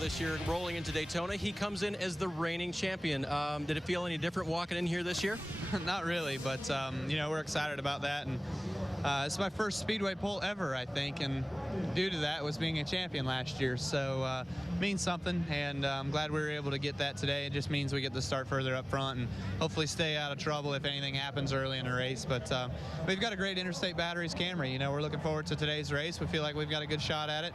this year rolling into Daytona. He comes in as the reigning champion. Did it feel any different walking in here this year? Not really, but you know, we're excited about that, and it's my first Speedway pole ever, I think, and due to that was being a champion last year, so means something, and I'm glad we were able to get that today. It just means we get to start further up front and hopefully stay out of trouble if anything happens early in a race. But we've got a great Interstate Batteries Camry. You know, we're looking forward to today's race. We feel like we've got a good shot at it.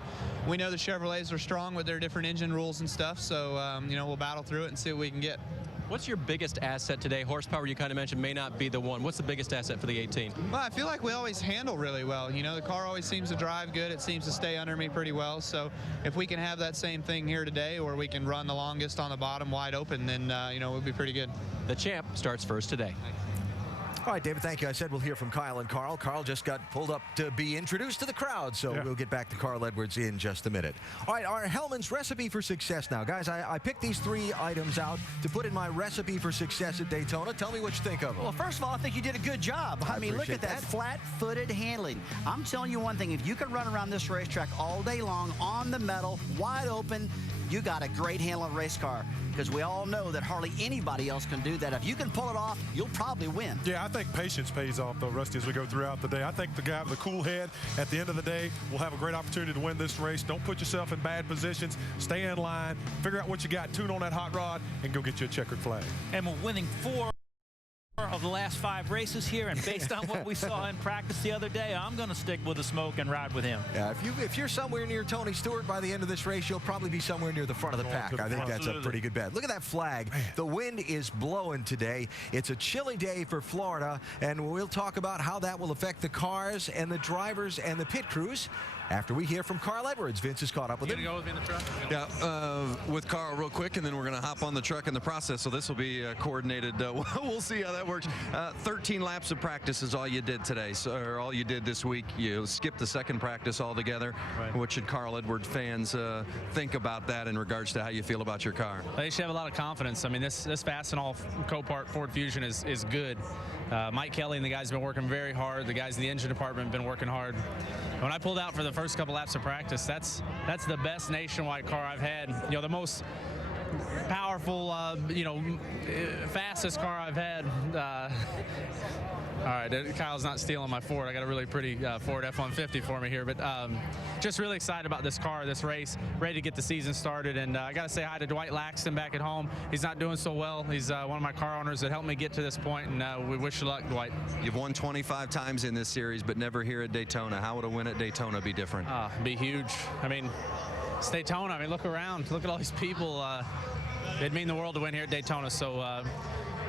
We know the Chevrolets are strong with their different engine rules and stuff, so you know, we'll battle through it and see what we can get. What's your biggest asset today? Horsepower, you kind of mentioned, may not be the one. What's the biggest asset for the 18? Well, I feel like we always handle really well. You know, the car always seems to drive good. It seems to stay under me pretty well. So if we can have that same thing here today, or we can run the longest on the bottom wide open, then, you know, we'll be pretty good. The champ starts first today. All right, David, thank you. I said we'll hear from Kyle and Carl. Carl just got pulled up to be introduced to the crowd, so we'll get back to Carl Edwards in just a minute. All right, our Hellman's recipe for success now. Guys, I picked these 3 items out to put in my recipe for success at Daytona. Tell me what you think of them. Well, first of all, I think you did a good job. I mean, look at that flat-footed handling. I'm telling you one thing, if you can run around this racetrack all day long on the metal, wide open, you got a great handle on a race car, because we all know that hardly anybody else can do that. If you can pull it off, you'll probably win. Yeah, I think patience pays off, though, Rusty, as we go throughout the day. I think the guy with the cool head at the end of the day will have a great opportunity to win this race. Don't put yourself in bad positions. Stay in line. Figure out what you got. Tune on that hot rod and go get you a checkered flag. And we're winning 4 of the last 5 races here, and based on what we saw in practice the other day, I'm going to stick with the smoke and ride with him. Yeah, if you're somewhere near Tony Stewart by the end of this race, you'll probably be somewhere near the front of the pack. I think that's a pretty good bet. Look at that flag. Man. The wind is blowing today. It's a chilly day for Florida, and we'll talk about how that will affect the cars and the drivers and the pit crews after we hear from Carl Edwards. Vince is caught up with him. You gonna go with me in the truck? Yeah, with Carl real quick, and then we're going to hop on the truck in the process, so this will be coordinated. We'll see how that works. 13 laps of practice is all you did today, or all you did this week. You skipped the second practice altogether. Right. What should Carl Edwards fans think about that in regards to how you feel about your car? They should have a lot of confidence. I mean, this Fastenal Copart Ford Fusion is good. Mike Kelly and the guys have been working very hard. The guys in the engine department have been working hard. When I pulled out for the first couple laps of practice, that's the best nationwide car I've had. You know, the most powerful, you know, fastest car I've had. All right, Kyle's not stealing my Ford. I got a really pretty Ford F-150 for me here, but just really excited about this car, this race, ready to get the season started. And I got to say hi to Dwight Laxton back at home. He's not doing so well. He's one of my car owners that helped me get to this point, and we wish you luck, Dwight. You've won 25 times in this series, but never here at Daytona. How would a win at Daytona be different? Be huge. I mean, it's Daytona. I mean, look around. Look at all these people. It'd mean the world to win here at Daytona. So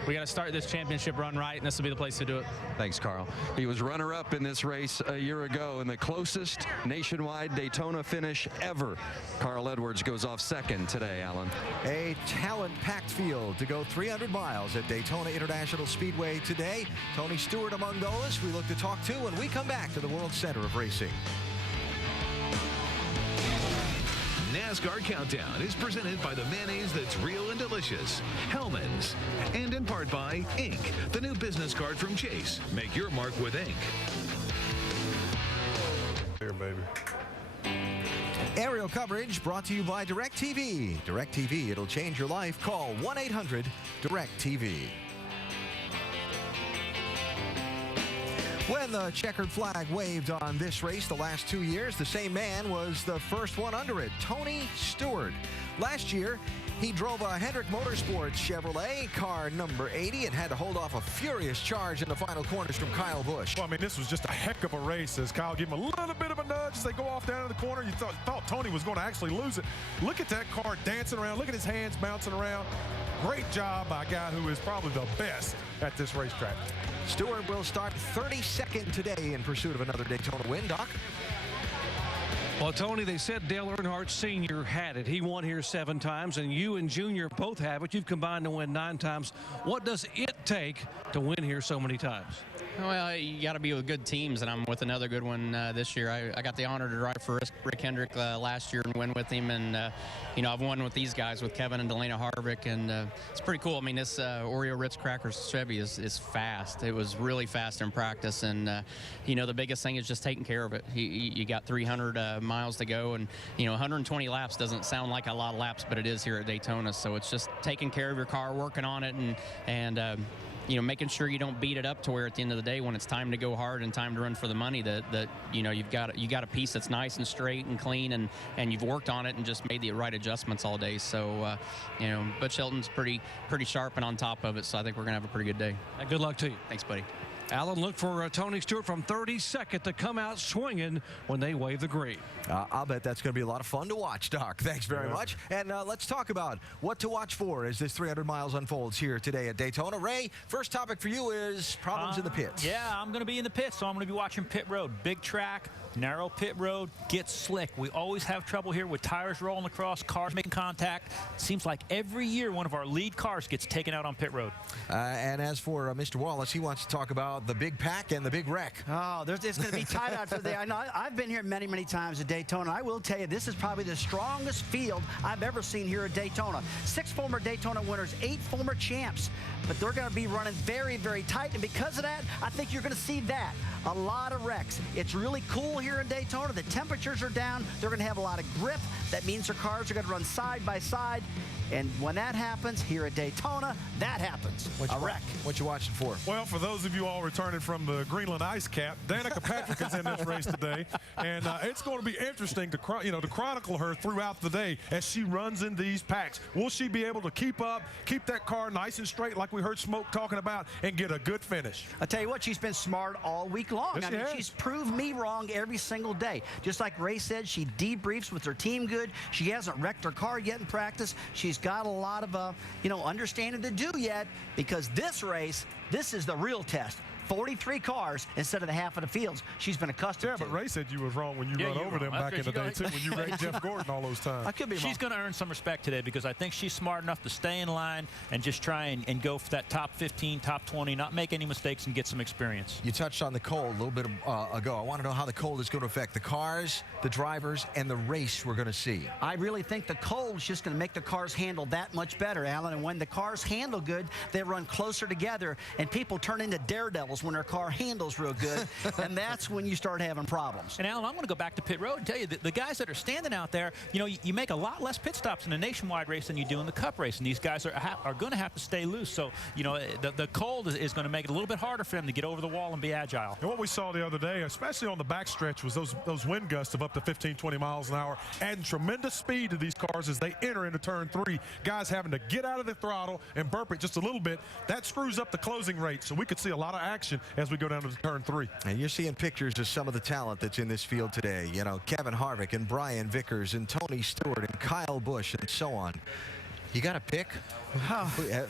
we got to start this championship run right, and this will be the place to do it. Thanks, Carl. He was runner-up in this race a year ago in the closest nationwide Daytona finish ever. Carl Edwards goes off second today, Alan. A talent-packed field to go 300 miles at Daytona International Speedway today. Tony Stewart among those we look to talk to when we come back to the World Center of Racing. NASCAR Countdown is presented by the mayonnaise that's real and delicious, Hellman's, and in part by Ink, the new business card from Chase. Make your mark with Ink. Here, baby. Aerial coverage brought to you by DirecTV. DirecTV, it'll change your life. Call 1-800-DirecTV. When the checkered flag waved on this race the last 2 years, the same man was the first one under it, Tony Stewart. Last year, he drove a Hendrick Motorsports Chevrolet, car number 80, and had to hold off a furious charge in the final corners from Kyle Busch. Well, I mean, this was just a heck of a race as Kyle gave him a little bit of a nudge as they go off down in the corner. You thought Tony was going to actually lose it. Look at that car dancing around. Look at his hands bouncing around. Great job by a guy who is probably the best at this racetrack. Stewart will start 32nd today in pursuit of another Daytona win. Doc? Well, Tony, they said Dale Earnhardt Sr. had it. He won here 7 times, and you and Junior both have it. You've combined to win 9 times. What does it take to win here so many times? Well, you got to be with good teams, and I'm with another good one this year. I got the honor to drive for Rick Hendrick last year and win with him, and you know, I've won with these guys, with Kevin and Delana Harvick, and it's pretty cool. I mean, this Oreo Ritz Crackers Chevy is fast. It was really fast in practice, and you know, the biggest thing is just taking care of it. You got 300 miles to go, and 120 laps doesn't sound like a lot of laps, but it is here at Daytona. So it's just taking care of your car, working on it, and making sure you don't beat it up to where at the end of the day, when it's time to go hard and time to run for the money, that you've got a piece that's nice and straight and clean, and you've worked on it and just made the right adjustments all day. So Butch Hilton's pretty sharp and on top of it. So I think we're gonna have a pretty good day. Good luck to you. Thanks, buddy. Alan, look for Tony Stewart from 32nd to come out swinging when they wave the green. I'll bet that's going to be a lot of fun to watch, Doc. Thanks very much. And let's talk about what to watch for as this 300 miles unfolds here today at Daytona. Ray, first topic for you is problems in the pits. Yeah, I'm going to be in the pits, so I'm going to be watching pit road. Big track, narrow pit road, gets slick. We always have trouble here with tires rolling across, cars making contact. Seems like every year one of our lead cars gets taken out on pit road. And as for Mr. Wallace, he wants to talk about the big pack and the big wreck. Oh, it's going to be tight out today. I know I've been here many, many times at Daytona. I will tell you, this is probably the strongest field I've ever seen here at Daytona. 6 former Daytona winners, 8 former champs. But they're going to be running very, very tight. And because of that, I think you're going to see that. A lot of wrecks. It's really cool here in Daytona. The temperatures are down. They're going to have a lot of grip. That means their cars are going to run side by side. And when that happens here at Daytona, that happens. A wreck. What you watching for? Well, for those of you all returning from the Greenland ice cap, Danica Patrick is in this race today, and it's going to be interesting to chronicle her throughout the day as she runs in these packs. Will she be able to keep up, keep that car nice and straight like we heard Smoke talking about, and get a good finish? I tell you what, she's been smart all week long. Yes, she's proved me wrong every single day. Just like Ray said, she debriefs with her team good. She hasn't wrecked her car yet in practice. She's got a lot of understanding to do yet, because this race, this is the real test. 43 cars instead of the half of the fields she's been accustomed to. Yeah, but Ray said you was wrong when you run over them back in the day, too, when you ranked Jeff Gordon all those times. I could be wrong. She's going to earn some respect today, because I think she's smart enough to stay in line and just try and go for that top 15, top 20, not make any mistakes and get some experience. You touched on the cold a little bit ago. I want to know how the cold is going to affect the cars, the drivers, and the race we're going to see. I really think the cold is just going to make the cars handle that much better, Alan. And when the cars handle good, they run closer together, and people turn into daredevils when their car handles real good, and that's when you start having problems. And Alan, I'm going to go back to pit road and tell you that the guys that are standing out there, you make a lot less pit stops in a nationwide race than you do in the Cup race, and these guys are going to have to stay loose. So, the cold is going to make it a little bit harder for them to get over the wall and be agile. And what we saw the other day, especially on the backstretch, was those wind gusts of up to 15, 20 miles an hour, adding tremendous speed to these cars as they enter into turn 3. Guys having to get out of the throttle and burp it just a little bit. That screws up the closing rate, so we could see a lot of action as we go down to turn 3. And you're seeing pictures of some of the talent that's in this field today. Kevin Harvick and Brian Vickers and Tony Stewart and Kyle Busch and so on. You got to pick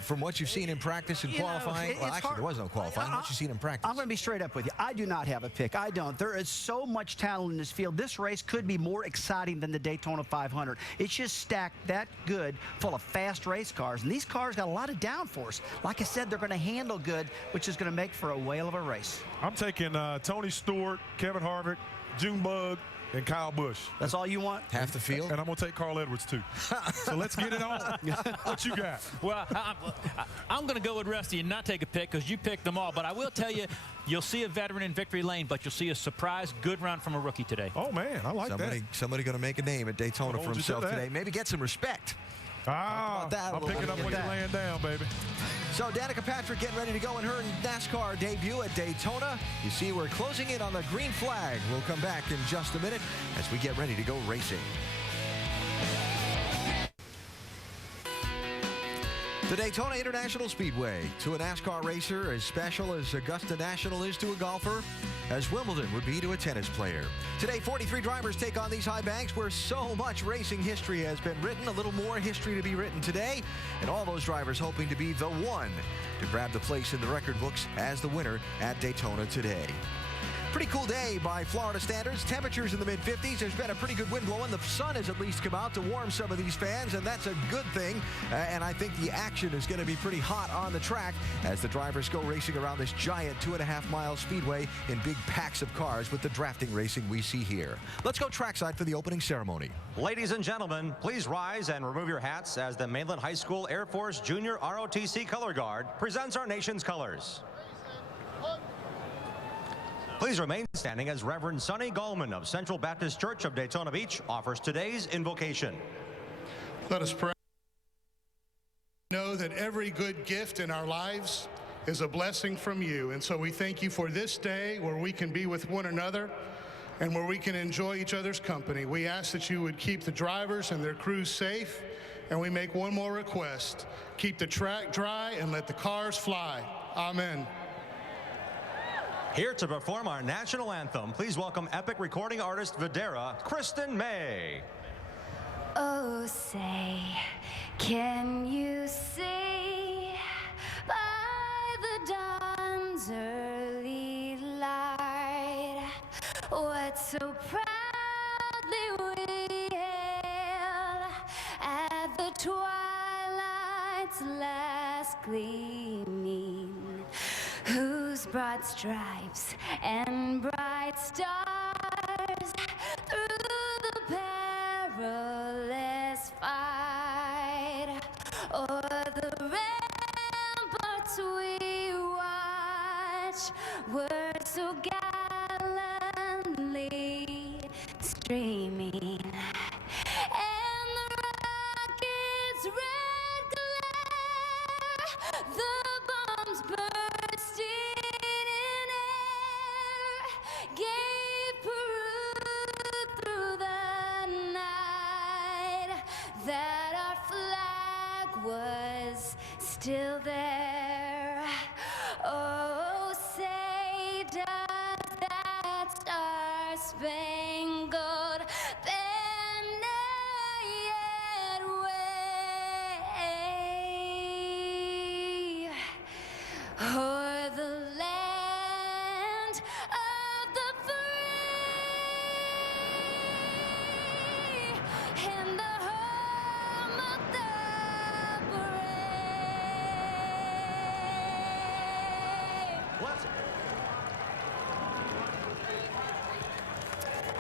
from what you've seen in practice and qualifying. Well, actually, there was no qualifying. What you've seen in practice. I'm going to be straight up with you. I do not have a pick. I don't. There is so much talent in this field. This race could be more exciting than the Daytona 500. It's just stacked that good, full of fast race cars. And these cars got a lot of downforce. Like I said, they're going to handle good, which is going to make for a whale of a race. I'm taking Tony Stewart, Kevin Harvick, Junebug, and Kyle Busch. That's all you want? Half the field? And I'm going to take Carl Edwards, too. So let's get it on. What you got? Well, I'm going to go with Rusty and not take a pick, because you picked them all. But I will tell you, you'll see a veteran in victory lane, but you'll see a surprise good run from a rookie today. Oh, man, I like that. Somebody going to make a name at Daytona for himself today. Maybe get some respect. I'm picking up what you're laying down, baby. So Danica Patrick getting ready to go in her NASCAR debut at Daytona. You see, we're closing in on the green flag. We'll come back in just a minute as we get ready to go racing. The Daytona International Speedway, to a NASCAR racer as special as Augusta National is to a golfer, as Wimbledon would be to a tennis player. Today, 43 drivers take on these high banks where so much racing history has been written. A little more history to be written today, and all those drivers hoping to be the one to grab the place in the record books as the winner at Daytona today. Pretty cool day by Florida standards. Temperatures in the mid-50s. There's been a pretty good wind blowing. The sun has at least come out to warm some of these fans, and that's a good thing. And I think the action is going to be pretty hot on the track as the drivers go racing around this giant 2.5-mile speedway in big packs of cars with the drafting racing we see here. Let's go trackside for the opening ceremony. Ladies and gentlemen, please rise and remove your hats as the Mainland High School Air Force Junior ROTC Color Guard presents our nation's colors. Please remain standing as Reverend Sonny Goldman of Central Baptist Church of Daytona Beach offers today's invocation. Let us pray. Know that every good gift in our lives is a blessing from you. And so we thank you for this day where we can be with one another and where we can enjoy each other's company. We ask that you would keep the drivers and their crews safe. And we make one more request. Keep the track dry and let the cars fly. Amen. Here to perform our national anthem, please welcome epic recording artist Videra, Kristen May. Oh, say, can you see by the dawn's early light what so proudly we hailed at the twilight's last gleaming, whose broad stripes and bright stars through the perilous fight o'er the ramparts we watch were so gallantly streaming, and the rocket's red glare, the bombs bursting in air, gave proof through the night that our flag was still there. Oh, say does that star-spangled banner yet wave o'er the land of the free and the home of the brave.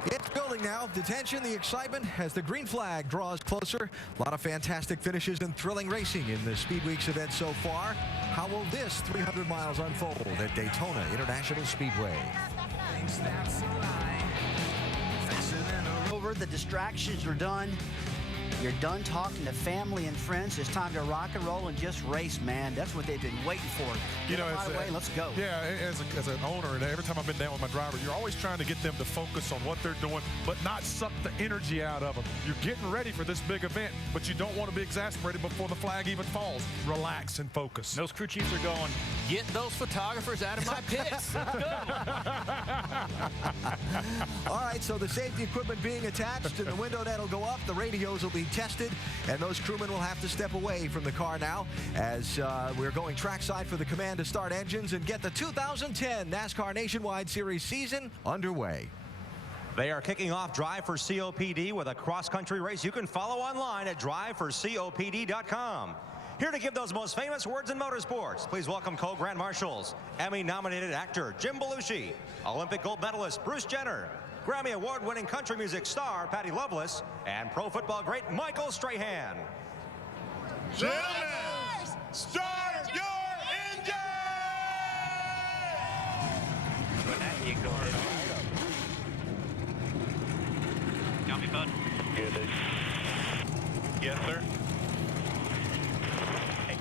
It's building now. The tension, the excitement as the green flag draws closer. A lot of fantastic finishes and thrilling racing in the Speed Weeks event so far. How will this 300 miles unfold at Daytona International Speedway? Over, the distractions are done. You're done talking to family and friends. It's time to rock and roll and just race, man. That's what they've been waiting for. You know, Get out of the way, let's go. Yeah, as an owner, and every time I've been down with my driver, you're always trying to get them to focus on what they're doing, but not suck the energy out of them. You're getting ready for this big event, but you don't want to be exasperated before the flag even falls. Relax and focus. Those crew chiefs are going, get those photographers out of my pits. Let's go. All right, so the safety equipment being attached and the window net will go up. The radios will be tested, and those crewmen will have to step away from the car now as we're going trackside for the command to start engines and get the 2010 NASCAR Nationwide Series season underway. They are kicking off Drive for COPD with a cross-country race you can follow online at DRIVE4COPD.com. Here to give those most famous words in motorsports, please welcome co-grand marshals, Emmy-nominated actor Jim Belushi, Olympic gold medalist Bruce Jenner, Grammy Award-winning country music star Patty Loveless, and pro football great Michael Strahan. Gentlemen, start your engine! Copy, bud. Good. Yes, sir. Hey.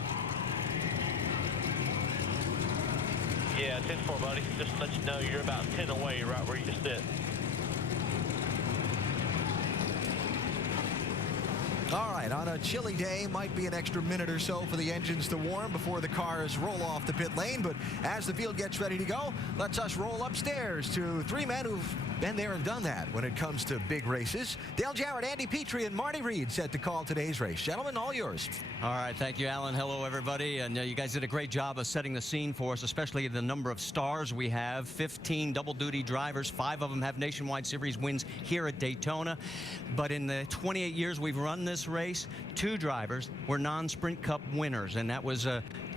Yeah, 10-4, buddy. Just to let you know, you're about 10 away, right where you sit. All right, on a chilly day, might be an extra minute or so for the engines to warm before the cars roll off the pit lane. But as the field gets ready to go, let's us roll upstairs to three men who've been there and done that when it comes to big races. Dale Jarrett, Andy Petrie, and Marty Reed set to call today's race. Gentlemen, all yours. All right, thank you, Alan. Hello, everybody. And you guys did a great job of setting the scene for us, especially the number of stars we have. 15 double-duty drivers. 5 of them have Nationwide Series wins here at Daytona. But in the 28 years we've run this race, 2 drivers were non-Sprint Cup winners, and that was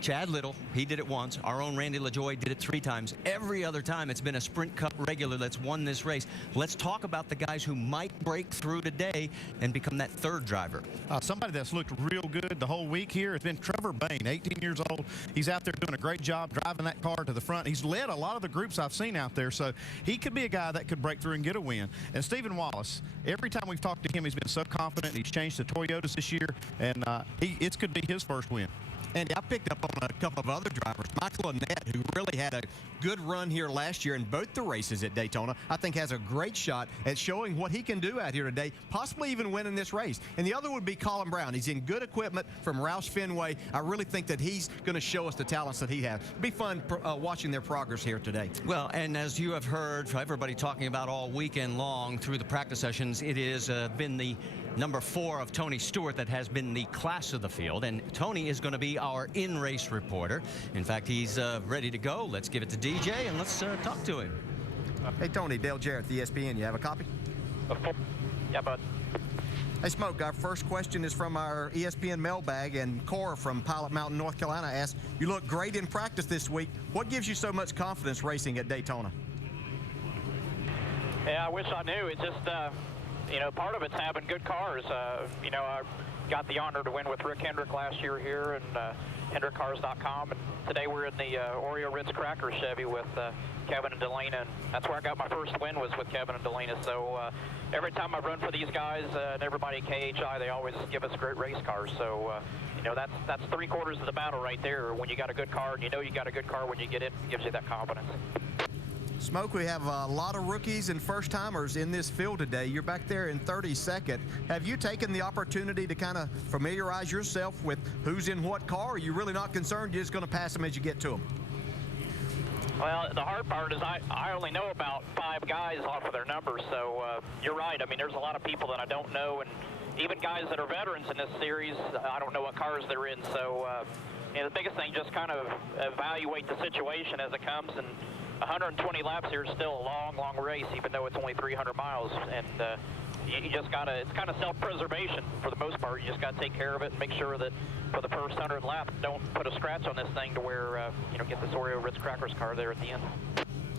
Chad Little, he did it once. Our own Randy LaJoie did it 3 times. Every other time it's been a Sprint Cup regular that's won this race. Let's talk about the guys who might break through today and become that 3rd driver. Somebody that's looked real good the whole week here has been Trevor Bain, 18 years old. He's out there doing a great job driving that car to the front. He's led a lot of the groups I've seen out there, so he could be a guy that could break through and get a win. And Stephen Wallace, every time we've talked to him, he's been so confident. He's changed to Toyotas this year, and it could be his first win. Andy, I picked up on a couple of other drivers. Michael Annette, who really had a good run here last year in both the races at Daytona, I think has a great shot at showing what he can do out here today, possibly even winning this race. And the other would be Colin Brown. He's in good equipment from Roush Fenway. I really think that he's going to show us the talents that he has. It'll be fun watching their progress here today. Well, and as you have heard everybody talking about all weekend long through the practice sessions, it has been the number 4 of Tony Stewart that has been the class of the field, and Tony is going to be our in-race reporter. In fact, he's ready to go. Let's give it to DJ and let's talk to him. Hey Tony, Dale Jarrett, the ESPN. You have a copy? Yeah, bud. Hey Smoke, our first question is from our ESPN mailbag, and Cora from Pilot Mountain, North Carolina asks, you look great in practice this week. What gives you so much confidence racing at Daytona? Yeah, I wish I knew. It's just, you know, part of it's having good cars. You know, I got the honor to win with Rick Hendrick last year here and HendrickCars.com, and today we're in the Oreo Ritz Cracker Chevy with Kevin and Delana, and that's where I got my first win, was with Kevin and Delana. So every time I run for these guys and everybody at KHI, they always give us great race cars. So you know, that's 3/4 of the battle right there. When you got a good car, and you know you got a good car when you get it, it gives you that confidence. Smoke, we have a lot of rookies and first-timers in this field today. You're back there in 32nd. Have you taken the opportunity to kind of familiarize yourself with who's in what car? Or are you really not concerned? You're just going to pass them as you get to them? Well, the hard part is I only know about 5 guys off of their numbers, so you're right. I mean, there's a lot of people that I don't know, and even guys that are veterans in this series, I don't know what cars they're in. So you know, the biggest thing, just kind of evaluate the situation as it comes, and 120 laps here is still a long, long race, even though it's only 300 miles. And you just got to, it's kind of self-preservation for the most part. You just got to take care of it and make sure that for the first 100 laps, don't put a scratch on this thing to where, you know, get this Oreo Ritz Crackers car there at the end.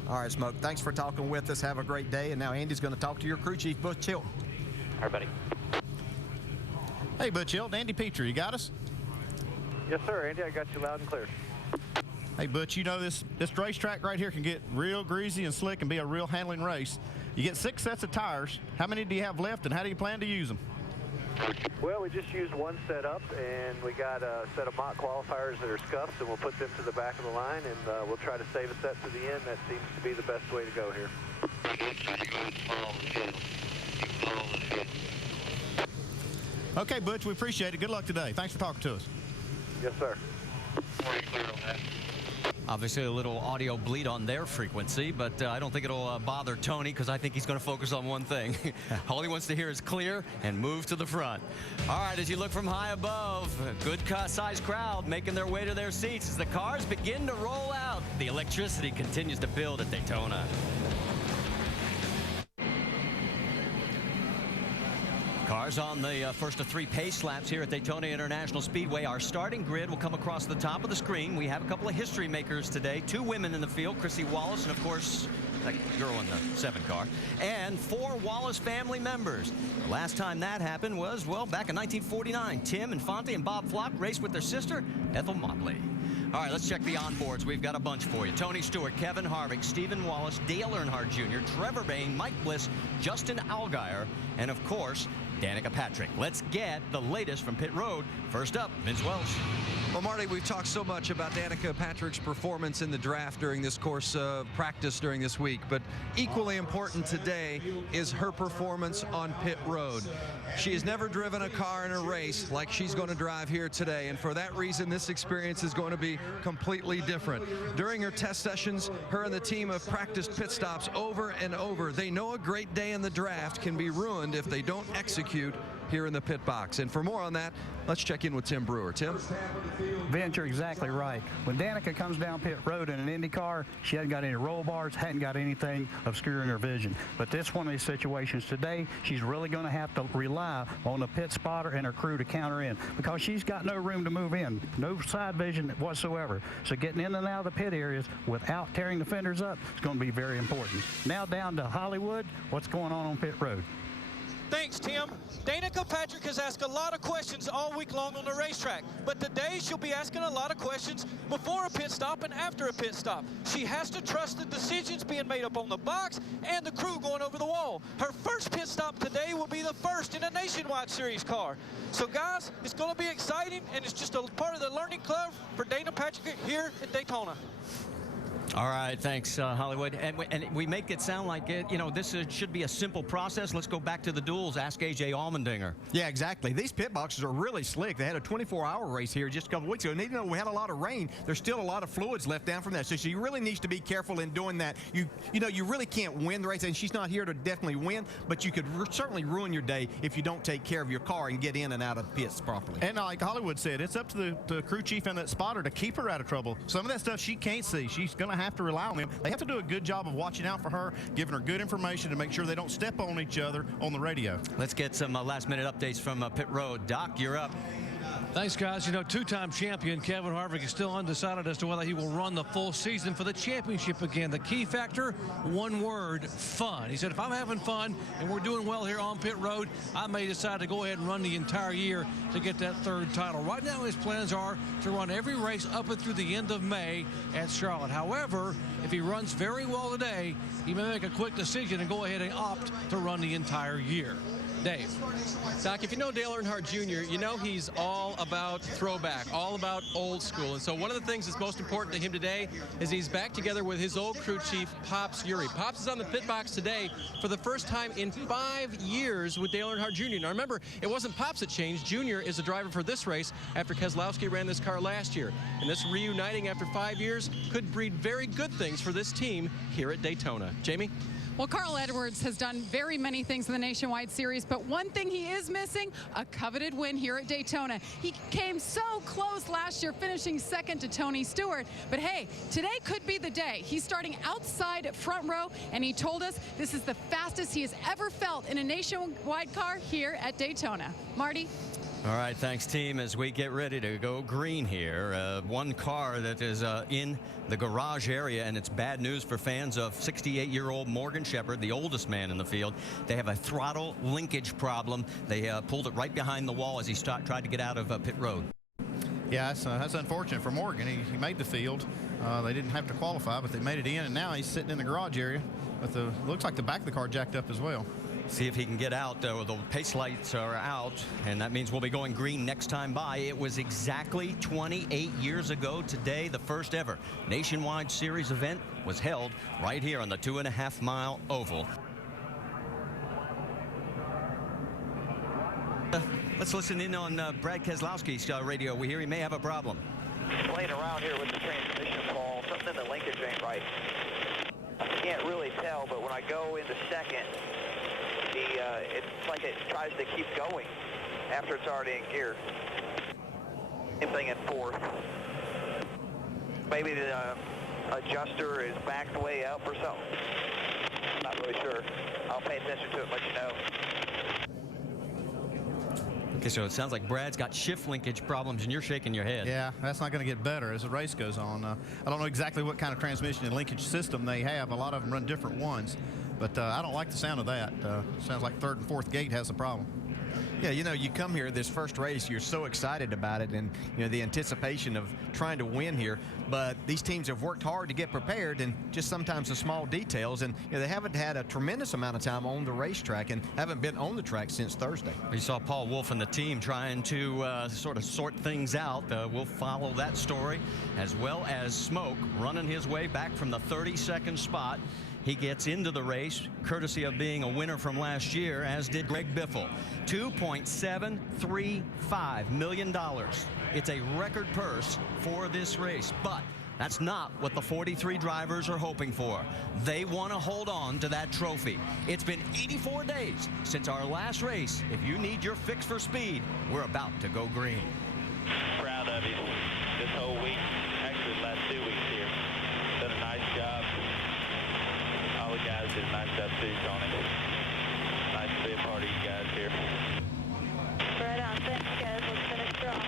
All right, Smoke, thanks for talking with us. Have a great day. And now Andy's going to talk to your crew chief, Butch Hilton. All right, buddy. Hey, Butch Hilton, Andy Petrie, you got us? Yes, sir, Andy, I got you loud and clear. Hey, Butch, you know this racetrack right here can get real greasy and slick and be a real handling race. You get 6 sets of tires. How many do you have left, and how do you plan to use them? Well, we just used one set up, and we got a set of mock qualifiers that are scuffed, and we'll put them to the back of the line, and we'll try to save a set to the end. That seems to be the best way to go here. Okay, Butch, we appreciate it. Good luck today. Thanks for talking to us. Yes, sir. Obviously a little audio bleed on their frequency, but I don't think it'll bother Tony, because I think he's going to focus on one thing. All he wants to hear is clear and move to the front. All right, as you look from high above, a good sized crowd making their way to their seats as the cars begin to roll out. The electricity continues to build at Daytona. Cars on the first of 3 pace laps here at Daytona International Speedway. Our starting grid will come across the top of the screen. We have a couple of history makers today. 2 women in the field, Chrissy Wallace, and of course, that girl in the 7 car, and 4 Wallace family members. The last time that happened was, well, back in 1949. Tim Infante and Bob Flock raced with their sister, Ethel Motley. All right, let's check the onboards. We've got a bunch for you. Tony Stewart, Kevin Harvick, Stephen Wallace, Dale Earnhardt Jr., Trevor Bayne, Mike Bliss, Justin Allgaier, and of course, Danica Patrick. Let's get the latest from pit road. First up, Vince Welch. Well, Marty, we've talked so much about Danica Patrick's performance in the draft during this course of practice during this week, but equally important today is her performance on pit road. She has never driven a car in a race like she's going to drive here today, and for that reason, this experience is going to be completely different. During her test sessions, her and the team have practiced pit stops over and over. They know a great day in the draft can be ruined if they don't execute here in the pit box. And for more on that, let's check in with Tim Brewer. Tim? Vince, you're exactly right. When Danica comes down pit road in an Indy car, she hasn't got any roll bars, hadn't got anything obscuring her vision. But this one of these situations today, she's really going to have to rely on the pit spotter and her crew to counter in, because she's got no room to move in, no side vision whatsoever. So getting in and out of the pit areas without tearing the fenders up is going to be very important. Now down to Hollywood, what's going on pit road? Thanks, Tim. Danica Patrick has asked a lot of questions all week long on the racetrack, but today she'll be asking a lot of questions before a pit stop and after a pit stop. She has to trust the decisions being made up on the box and the crew going over the wall. Her first pit stop today will be the first in a Nationwide Series car. So, guys, it's going to be exciting, and it's just a part of the learning curve for Dana Patrick here at Daytona. All right, thanks, Hollywood. And we make it sound like it, this should be a simple process. Let's go back to the duels. Ask A.J. Allmendinger. Yeah, exactly. These pit boxes are really slick. They had a 24-hour race here just a couple weeks ago, and even though we had a lot of rain, there's still a lot of fluids left down from that. So she really needs to be careful in doing that. You really can't win the race, and she's not here to definitely win, but you could certainly ruin your day if you don't take care of your car and get in and out of pits properly. And like Hollywood said, it's up to the crew chief and that spotter to keep her out of trouble. Some of that stuff she can't see. She's going to have to rely on them. They have to do a good job of watching out for her, giving her good information to make sure they don't step on each other on the radio. Let's get some last-minute updates from pit road. Doc, you're up. Thanks, guys. Two-time champion Kevin Harvick is still undecided as to whether he will run the full season for the championship again. The key factor, one word, fun. He said, if I'm having fun and we're doing well here on pit road, I may decide to go ahead and run the entire year to get that third title. Right now, his plans are to run every race up and through the end of May at Charlotte. However, if he runs very well today, he may make a quick decision and go ahead and opt to run the entire year. Dave. Doc, if you know Dale Earnhardt Jr., you know he's all about throwback, all about old school. And so one of the things that's most important to him today is he's back together with his old crew chief, Pops Uri. Pops is on the pit box today for the first time in 5 years with Dale Earnhardt Jr. Now remember, it wasn't Pops that changed. Jr. is the driver for this race after Keselowski ran this car last year. And this reuniting after 5 years could breed very good things for this team here at Daytona. Jamie? Well, Carl Edwards has done very many things in the Nationwide Series, but one thing he is missing, a coveted win here at Daytona. He came so close last year, finishing second to Tony Stewart. But hey, today could be the day. He's starting outside front row, and he told us this is the fastest he has ever felt in a Nationwide car here at Daytona. Marty? All right, thanks, team. As we get ready to go green here, one car that is in the garage area, and it's bad news for fans of 68-year-old Morgan Shepherd, the oldest man in the field. They have a throttle linkage problem. They pulled it right behind the wall as he tried to get out of pit road. Yeah, that's unfortunate for Morgan. He made the field. They didn't have to qualify, but they made it in, and now he's sitting in the garage area. But looks like the back of the car jacked up as well. See if he can get out. The pace lights are out, and that means we'll be going green next time by. It was exactly 28 years ago today. The first ever Nationwide Series event was held right here on the 2.5-mile oval. Let's listen in on Brad Keselowski's radio. We hear he may have a problem. Playing around here with the transmission ball. Something in the linkage ain't right. I can't really tell, but when I go into second, it's like it tries to keep going after it's already in gear. Same thing in fourth. Maybe the adjuster is backed way up or something. Not really sure. I'll pay attention to it and let you know. Okay, so it sounds like Brad's got shift linkage problems, and you're shaking your head. Yeah, that's not going to get better as the race goes on. I don't know exactly what kind of transmission and linkage system they have. A lot of them run different ones. But I don't like the sound of that. Sounds like third and fourth gate has a problem. Yeah, you come here this first race, you're so excited about it, and the anticipation of trying to win here. But these teams have worked hard to get prepared, and just sometimes the small details, and they haven't had a tremendous amount of time on the racetrack and haven't been on the track since Thursday. We saw Paul Wolf and the team trying to sort of sort things out. We'll follow that story, as well as Smoke running his way back from the 32nd spot. He gets into the race, courtesy of being a winner from last year, as did Greg Biffle. $2.735 million. It's a record purse for this race, but That's not what the 43 drivers are hoping for. They want to hold on to that trophy. It's been 84 days since our last race. If you need your fix for speed, we're about to go green. Proud of you this whole week, actually the last 2 weeks here. Done a nice job. All the guys did a nice job too, Tony. Nice to be a part of you guys here. Right on. Thanks, guys. Let's finish strong.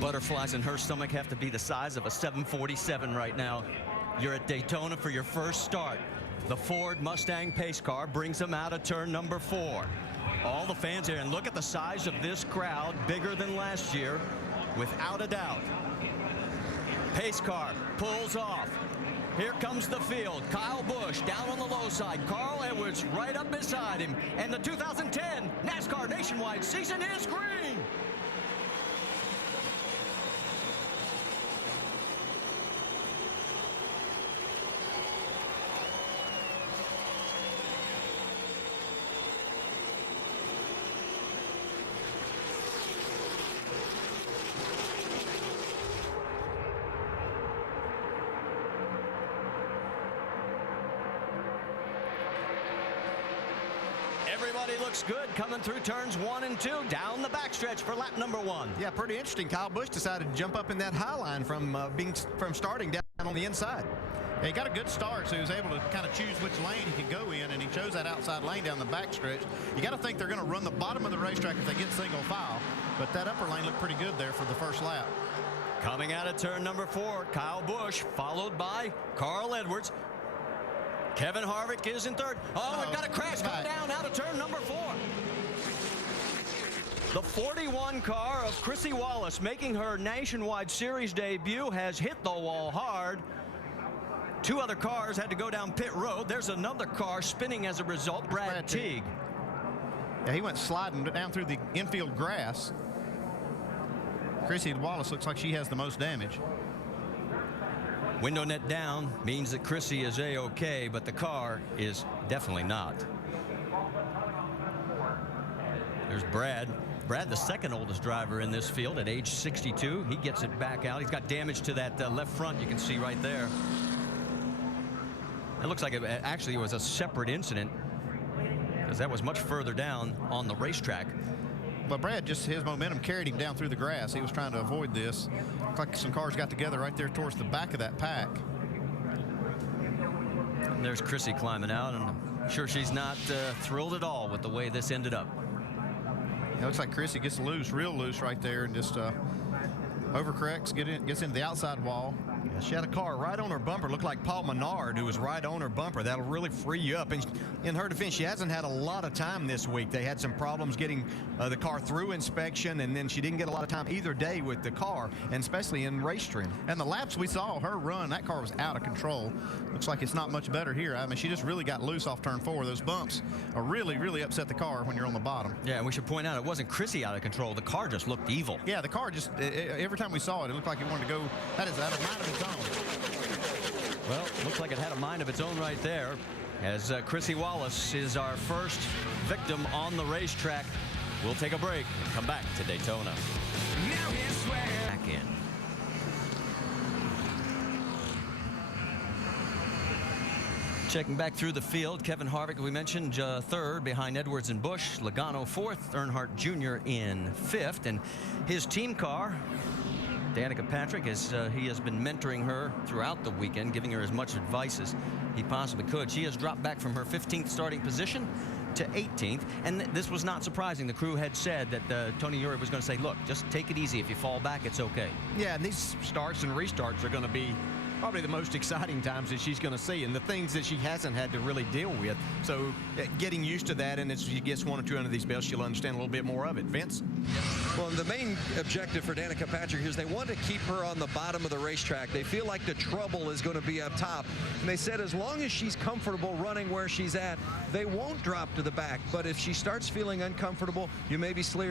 Butterflies in her stomach have to be the size of a 747 right now. You're at Daytona for your first start. The Ford Mustang pace car brings them out of turn number 4. All the fans here, and look at the size of this crowd, bigger than last year, without a doubt. Pace car pulls off. Here comes the field. Kyle Busch down on the low side. Carl Edwards right up beside him. And the 2010 NASCAR Nationwide season is green. Everybody looks good coming through turns 1 and 2 down the backstretch for lap number 1. Yeah, pretty interesting. Kyle Busch decided to jump up in that high line from starting down on the inside. Yeah, he got a good start, so he was able to kind of choose which lane he could go in, and he chose that outside lane down the backstretch. You got to think they're going to run the bottom of the racetrack if they get single file, but that upper lane looked pretty good there for the first lap. Coming out of turn number 4, Kyle Busch, followed by Carl Edwards. Kevin Harvick is in third. Oh, we've got a crash come down out of turn number 4. The 41 car of Chrissy Wallace, making her Nationwide Series debut, has hit the wall hard. 2 other cars had to go down pit road. There's another car spinning as a result, Brad Teague. Yeah, he went sliding down through the infield grass. Chrissy Wallace looks like she has the most damage. Window net down means that Chrissy is A-OK, but the car is definitely not. There's Brad. Brad, the second oldest driver in this field at age 62. He gets it back out. He's got damage to that left front you can see right there. It looks like it actually was a separate incident because that was much further down on the racetrack. Well, Brad, just his momentum carried him down through the grass. He was trying to avoid this. Looked like some cars got together right there towards the back of that pack. And there's Chrissy climbing out, and I'm sure she's not thrilled at all with the way this ended up. It looks like Chrissy gets loose, real loose right there, and just overcorrects, gets into the outside wall. Yeah, she had a car right on her bumper. Looked like Paul Menard, who was right on her bumper. That'll really free you up. And in her defense, she hasn't had a lot of time this week. They had some problems getting the car through inspection, and then she didn't get a lot of time either day with the car, and especially in race trim. And the laps we saw her run, that car was out of control. Looks like it's not much better here. I mean, she just really got loose off turn 4. Those bumps are really upset the car when you're on the bottom. Yeah, and we should point out it wasn't Chrissy out of control. The car just looked evil. Yeah, the car just, every time we saw it, it looked like it wanted to go, that is out of mind of its own. Well, looks like it had a mind of its own right there, as Chrissy Wallace is our first victim on the racetrack. We'll take a break and come back to Daytona. Back in. Checking back through the field, Kevin Harvick, we mentioned, third behind Edwards and Busch. Logano fourth, Earnhardt Jr. in fifth. And his team car, Danica Patrick, he has been mentoring her throughout the weekend, giving her as much advice as he possibly could. She has dropped back from her 15th starting position to 18th, and this was not surprising. The crew had said that Tony Eury was going to say, look, just take it easy. If you fall back, it's okay. Yeah, and these starts and restarts are going to be probably the most exciting times that she's going to see, and the things that she hasn't had to really deal with. So getting used to that, and as she gets one or two under these belts, she'll understand a little bit more of it. Vince? Well, the main objective for Danica Patrick is they want to keep her on the bottom of the racetrack. They feel like the trouble is going to be up top. And they said as long as she's comfortable running where she's at, they won't drop to the back. But if she starts feeling uncomfortable, you maybe see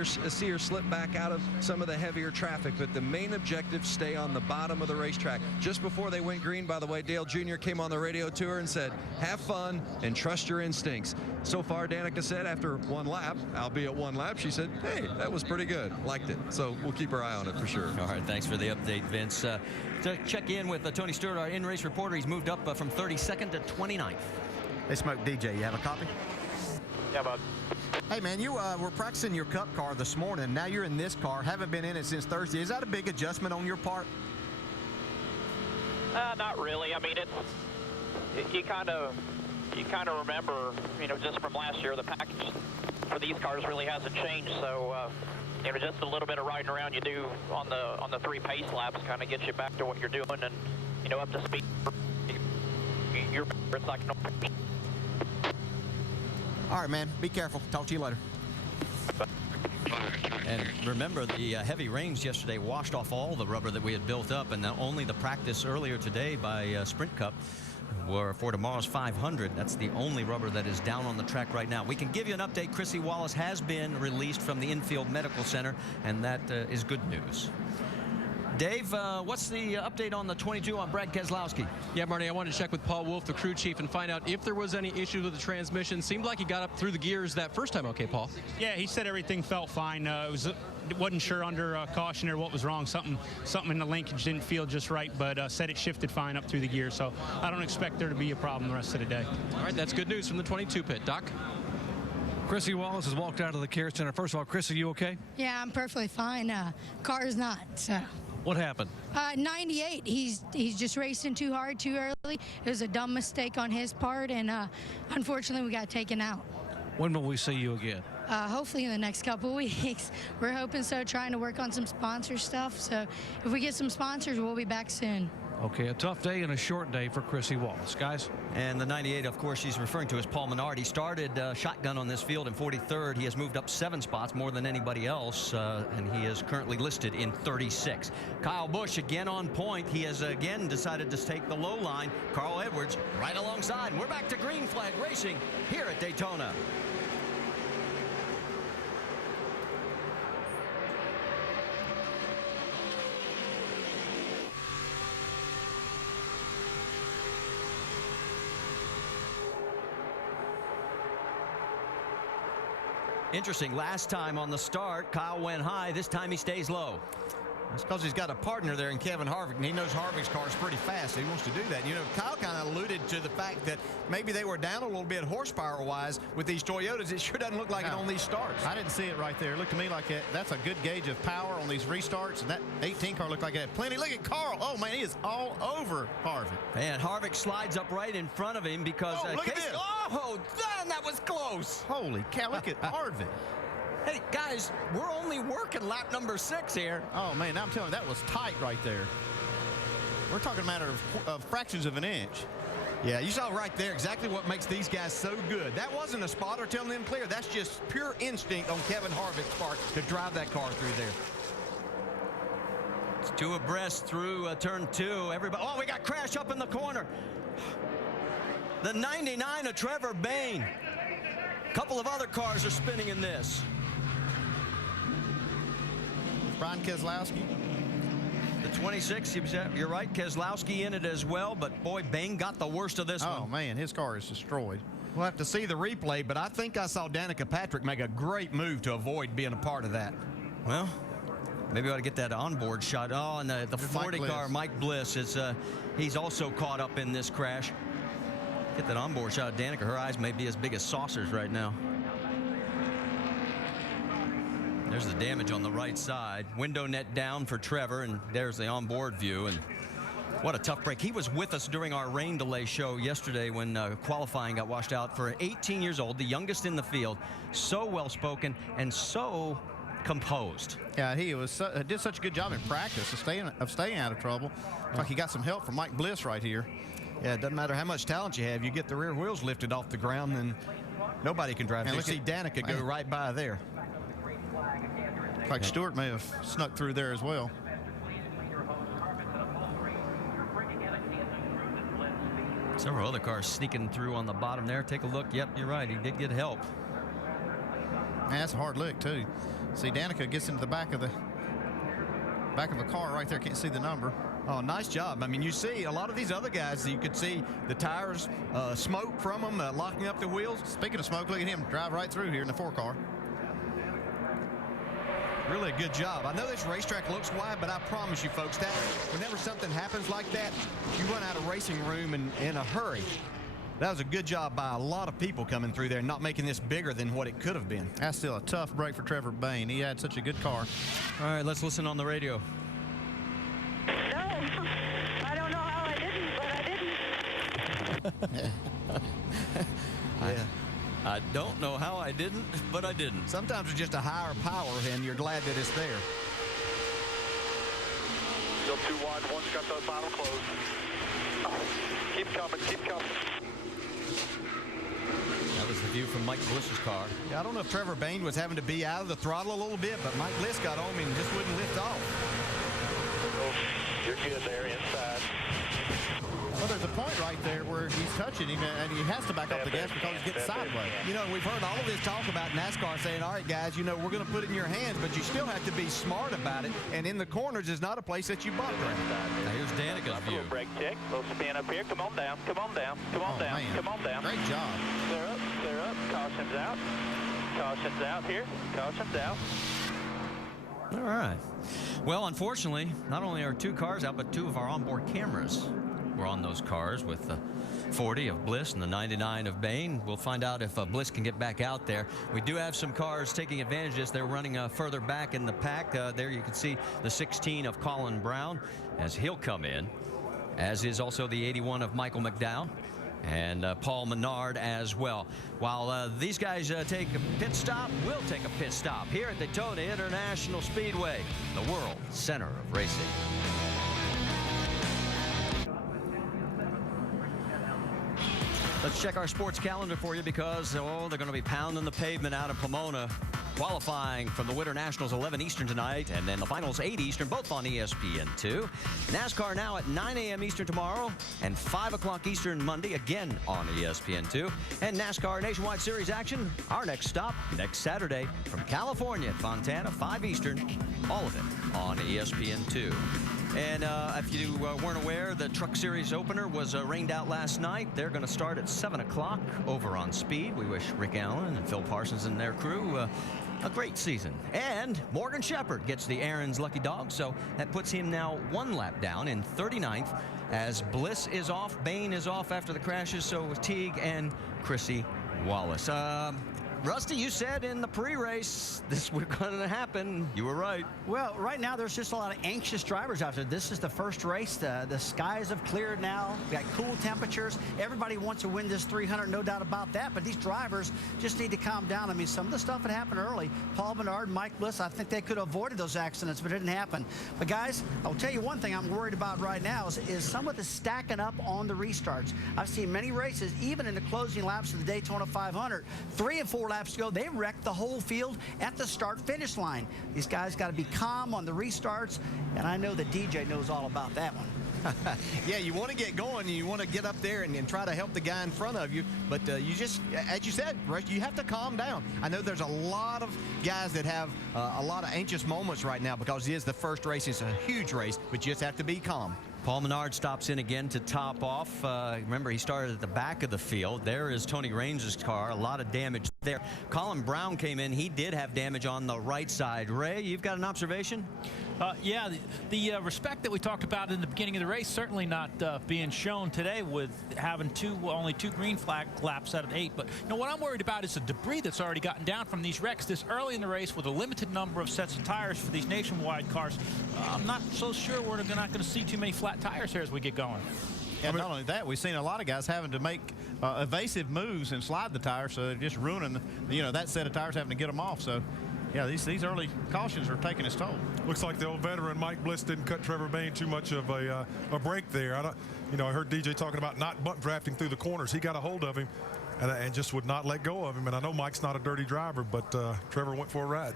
her slip back out of some of the heavier traffic. But the main objective, stay on the bottom of the racetrack. Just before they went green, by the way, Dale Jr. came on the radio to her and said, have fun and trust your instincts. So far, Danica said after one lap, albeit one lap, she said, hey, that was pretty good. liked it. So we'll keep our eye on it for sure. All right, thanks for the update, Vince. To check in with Tony Stewart, our in-race reporter. He's moved up from 32nd to 29th. Hey, Smoke DJ, you have a copy? Yeah, bud. Hey, man, you were practicing your Cup car this morning. Now you're in this car. Haven't been in it since Thursday. Is that a big adjustment on your part? Not really. I mean, you kind of remember, just from last year, the package for these cars really hasn't changed. So, just a little bit of riding around you do on the 3 pace laps kind of gets you back to what you're doing and, up to speed. It's like no. All right, man. Be careful. Talk to you later. And remember, the heavy rains yesterday washed off all the rubber that we had built up, and only the practice earlier today by Sprint Cup were for tomorrow's 500. That's the only rubber that is down on the track right now. We can give you an update. Chrissy Wallace has been released from the infield medical center, and that is good news. Dave, what's the update on the 22 on Brad Keselowski? Yeah, Marty, I wanted to check with Paul Wolf, the crew chief, and find out if there was any issues with the transmission. Seemed like he got up through the gears that first time. Okay, Paul? Yeah, he said everything felt fine. Wasn't sure under caution or what was wrong. Something in the linkage didn't feel just right, but said it shifted fine up through the gear. So I don't expect there to be a problem the rest of the day. All right, that's good news from the 22 pit. Doc? Chrissy Wallace has walked out of the care center. First of all, Chris, are you okay? Yeah, I'm perfectly fine. Car is not, so. What happened? 98. He's just racing too hard, too early. It was a dumb mistake on his part, and unfortunately, we got taken out. When will we see you again? Hopefully in the next couple weeks. We're hoping so, trying to work on some sponsor stuff. So if we get some sponsors, we'll be back soon. Okay, a tough day and a short day for Chrissy Wallace, guys. And the 98, of course, she's referring to as Paul Menard. He started shotgun on this field in 43rd. He has moved up 7 spots, more than anybody else, and he is currently listed in 36. Kyle Busch again on point. He has again decided to take the low line. Carl Edwards right alongside. And we're back to green flag racing here at Daytona. Interesting, last time on the start, Kyle went high. This time he stays low. That's because he's got a partner there in Kevin Harvick, and he knows Harvick's car is pretty fast. So he wants to do that. Kyle kind of alluded to the fact that maybe they were down a little bit horsepower-wise with these Toyotas. It sure doesn't look like it on these starts. I didn't see it right there. It looked to me like that's a good gauge of power on these restarts, and that 18 car looked like it had plenty. Look at Carl. Oh, man, he is all over Harvick. And Harvick slides up right in front of him because... look at this. Oh, damn, that was close. Holy cow, look at Harvick. Hey, guys, we're only working lap number 6 here. Oh, man, I'm telling you, that was tight right there. We're talking a matter of fractions of an inch. Yeah, you saw right there exactly what makes these guys so good. That wasn't a spotter telling them clear. That's just pure instinct on Kevin Harvick's part to drive that car through there. It's 2 abreast through turn 2. Everybody, we got Crash up in the corner. The 99 of Trevor Bayne. A couple of other cars are spinning in this. Brian Keselowski. The 26, you're right, Keselowski in it as well, but boy, Bayne got the worst of this one. Oh, man, his car is destroyed. We'll have to see the replay, but I think I saw Danica Patrick make a great move to avoid being a part of that. Well, maybe we ought to get that onboard shot. Oh, and the 40 car, Mike Bliss, he's also caught up in this crash. Get that onboard shot of Danica. Her eyes may be as big as saucers right now. There's the damage on the right side. Window net down for Trevor, and there's the onboard view. And what a tough break. He was with us during our rain delay show yesterday when qualifying got washed out. For 18 years old, the youngest in the field, so well-spoken and so composed. Yeah, he did such a good job in practice of staying out of trouble. Looks like he got some help from Mike Bliss right here. Yeah, it doesn't matter how much talent you have. You get the rear wheels lifted off the ground, and nobody can drive. You see Danica go right by there. Like Stewart may have snuck through there as well. Several other cars sneaking through on the bottom there. Take a look. Yep, you're right. He did get help. Man, that's a hard lick too. See, Danica gets into the back of a car right there. Can't see the number. Oh, nice job. I mean, you see a lot of these other guys, you could see the tires, smoke from them, locking up the wheels. Speaking of smoke, look at him drive right through here in the 4 car. Really a good job. I know this racetrack looks wide, but I promise you folks that whenever something happens like that, you run out of racing room in a hurry. That was a good job by a lot of people coming through there and not making this bigger than what it could have been. That's still a tough break for Trevor Bayne. He had such a good car. All right, let's listen on the radio. No, I don't know how I didn't, but I didn't. Yeah. I don't know how I didn't, but I didn't. Sometimes it's just a higher power, and you're glad that it's there. Still too wide. One's got the bottom closed. Keep coming. Keep coming. That was the view from Mike Bliss's car. Yeah, I don't know if Trevor Bayne was having to be out of the throttle a little bit, but Mike Bliss got on me and just wouldn't lift off. Oh, you're good there inside. Well, there's a point right there where he's touching him, and he has to back off the gas because he's getting sideways. You know, we've heard all of this talk about NASCAR saying, all right, guys, you know, we're going to put it in your hands, but you still have to be smart about it. And in the corners is not a place that you buck around. Now here's Danica's view. Brake check. Little spin up here. Come on down. Come on down. Come on down. Man. Come on down. Great job. Clear up. Clear up. Caution's out. Caution's out here. Caution's out. All right. Well, unfortunately, not only are 2 cars out, but 2 of our onboard cameras were on those cars with the 40 of Bliss and the 99 of Bayne. We'll find out if Bliss can get back out there. We do have some cars taking advantage of this. They're running further back in the pack. There you can see the 16 of Colin Brown as he'll come in, as is also the 81 of Michael McDowell and Paul Menard as well. While these guys take a pit stop, we'll take a pit stop here at Daytona International Speedway, the world center of racing. Let's check our sports calendar for you because, oh, they're going to be pounding the pavement out of Pomona. Qualifying from the Winter Nationals 11 Eastern tonight, and then the finals 8 Eastern, both on ESPN2. NASCAR now at 9 a.m. Eastern tomorrow and 5 o'clock Eastern Monday, again on ESPN2. And NASCAR Nationwide Series action, our next stop next Saturday from California at Fontana, 5 Eastern, all of it on ESPN2. And if you weren't aware, the Truck Series opener was rained out last night. They're going to start at 7 o'clock over on Speed. We wish Rick Allen and Phil Parsons and their crew a great season. And Morgan Shepherd gets the Aaron's lucky dog, so that puts him now 1 lap down in 39th as Bliss is off, Bayne is off after the crashes, so Teague and Chrissy Wallace. Rusty, you said in the pre-race this was going to happen. You were right. Well, right now there's just a lot of anxious drivers out there. This is the first race. The skies have cleared now. We got cool temperatures. Everybody wants to win this 300, no doubt about that. But these drivers just need to calm down. I mean, some of the stuff that happened early, Paul Menard, Mike Bliss, I think they could have avoided those accidents, but it didn't happen. But guys, I'll tell you one thing I'm worried about right now is some of the stacking up on the restarts. I've seen many races, even in the closing laps of the Daytona 500, 3 and 4 laps ago, they wrecked the whole field at the start-finish line. These guys got to be calm on the restarts, and I know the DJ knows all about that one. Yeah, you want to get going, and you want to get up there and try to help the guy in front of you, but you just, as you said, Rush, you have to calm down. I know there's a lot of guys that have a lot of anxious moments right now because it is the first race. It's a huge race, but you just have to be calm. Paul Menard stops in again to top off. Remember, he started at the back of the field. There is Tony Raines' car. A lot of damage there. Colin Brown came in. He did have damage on the right side. Ray, you've got an observation? Yeah, the respect that we talked about in the beginning of the race certainly not being shown today with having only 2 green flag laps out of 8. But you know what I'm worried about is the debris that's already gotten down from these wrecks this early in the race with a limited number of sets of tires for these nationwide cars. I'm not so sure we're not going to see too many flat tires here as we get going. And not only that, we've seen a lot of guys having to make evasive moves and slide the tires, so they're just ruining, that set of tires, having to get them off. So, yeah, these early cautions are taking its toll. Looks like the old veteran Mike Bliss didn't cut Trevor Bayne too much of a break there. I heard DJ talking about not bunt drafting through the corners. He got a hold of him and just would not let go of him. And I know Mike's not a dirty driver, but Trevor went for a ride.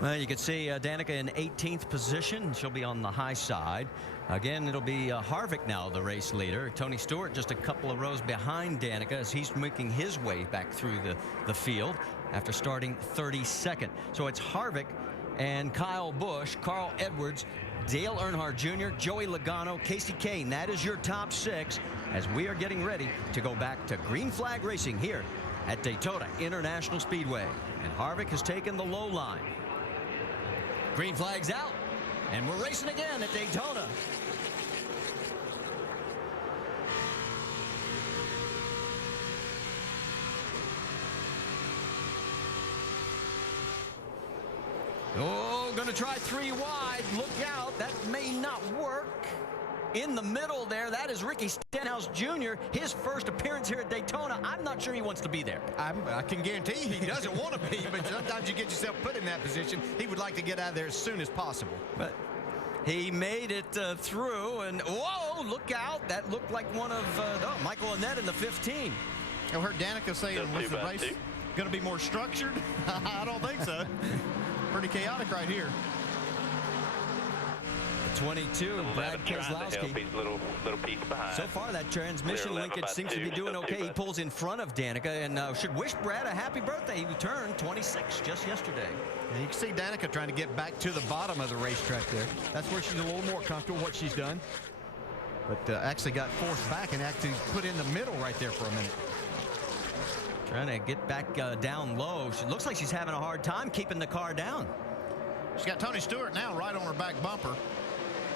Well, you can see Danica in 18th position. She'll be on the high side. Again, it'll be Harvick now, the race leader. Tony Stewart just a couple of rows behind Danica as he's making his way back through the field after starting 32nd. So it's Harvick and Kyle Busch, Carl Edwards, Dale Earnhardt Jr., Joey Logano, Casey Kane. That is your top 6 as we are getting ready to go back to green flag racing here at Daytona International Speedway. And Harvick has taken the low line. Green flag's out, and we're racing again at Daytona. Oh, gonna try 3 wide. Look out, that may not work. In the middle there, that is Ricky Stenhouse Jr., his first appearance here at Daytona. I'm not sure he wants to be there. I can guarantee he doesn't want to be, but sometimes you get yourself put in that position. He would like to get out of there as soon as possible. But he made it through, and whoa, look out. That looked like one of Michael Annett in the 15. I heard Danica saying, was the race going to be more structured? I don't think so. Pretty chaotic right here. 22, Brad Keselowski. Little piece behind. So far, that transmission linkage seems to be doing okay. He pulls in front of Danica, and should wish Brad a happy birthday. He turned 26 just yesterday. And you can see Danica trying to get back to the bottom of the racetrack there. That's where she's a little more comfortable what she's done. But actually got forced back and actually put in the middle right there for a minute. Trying to get back down low. She looks like she's having a hard time keeping the car down. She's got Tony Stewart now right on her back bumper.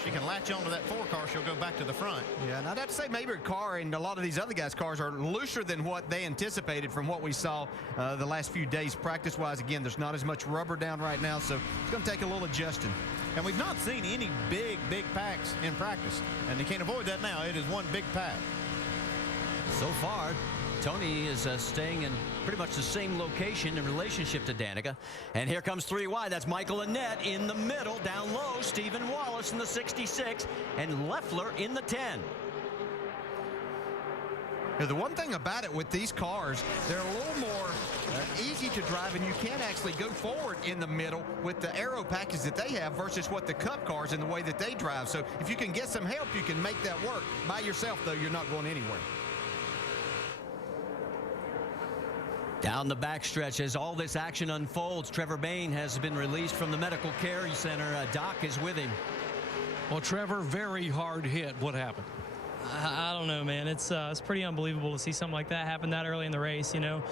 She can latch onto that 4 car. She'll go back to the front. Yeah, and I'd have to say maybe her car and a lot of these other guys' cars are looser than what they anticipated from what we saw the last few days practice-wise. Again, there's not as much rubber down right now, so it's going to take a little adjusting. And we've not seen any big packs in practice, and you can't avoid that now. It is one big pack. So far, Tony is staying in pretty much the same location in relationship to Danica. And here comes 3 wide. That's Michael Annett in the middle. Down low, Stephen Wallace in the 66, and Leffler in the 10. Now, the one thing about it with these cars, they're a little more easy to drive, and you can actually go forward in the middle with the aero package that they have versus what the Cup cars and the way that they drive. So if you can get some help, you can make that work. By yourself, though, you're not going anywhere. Down the backstretch as all this action unfolds, Trevor Bayne has been released from the medical care center. Doc is with him. Well, Trevor, very hard hit. What happened? I don't know, man. It's pretty unbelievable to see something like that happen that early in the race. You know,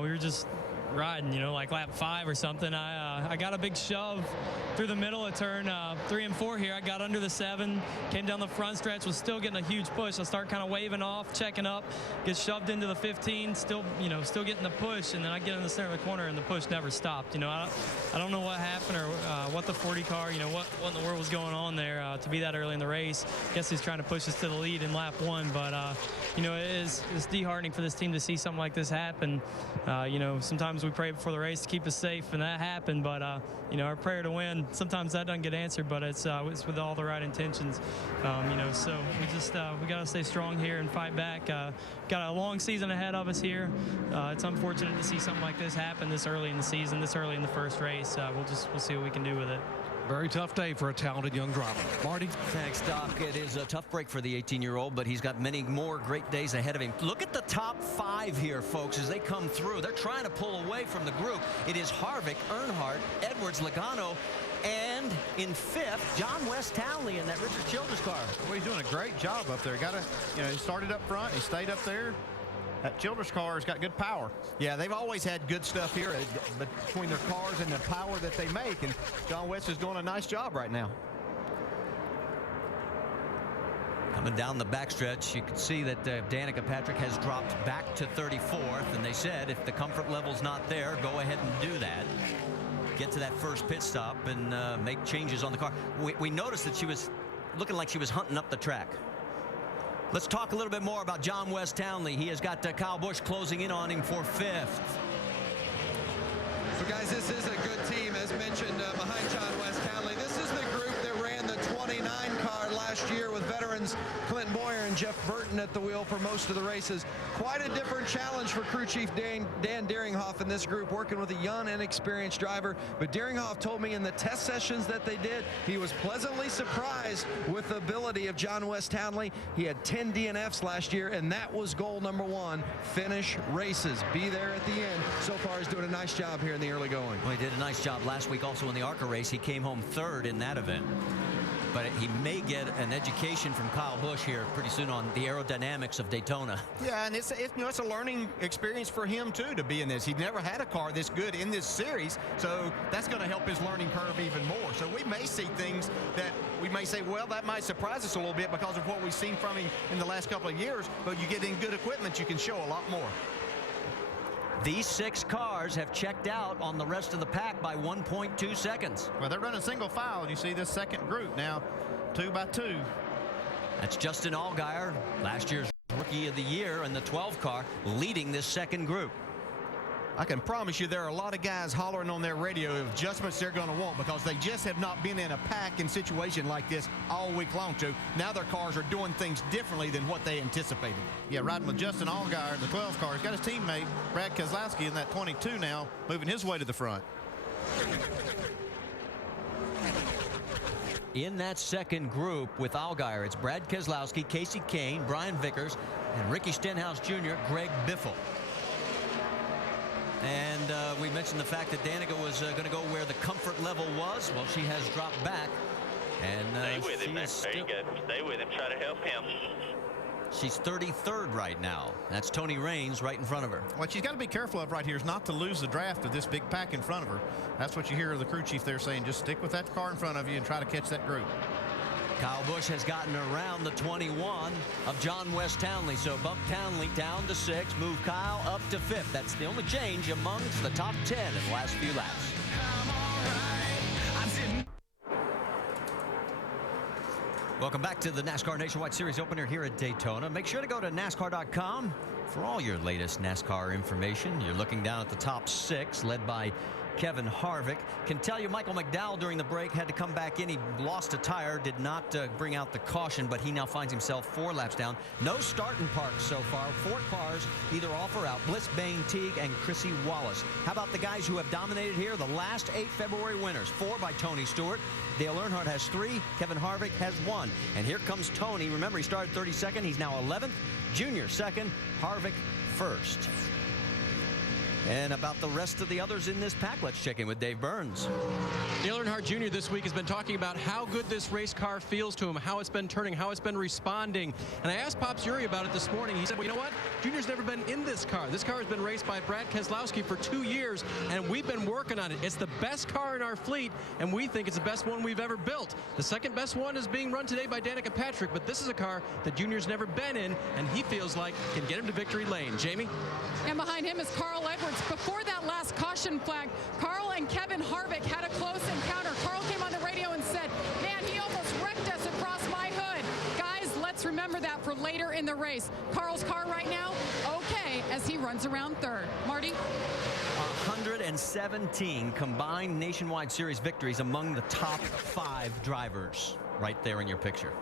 we were just riding, you know, like lap 5 or something. I got a big shove through the middle of turn 3 and 4 here. I got under the 7, came down the front stretch, was still getting a huge push. I start kind of waving off, checking up, get shoved into the 15, still getting the push, and then I get in the center of the corner and the push never stopped. You know, I don't know what happened or what the 40 car, you know, what in the world was going on there to be that early in the race. Guess he's trying to push us to the lead in lap 1, but you know, it's disheartening for this team to see something like this happen. You know, sometimes we pray before the race to keep us safe, and that happened, but you know, our prayer to win, sometimes that doesn't get answered, but it's with all the right intentions. You know, so we got to stay strong here and fight back. Got a long season ahead of us here. It's unfortunate to see something like this happen this early in the season, this early in the first race. We'll see what we can do with it. Very tough day for a talented young driver. Marty? Thanks, Doc. It is a tough break for the 18-year-old, but he's got many more great days ahead of him. Look at the top 5 here, folks, as they come through. They're trying to pull away from the group. It is Harvick, Earnhardt, Edwards, Logano, and in 5th, John West Townley in that Richard Childress car. Well, he's doing a great job up there. He started up front. He stayed up there. That Childress car has got good power. Yeah, they've always had good stuff here between their cars and the power that they make, and John West is doing a nice job right now. Coming down the backstretch, you can see that Danica Patrick has dropped back to 34th, and they said if the comfort level's not there, go ahead and do that. Get to that first pit stop and make changes on the car. We noticed that she was looking like she was hunting up the track. Let's talk a little bit more about John West Townley. He has got Kyle Busch closing in on him for 5th. So, guys, this is a good team, as mentioned, behind John West Townley. This is the group that ran the 29 car last year with veterans Clint Boyer and Jeff Burton at the wheel for most of the races. Quite a different challenge for crew chief Dan Deringhoff in this group, working with a young, inexperienced driver. But Deringhoff told me in the test sessions that they did, he was pleasantly surprised with the ability of John West Townley. He had 10 DNFs last year, and that was goal number 1, finish races, be there at the end. So far, he's doing a nice job here in the early going. Well, he did a nice job last week also in the ARCA race. He came home 3rd in that event. but he may get an education from Kyle Busch here pretty soon on the aerodynamics of Daytona. Yeah, and it's a learning experience for him too to be in this. He'd never had a car this good in this series, so that's going to help his learning curve even more. So we may see things that we may say, well, that might surprise us a little bit because of what we've seen from him in the last couple of years, but you get in good equipment, you can show a lot more. These 6 cars have checked out on the rest of the pack by 1.2 seconds. Well, they're running single file, and you see this second group now, 2 by 2. That's Justin Allgaier, last year's Rookie of the Year in the 12 car, leading this second group. I can promise you there are a lot of guys hollering on their radio of adjustments they're going to want because they just have not been in a pack and situation like this all week long. So now their cars are doing things differently than what they anticipated. Yeah, riding with Justin Allgaier in the 12 car. He's got his teammate, Brad Keselowski, in that 22 now, moving his way to the front. In that second group with Allgaier, it's Brad Keselowski, Casey Kane, Brian Vickers, and Ricky Stenhouse Jr., Greg Biffle. And we mentioned the fact that Danica was going to go where the comfort level was. Well, she has dropped back. And stay with him. There you go. Stay with him. Try to help him. She's 33rd right now. That's Tony Raines right in front of her. What she's got to be careful of right here is not to lose the draft of this big pack in front of her. That's what you hear the crew chief there saying. Just stick with that car in front of you and try to catch that group. Kyle Busch has gotten around the 21 of John West Townley. So bump Townley down to 6, move Kyle up to 5th. That's the only change amongst the top 10 in the last few laps. Welcome back to the NASCAR Nationwide Series opener here at Daytona. Make sure to go to NASCAR.com for all your latest NASCAR information. You're looking down at the top 6, led by Kevin Harvick. Can tell you Michael McDowell during the break had to come back in. He lost a tire, did not bring out the caution, but he now finds himself 4 laps down. No starting parks so far. 4 cars either off or out. Bliss, Bain, Teague, and Chrissy Wallace. How about the guys who have dominated here? The last 8 February winners. 4 by Tony Stewart. Dale Earnhardt has 3. Kevin Harvick has 1. And here comes Tony. Remember, he started 32nd. He's now 11th. Junior 2nd. Harvick 1st. And about the rest of the others in this pack, let's check in with Dave Burns. Dale Earnhardt Jr. this week has been talking about how good this race car feels to him, how it's been turning, how it's been responding. And I asked Pops Yuri about it this morning. He said, well, you know what? Junior's never been in this car. This car has been raced by Brad Keselowski for 2 years, and we've been working on it. It's the best car in our fleet, and we think it's the best one we've ever built. The second best one is being run today by Danica Patrick, but this is a car that Junior's never been in, and he feels like can get him to victory lane. Jamie? And behind him is Carl Edwards. Before that last caution flag, Carl and Kevin Harvick had a close encounter. Carl came on the radio and said, man, he almost wrecked us across my hood. Guys, let's remember that for later in the race. Carl's car right now, okay, as he runs around 3rd. Marty? 117 combined Nationwide Series victories among the top 5 drivers right there in your picture.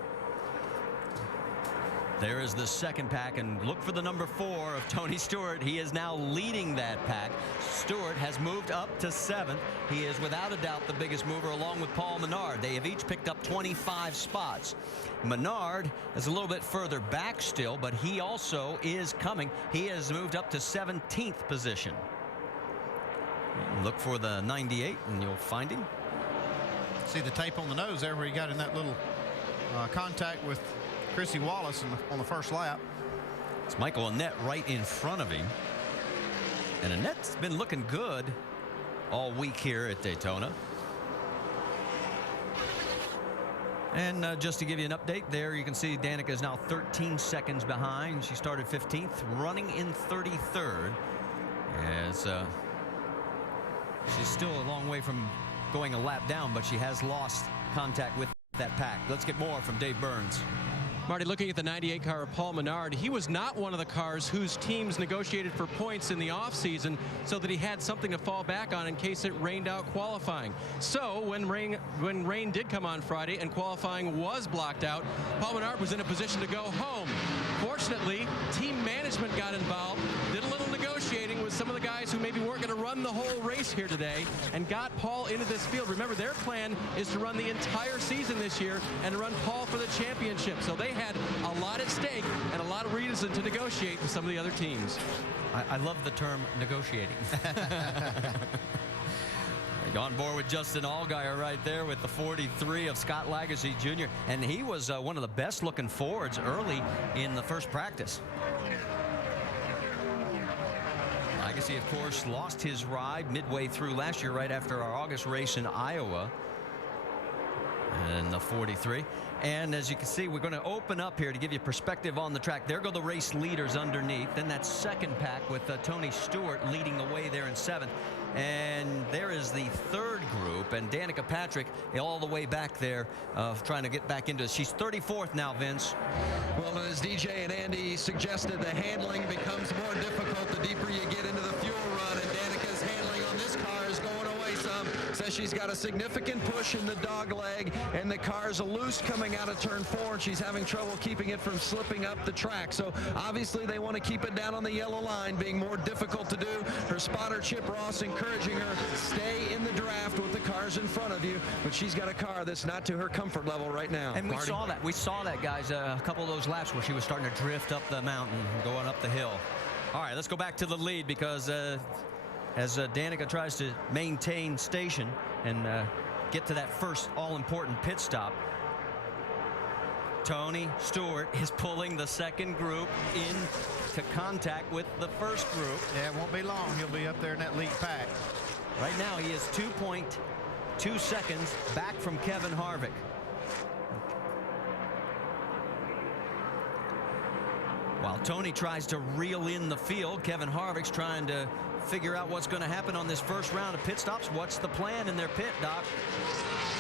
There is the second pack, and look for the number 4 of Tony Stewart. He is now leading that pack. Stewart has moved up to 7th. He is without a doubt the biggest mover, along with Paul Menard. They have each picked up 25 spots. Menard is a little bit further back still, but he also is coming. He has moved up to 17th position. Look for the 98 and you'll find him. See the tape on the nose there where he got in that little contact with Chrissy Wallace on the first lap. It's Michael Annett right in front of him. And Annett's been looking good all week here at Daytona. And just to give you an update there, you can see Danica is now 13 seconds behind. She started 15th, running in 33rd. As she's still a long way from going a lap down, but she has lost contact with that pack. Let's get more from Dave Burns. Marty, looking at the 98 car of Paul Menard, he was not one of the cars whose teams negotiated for points in the offseason so that he had something to fall back on in case it rained out qualifying. So when rain did come on Friday and qualifying was blocked out, Paul Menard was in a position to go home. Fortunately, team management got involved, did a little negotiating with some of the guys who maybe weren't going to run the whole race here today, and got Paul into this field. Remember, their plan is to run the entire season this year and to run Paul for the championship. So they had a lot at stake and a lot of reason to negotiate with some of the other teams. I love the term negotiating. On board with Justin Allgaier right there with the 43 of Scott Lagasse Jr. And he was one of the best looking forwards early in the first practice. Lagasse, of course, lost his ride midway through last year right after our August race in Iowa. And the 43. And as you can see, we're going to open up here to give you perspective on the track. There go the race leaders underneath. Then that second pack with Tony Stewart leading the way there in 7th. And there is the third group, and Danica Patrick all the way back there trying to get back into it. She's 34th now, Vince. Well, as DJ and Andy suggested, the handling becomes more difficult the deeper you get into the fuel run, and Danica's handling on this car is going away some. Says she's got a significant push in the dog leg, and the car's loose coming out of turn 4, and she's having trouble keeping it from slipping up the track. So obviously they want to keep it down on the yellow line, being more difficult to do. Her spotter, Chip Ross, encouraging her, stay in the draft with the cars in front of you, but she's got a car that's not to her comfort level right now. And we saw that, guys, a couple of those laps where she was starting to drift up the mountain, going up the hill. All right, let's go back to the lead because as Danica tries to maintain station and get to that first all-important pit stop, Tony Stewart is pulling the second group into contact with the first group. Yeah, it won't be long. He'll be up there in that lead pack. Right now, he is 2.2 seconds back from Kevin Harvick. While Tony tries to reel in the field, Kevin Harvick's trying to figure out what's going to happen on this first round of pit stops. What's the plan in their pit, Doc?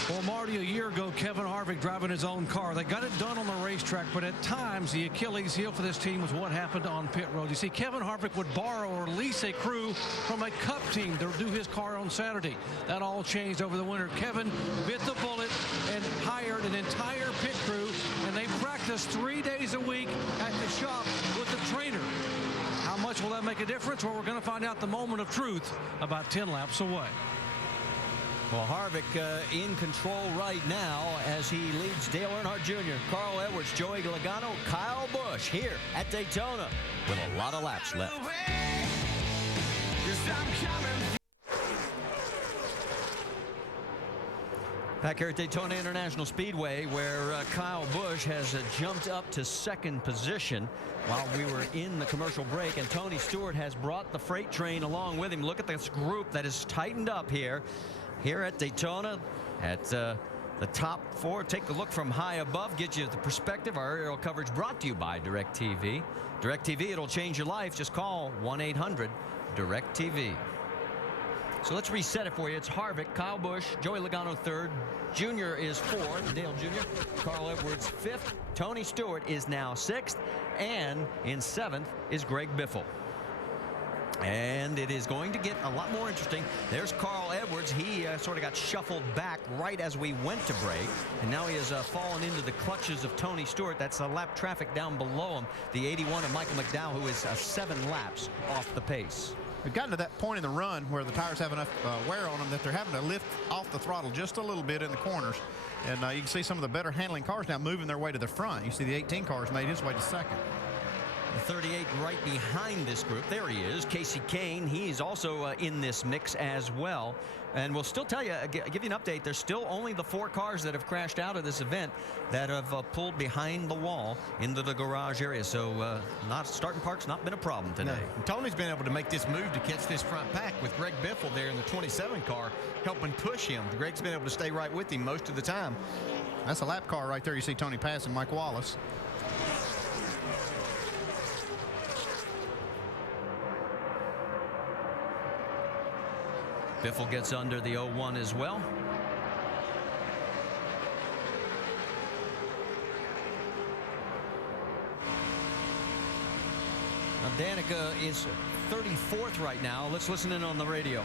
Well, Marty, a year ago, Kevin Harvick driving his own car. They got it done on the racetrack, but at times the Achilles heel for this team was what happened on pit road. You see, Kevin Harvick would borrow or lease a crew from a Cup team to do his car on Saturday. That all changed over the winter. Kevin bit the bullet and hired an entire pit crew, and they practiced 3 days a week at the shop with the trainer. How much will that make a difference? Well, we're going to find out the moment of truth about 10 laps away. Well, Harvick in control right now as he leads Dale Earnhardt Jr., Carl Edwards, Joey Logano, Kyle Busch here at Daytona with a lot of laps left. Back here at Daytona International Speedway, where Kyle Busch has jumped up to second position while we were in the commercial break, and Tony Stewart has brought the freight train along with him. Look at this group that is tightened up here at Daytona at the top 4. Take a look from high above, get you the perspective. Our aerial coverage brought to you by DirecTV. DirecTV, it'll change your life. Just call 1-800-DirecTV. So let's reset it for you. It's Harvick, Kyle Busch, Joey Logano 3rd, Junior is 4th, Dale Jr., Carl Edwards 5th, Tony Stewart is now 6th, and in 7th is Greg Biffle. And it is going to get a lot more interesting. There's Carl Edwards. He sort of got shuffled back right as we went to break, and now he has fallen into the clutches of Tony Stewart. That's a lap traffic down below him. The 81 of Michael McDowell, who is 7 laps off the pace. We've gotten to that point in the run where the tires have enough wear on them that they're having to lift off the throttle just a little bit in the corners. And you can see some of the better handling cars now moving their way to the front. You see the 18 cars made his way to second. The 38 right behind this group. There he is, Casey Kane. He's also in this mix as well. And we'll still tell you, give you an update. There's still only the 4 cars that have crashed out of this event that have pulled behind the wall into the garage area. So starting park's not been a problem today. No. Tony's been able to make this move to catch this front pack with Greg Biffle there in the 27 car helping push him. Greg's been able to stay right with him most of the time. That's a lap car right there. You see Tony passing Mike Wallace. Biffle gets under the 01 as well. Now Danica is 34th right now. Let's listen in on the radio.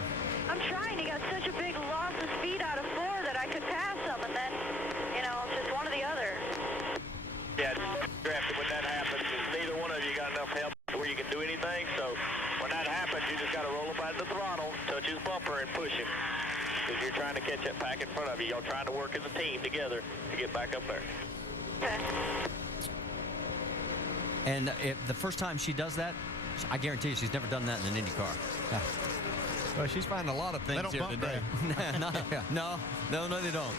I'm trying. He got such a big loss of speed out of 4 that I could pass him, and then, you know, it's just one or the other. Yeah, when that happens, neither one of you got enough help where you can do anything, so when that happens, you just got to roll up out the throttle, touch his bumper, and push him. Because you're trying to catch that pack in front of you. Y'all trying to work as a team together to get back up there. Okay. And if the first time she does that, I guarantee you she's never done that in an Indy car. Well, she's finding a lot of things They don't here bump today. No, they don't.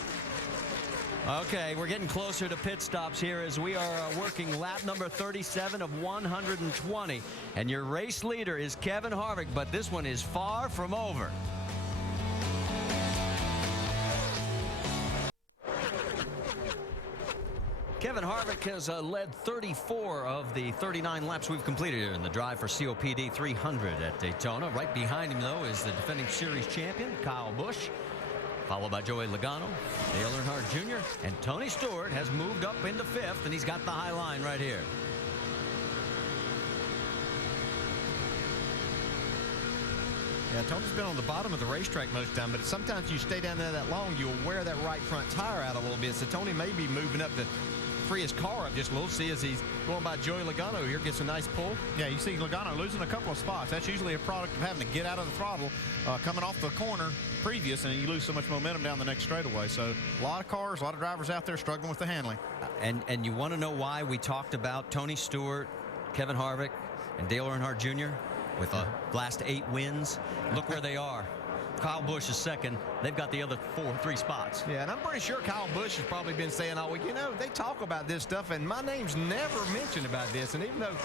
Okay, we're getting closer to pit stops here as we are working lap number 37 of 120. And your race leader is Kevin Harvick, but this one is far from over. Kevin Harvick has led 34 of the 39 laps we've completed here in the Drive for COPD 300 at Daytona. Right behind him, though, is the defending series champion, Kyle Busch, followed by Joey Logano, Dale Earnhardt Jr., and Tony Stewart has moved up into 5th, and he's got the high line right here. Yeah, Tony's been on the bottom of the racetrack most of the time, but sometimes you stay down there that long, you'll wear that right front tire out a little bit. So Tony may be moving up to free his car up just a little. See, as he's going by Joey Logano here, gets a nice pull. Yeah, you see Logano losing a couple of spots. That's usually a product of having to get out of the throttle, coming off the corner previous, and you lose so much momentum down the next straightaway. So a lot of cars, a lot of drivers out there struggling with the handling. And you want to know why we talked about Tony Stewart, Kevin Harvick, and Dale Earnhardt Jr. with the last 8 wins? Look where they are. Kyle Busch is second. They've got the other 3 spots. Yeah, and I'm pretty sure Kyle Busch has probably been saying, oh, well, you know, they talk about this stuff, and my name's never mentioned about this. And even though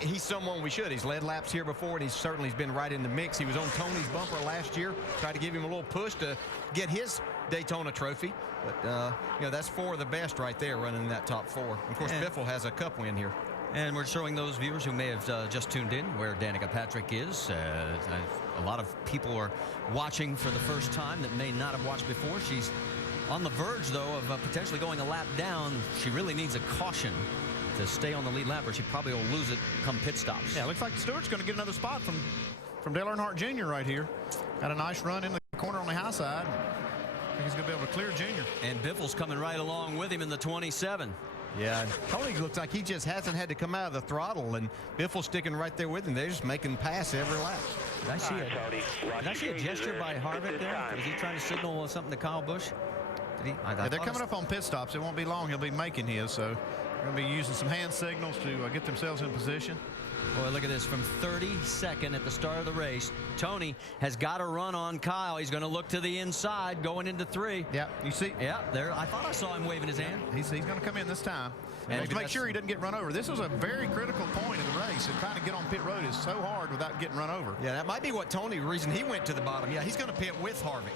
he's someone we should, he's led laps here before, and he's certainly been right in the mix. He was on Tony's bumper last year, tried to give him a little push to get his Daytona trophy. But, you know, that's 4 of the best right there running in that top 4. Of course, Biffle has a cup win here. And we're showing those viewers who may have just tuned in where Danica Patrick is. A lot of people are watching for the first time that may not have watched before. She's on the verge, though, of potentially going a lap down. She really needs a caution to stay on the lead lap, or she probably will lose it come pit stops. Yeah, looks like Stewart's going to get another spot from Dale Earnhardt Jr. right here. Got a nice run in the corner on the high side. I think he's going to be able to clear Junior. And Biffle's coming right along with him in the 27. Yeah, Tony looks like he just hasn't had to come out of the throttle, and Biffle's sticking right there with him. They're just making pass every lap. Did I see a gesture by Harvick there? Was he trying to signal something to Kyle Busch? Did he? Yeah, they're coming up on pit stops. It won't be long. He'll be making his, so they're going to be using some hand signals to get themselves in position. Boy, look at this. From 32nd at the start of the race, Tony has got a run on Kyle. He's going to look to the inside going into 3. Yeah, you see? Yeah, there. I thought I saw him waving his hand. He's going to come in this time. And to make sure he doesn't get run over. This was a very critical point in the race, and trying to get on pit road is so hard without getting run over. Yeah, that might be what Tony, the reason he went to the bottom. Yeah, he's going to pit with Harvick.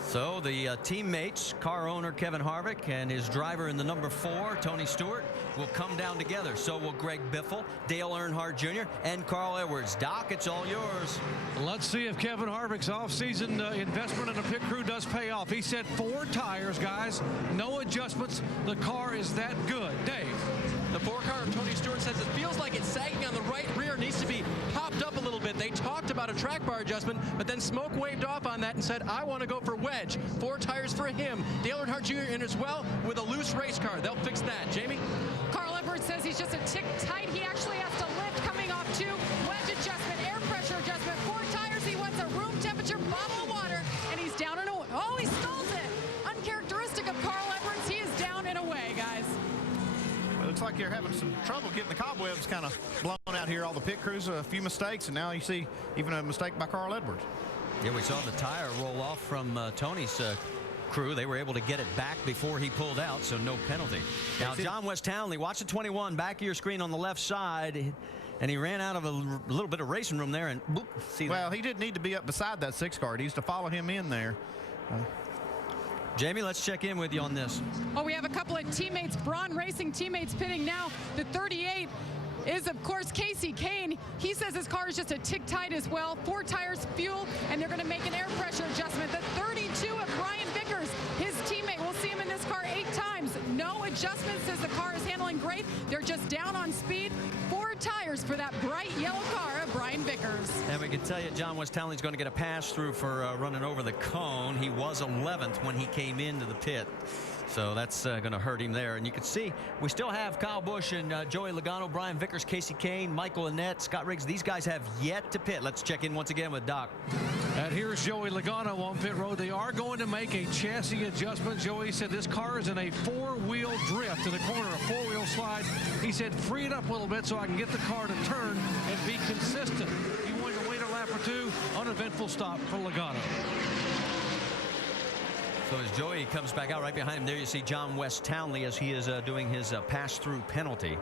So the teammates, car owner Kevin Harvick and his driver in the number 4, Tony Stewart, will come down together. So will Greg Biffle, Dale Earnhardt Jr., and Carl Edwards. Doc, it's all yours. Let's see if Kevin Harvick's offseason investment in the pit crew does pay off. He said 4 tires, guys. No adjustments. The car is that good. Dave. The 4-car of Tony Stewart says it feels like it's sagging on the right rear. Needs to be popped up a little bit. They talked about a track bar adjustment, but then Smoke waved off on that and said, I want to go for wedge. 4 tires for him. Dale Earnhardt Jr. in as well with a loose race car. They'll fix that. Jamie? Carl Edwards says he's just a tick tight. He actually has to lift coming off 2. Wedge adjustment, air pressure adjustment, 4 tires. He wants a room temperature bottle of water, and he's down and away. Oh, he stalls it. Uncharacteristic of Carl Edwards. He is down and away, guys. It looks like you're having some trouble getting the cobwebs kind of blown out here. All the pit crews, a few mistakes, and now you see even a mistake by Carl Edwards. Yeah, we saw the tire roll off from Tony's crew. They were able to get it back before he pulled out, so no penalty. Now, John West Townley, watch the 21 back of your screen on the left side, and he ran out of a little bit of racing room there, and boop, see well, he did need to be up beside that 6 car. He used to follow him in there. Jamie, let's check in with you on this. Oh, we have a couple of teammates, Braun Racing teammates pitting now. The 38 is, of course, Casey Kane. He says his car is just a tick tight as well. 4 tires, fuel, and they're going to make an air pressure adjustment. The 32 of Brian Vickers, his teammate, we'll see him in this car 8 times. No adjustments, says the car is handling great. They're just down on speed. 4 tires for that bright yellow car of Brian Vickers. And we can tell you John West Townley's going to get a pass through for running over the cone. He was 11th when he came into the pit. So that's going to hurt him there. And you can see we still have Kyle Busch and Joey Logano, Brian Vickers, Casey Kane, Michael Annett, Scott Riggs. These guys have yet to pit. Let's check in once again with Doc. And here's Joey Logano on pit road. They are going to make a chassis adjustment. Joey said this car is in a 4-wheel drift in the corner, a 4-wheel slide. He said free it up a little bit so I can get the car to turn and be consistent. He wanted to wait a lap or 1-2, uneventful stop for Logano. So as Joey comes back out, right behind him there you see John West Townley as he is doing his pass-through penalty.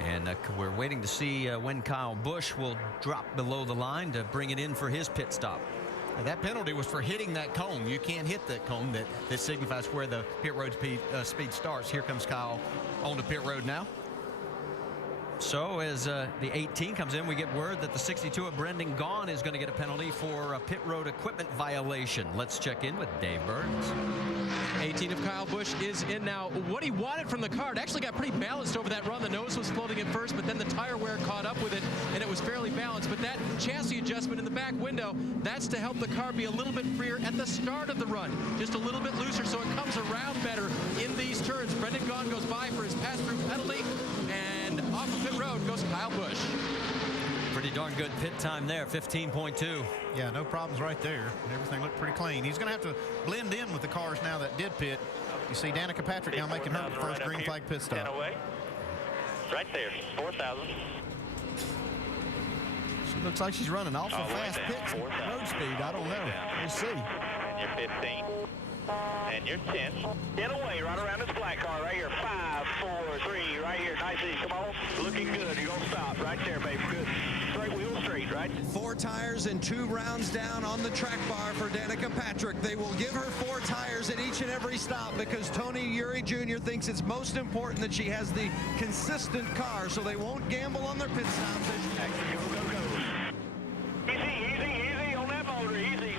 And we're waiting to see when Kyle Busch will drop below the line to bring it in for his pit stop. And that penalty was for hitting that cone. You can't hit that cone. That signifies where the pit road speed starts. Here comes Kyle on the pit road now. So as the 18 comes in, we get word that the 62 of Brendan Gaughan is going to get a penalty for a pit road equipment violation. Let's check in with Dave Burns. 18 of Kyle Busch is in now. What he wanted from the car, it actually got pretty balanced over that run. The nose was floating at first, but then the tire wear caught up with it, and it was fairly balanced. But that chassis adjustment in the back window, that's to help the car be a little bit freer at the start of the run. Just a little bit looser so it comes around better in these turns. Brendan Gaughan goes by for his pass-through penalty, and off of pit road goes Kyle Busch. Pretty darn good pit time there, 15.2. Yeah, no problems right there. Everything looked pretty clean. He's going to have to blend in with the cars now that did pit. You see Danica Patrick now making her first green flag pit stop. Away. Right there, 4,000. She looks like she's running awful fast pit road speed. I don't know. We'll see. And you're 15. And you're 10. 10 away, right around this black car right here. 5, 4, 3, right here. Nice easy. Come on. Looking good. You're going to stop right there, baby. Good. Straight wheel straight, right? 4 tires and 2 rounds down on the track bar for Danica Patrick. They will give her 4 tires at each and every stop because Tony Eury Jr. thinks it's most important that she has the consistent car, so they won't gamble on their pit stops. Go, go, go. Easy, easy, easy on that motor. Easy.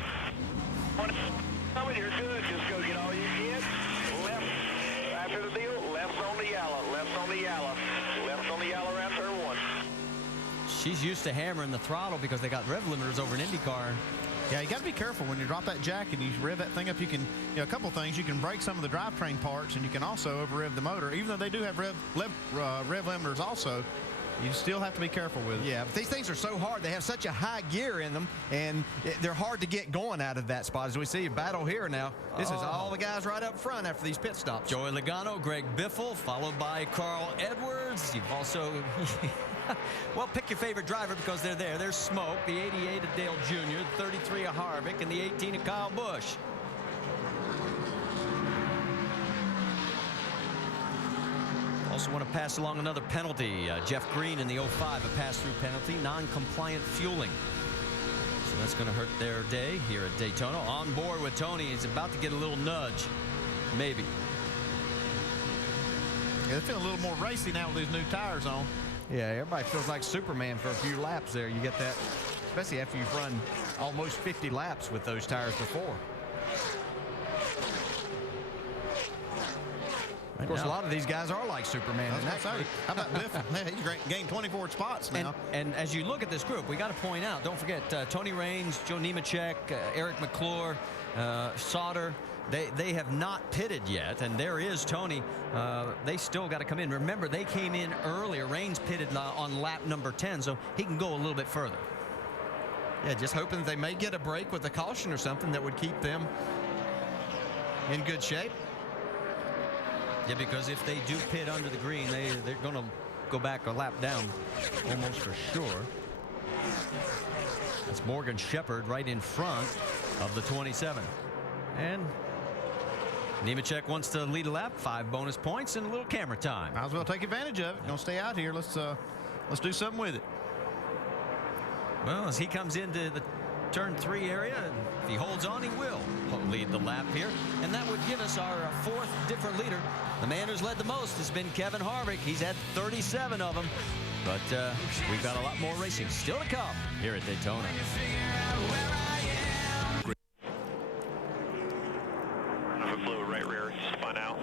You're good. Just go get all you get. Left after the deal. Left on the yellow. Left on the yellow. Left on the yellow around turn 1. She's used to hammering the throttle because they got rev limiters over an IndyCar. Yeah, you got to be careful when you drop that jack and you rev that thing up. You can, a couple things. You can break some of the drivetrain parts, and you can also over rev the motor. Even though they do have rev limiters also, you still have to be careful with it. Yeah, but these things are so hard. They have such a high gear in them, and they're hard to get going out of that spot. As we see a battle here now. This is all the guys right up front after these pit stops. Joey Logano, Greg Biffle, followed by Carl Edwards. You've also, well, pick your favorite driver because they're there. There's Smoke, the 88 of Dale Jr., the 33 of Harvick, and the 18 of Kyle Busch. Also want to pass along another penalty. Jeff Green in the 05, a pass-through penalty, non-compliant fueling. So that's going to hurt their day here at Daytona. On board with Tony. He's about to get a little nudge. Maybe. Yeah, they're feeling a little more racy now with these new tires on. Yeah, everybody feels like Superman for a few laps there. You get that, especially after you've run almost 50 laps with those tires before. Of course, a lot of these guys are like Superman. How about Biffle? Yeah, he's gained 24 spots now. And as you look at this group, we got to point out, don't forget, Tony Raines, Joe Nemechek, Eric McClure, Sauter, they have not pitted yet, and there is Tony. They still got to come in. Remember, they came in earlier. Raines pitted on lap number 10, so he can go a little bit further. Yeah, just hoping they may get a break with a caution or something that would keep them in good shape. Yeah, because if they do pit under the green, they're going to go back a lap down, almost for sure. That's Morgan Shepherd right in front of the 27. And Nemechek wants to lead a lap, 5 bonus points and a little camera time. Might as well take advantage of it. Don't stay out here. Let's do something with it. Well, as he comes into the turn 3 area, and if he holds on, he will lead the lap here. And that would give us our 4th different leader. The man who's led the most has been Kevin Harvick. He's had 37 of them. But we've got a lot more racing still to come here at Daytona. Fluid right rear spun out.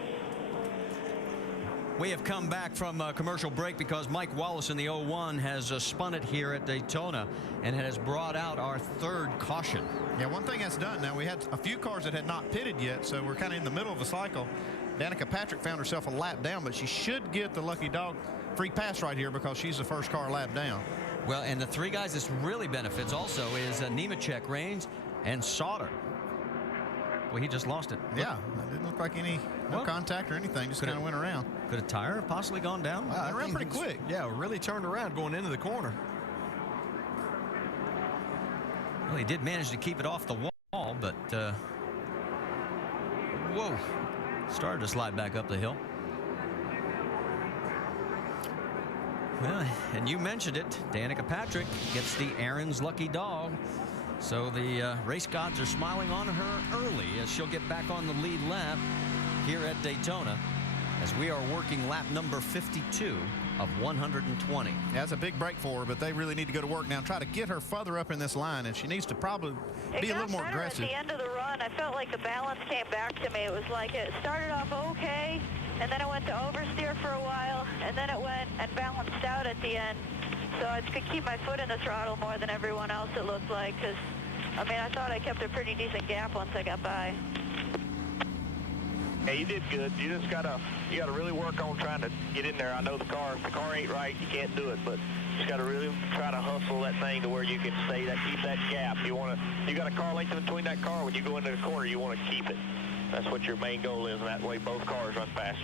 We have come back from a commercial break because Mike Wallace in the 01 has spun it here at Daytona and has brought out our 3rd caution. Yeah, one thing that's done now, we had a few cars that had not pitted yet, so we're kind of in the middle of the cycle. Danica Patrick found herself a lap down, but she should get the lucky dog free pass right here because she's the first car lap down. Well, and the 3 guys this really benefits also is Nemechek, Raines, and Sauter. Well, he just lost it. Yeah, it didn't look like no contact or anything, just kind of went around. Could a tire have possibly gone down? Went around pretty quick. Yeah, really turned around going into the corner. Well, he did manage to keep it off the wall, but whoa, started to slide back up the hill. Well, and you mentioned it, Danica Patrick gets the Aaron's lucky dog. So the race gods are smiling on her early as she'll get back on the lead lap here at Daytona as we are working lap number 52 of 120. Yeah, that's a big break for her, but they really need to go to work now and try to get her further up in this line, and she needs to probably be a little more aggressive. At the end of the run, I felt like the balance came back to me. It was like it started off okay, and then it went to oversteer for a while, and then it went and balanced out at the end. So I could keep my foot in the throttle more than everyone else, it looked like, because, I mean, I thought I kept a pretty decent gap once I got by. Hey, you did good. You just gotta really work on trying to get in there. I know if the car ain't right, you can't do it, but you just gotta really try to hustle that thing to where you can keep that gap. You got a car length in between that car. When you go into the corner, you want to keep it. That's what your main goal is, and that way both cars run faster.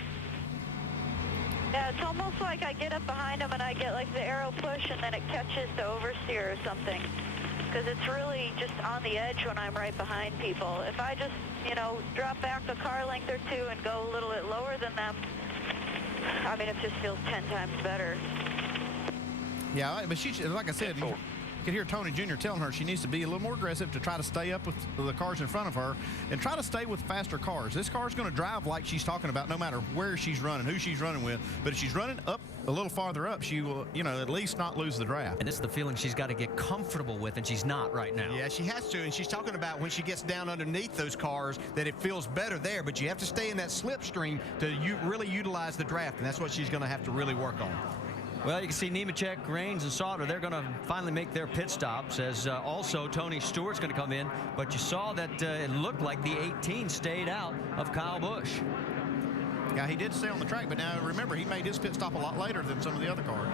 Yeah, it's almost like I get up behind them and I get like the arrow push and then it catches the oversteer or something. Because it's really just on the edge when I'm right behind people. If I just, you know, drop back a car length or two and go a little bit lower than them, I mean, it just feels 10 times better. Yeah, but she, like I said, you could hear Tony Jr. telling her she needs to be a little more aggressive to try to stay up with the cars in front of her and try to stay with faster cars. This car's going to drive like she's talking about no matter where she's running, who she's running with. But if she's running up a little farther up, she will, you know, at least not lose the draft. And it's the feeling she's got to get comfortable with, and she's not right now. Yeah, she has to, and she's talking about when she gets down underneath those cars that it feels better there, but you have to stay in that slipstream to really utilize the draft, and that's what she's going to have to really work on. Well, you can see Nemechek, Rains, and Sauter. They're going to finally make their pit stops as also Tony Stewart's going to come in. But you saw that it looked like the 18 stayed out of Kyle Busch. Yeah, he did stay on the track, but now remember, he made his pit stop a lot later than some of the other cars.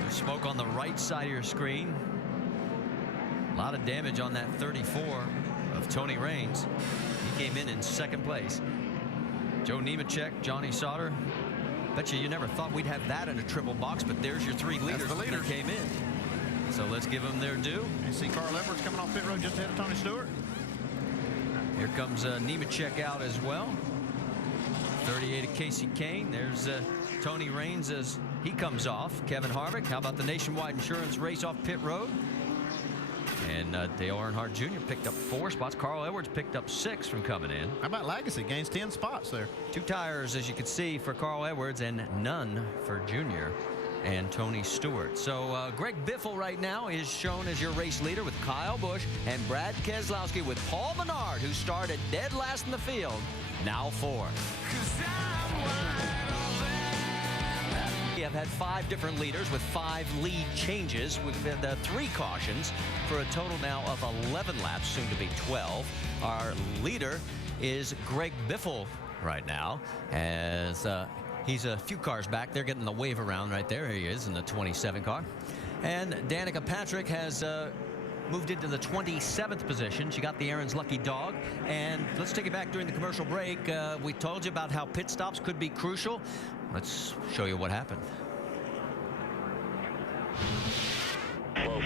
There's smoke on the right side of your screen. A lot of damage on that 34 of Tony Rains. He came in second place. Joe Nemechek, Johnny Sauter. Bet you never thought we'd have that in a triple box, but there's your three leaders that came in. So let's give them their due. You see Carl Edwards coming off pit road just ahead of Tony Stewart. Here comes Nemechek out as well. 38 of Casey Kane. There's Tony Rains as he comes off. Kevin Harvick. How about the Nationwide Insurance race off pit road? And Dale Earnhardt Jr. picked up 4 spots. Carl Edwards picked up 6 from coming in. How about Legacy? Gains 10 spots there. 2 tires, as you can see, for Carl Edwards and none for Junior and Tony Stewart. So Greg Biffle right now is shown as your race leader with Kyle Busch and Brad Keselowski with Paul Menard, who started dead last in the field, now 4th. We have had 5 different leaders with 5 lead changes with the 3 cautions for a total now of 11 laps, soon to be 12. Our leader is Greg Biffle right now, as he's a few cars back. They're getting the wave around right there. Here he is in the 27 car. And Danica Patrick has moved into the 27th position. She got the Aaron's lucky dog. And let's take it back during the commercial break. We told you about how pit stops could be crucial. Let's show you what happened. Whoa.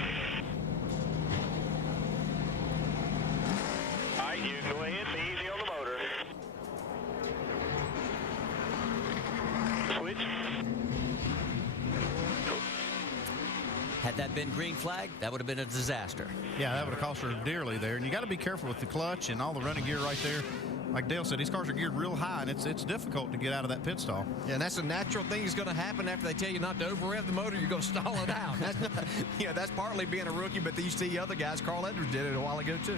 All right, you can go ahead, be easy on the motor. Switch. Had that been green flag, that would have been a disaster. Yeah, that would have cost her dearly there. And you got to be careful with the clutch and all the running gear right there. Like Dale said, these cars are geared real high, and it's difficult to get out of that pit stall. Yeah, and that's a natural thing that's going to happen after they tell you not to over-rev the motor. You're going to stall it out. That's not, that's partly being a rookie, but you see other guys. Carl Edwards did it a while ago, too.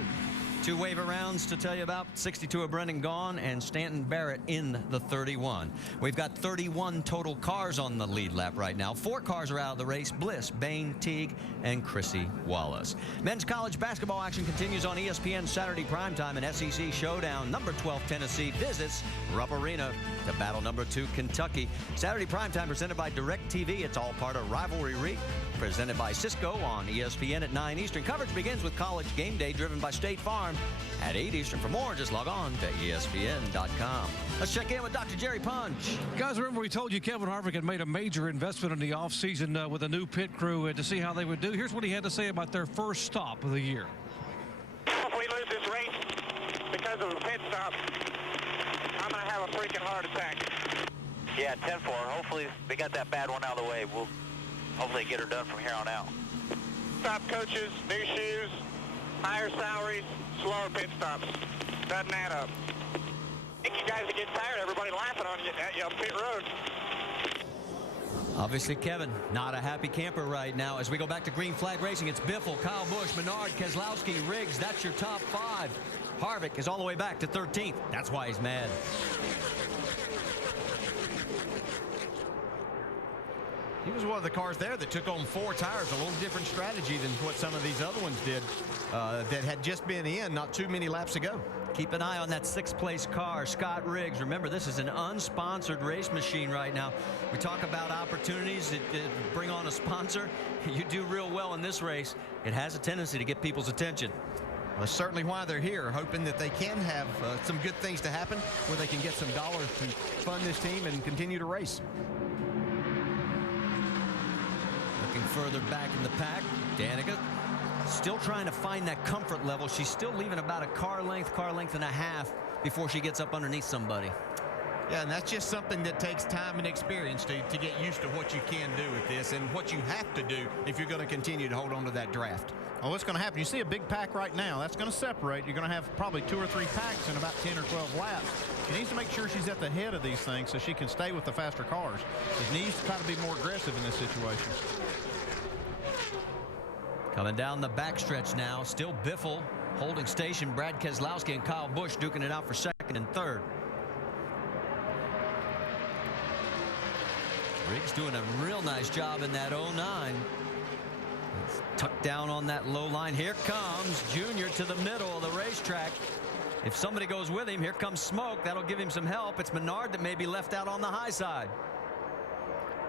2 waiver rounds to tell you about. 62 of Brennan gone and Stanton Barrett in the 31. We've got 31 total cars on the lead lap right now. 4 cars are out of the race. Bliss, Bain, Teague, and Chrissy Wallace. Men's college basketball action continues on ESPN Saturday primetime, and SEC Showdown. Number 12 Tennessee visits Rupp Arena to battle number 2 Kentucky. Saturday primetime presented by DirecTV. It's all part of Rivalry Week, presented by Cisco on ESPN at 9 Eastern. Coverage begins with College Game Day, driven by State Farm. tomorrow at 8 Eastern. For more, just log on to ESPN.com. Let's check in with Dr. Jerry Punch. Guys, remember we told you Kevin Harvick had made a major investment in the offseason with a new pit crew to see how they would do. Here's what he had to say about their first stop of the year. If we lose this race because of a pit stop, I'm going to have a freaking heart attack. Yeah, 10-4. Hopefully they got that bad one out of the way. We'll hopefully get her done from here on out. Stop coaches, new shoes, higher salaries, slower pit stops. Doesn't add up. I think you guys are getting tired. Everybody laughing on you at you on pit road. Obviously, Kevin, not a happy camper right now. As we go back to green flag racing, it's Biffle, Kyle Busch, Menard, Keselowski, Riggs. That's your top 5. Harvick is all the way back to 13th. That's why he's mad. He was one of the cars there that took on 4 tires, a little different strategy than what some of these other ones did that had just been in not too many laps ago. Keep an eye on that 6th place car, Scott Riggs. Remember, this is an unsponsored race machine right now. We talk about opportunities to bring on a sponsor. You do real well in this race. It has a tendency to get people's attention. Well, that's certainly why they're here, hoping that they can have some good things to happen where they can get some dollars to fund this team and continue to race. Looking further back in the pack, Danica still trying to find that comfort level. She's still leaving about a car length and a half before she gets up underneath somebody. Yeah, and that's just something that takes time and experience to get used to what you can do with this and what you have to do if you're going to continue to hold on to that draft. Well, what's going to happen? You see a big pack right now. That's going to separate. You're going to have probably 2 or 3 packs in about 10 or 12 laps. She needs to make sure she's at the head of these things so she can stay with the faster cars. She needs to try to be more aggressive in this situation. Coming down the backstretch now, still Biffle holding station. Brad Keselowski and Kyle Busch duking it out for 2nd and 3rd. Riggs doing a real nice job in that 09. He's tucked down on that low line. Here comes Junior to the middle of the racetrack. If somebody goes with him, here comes Smoke. That'll give him some help. It's Menard that may be left out on the high side.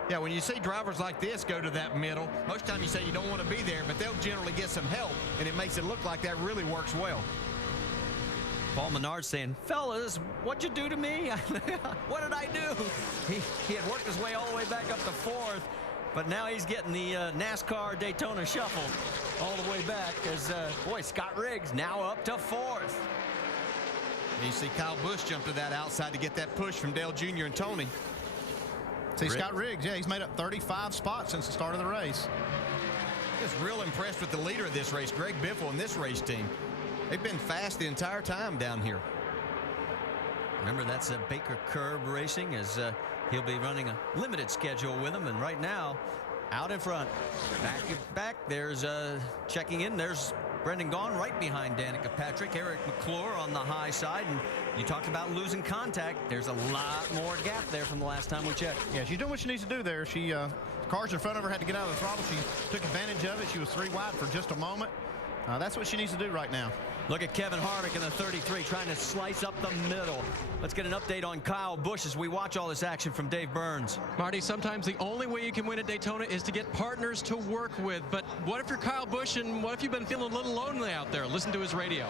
Yeah, when you see drivers like this go to that middle, most time you say you don't want to be there, but they'll generally get some help, and it makes it look like that really works well. Paul Menard saying, fellas, what'd you do to me? What did I do? He had worked his way all the way back up to 4th, but now he's getting the NASCAR Daytona shuffle all the way back as, boy, Scott Riggs now up to 4th. And you see Kyle Busch jump to that outside to get that push from Dale Jr. and Tony. See Scott Riggs, yeah, he's made up 35 spots since the start of the race. Just real impressed with the leader of this race, Greg Biffle, and this race team. They've been fast the entire time down here. Remember, that's Baker Curb Racing as he'll be running a limited schedule with them. And right now, out in front, back, there's checking in. There's Brendan Gaughan right behind Danica Patrick. Eric McClure on the high side. And you talked about losing contact. There's a lot more gap there from the last time we checked. Yeah, she's doing what she needs to do there. She cars in front of her had to get out of the throttle. She took advantage of it. She was 3 wide for just a moment. That's what she needs to do right now. Look at Kevin Harvick in the 33 trying to slice up the middle. Let's get an update on Kyle Busch as we watch all this action from Dave Burns. Marty, sometimes the only way you can win at Daytona is to get partners to work with. But what if you're Kyle Busch and what if you've been feeling a little lonely out there? Listen to his radio.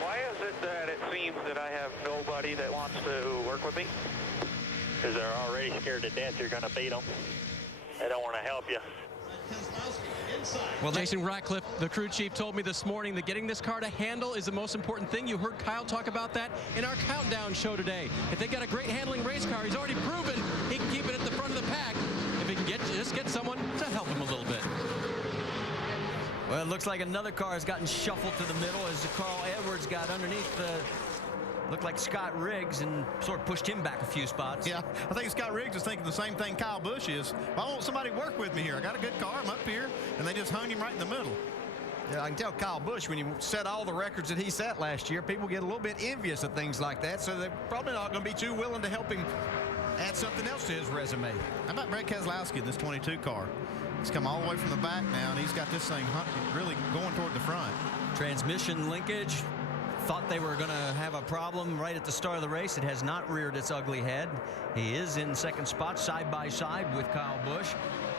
Why is it that it seems that I have nobody that wants to work with me? Because they're already scared to death you're going to beat them. They don't want to help you. Well, Jason Ratcliffe, the crew chief, told me this morning that getting this car to handle is the most important thing. You heard Kyle talk about that in our countdown show today. If they got a great handling race car, he's already proven he can keep it at the front of the pack. If he can just get someone to help him a little bit. Well, it looks like another car has gotten shuffled to the middle as Carl Edwards got underneath the... Looked like Scott Riggs and sort of pushed him back a few spots. Yeah, I think Scott Riggs is thinking the same thing Kyle Busch is. I want somebody to work with me here. I got a good car. I'm up here. And they just hung him right in the middle. Yeah, I can tell Kyle Busch, when you set all the records that he set last year, people get a little bit envious of things like that, so they're probably not going to be too willing to help him add something else to his resume. How about Brad Keselowski in this 22 car? He's come all the way from the back now, and he's got this thing really going toward the front. Transmission linkage. Thought they were going to have a problem right at the start of the race. It has not reared its ugly head. He is in second spot, side by side with Kyle Busch.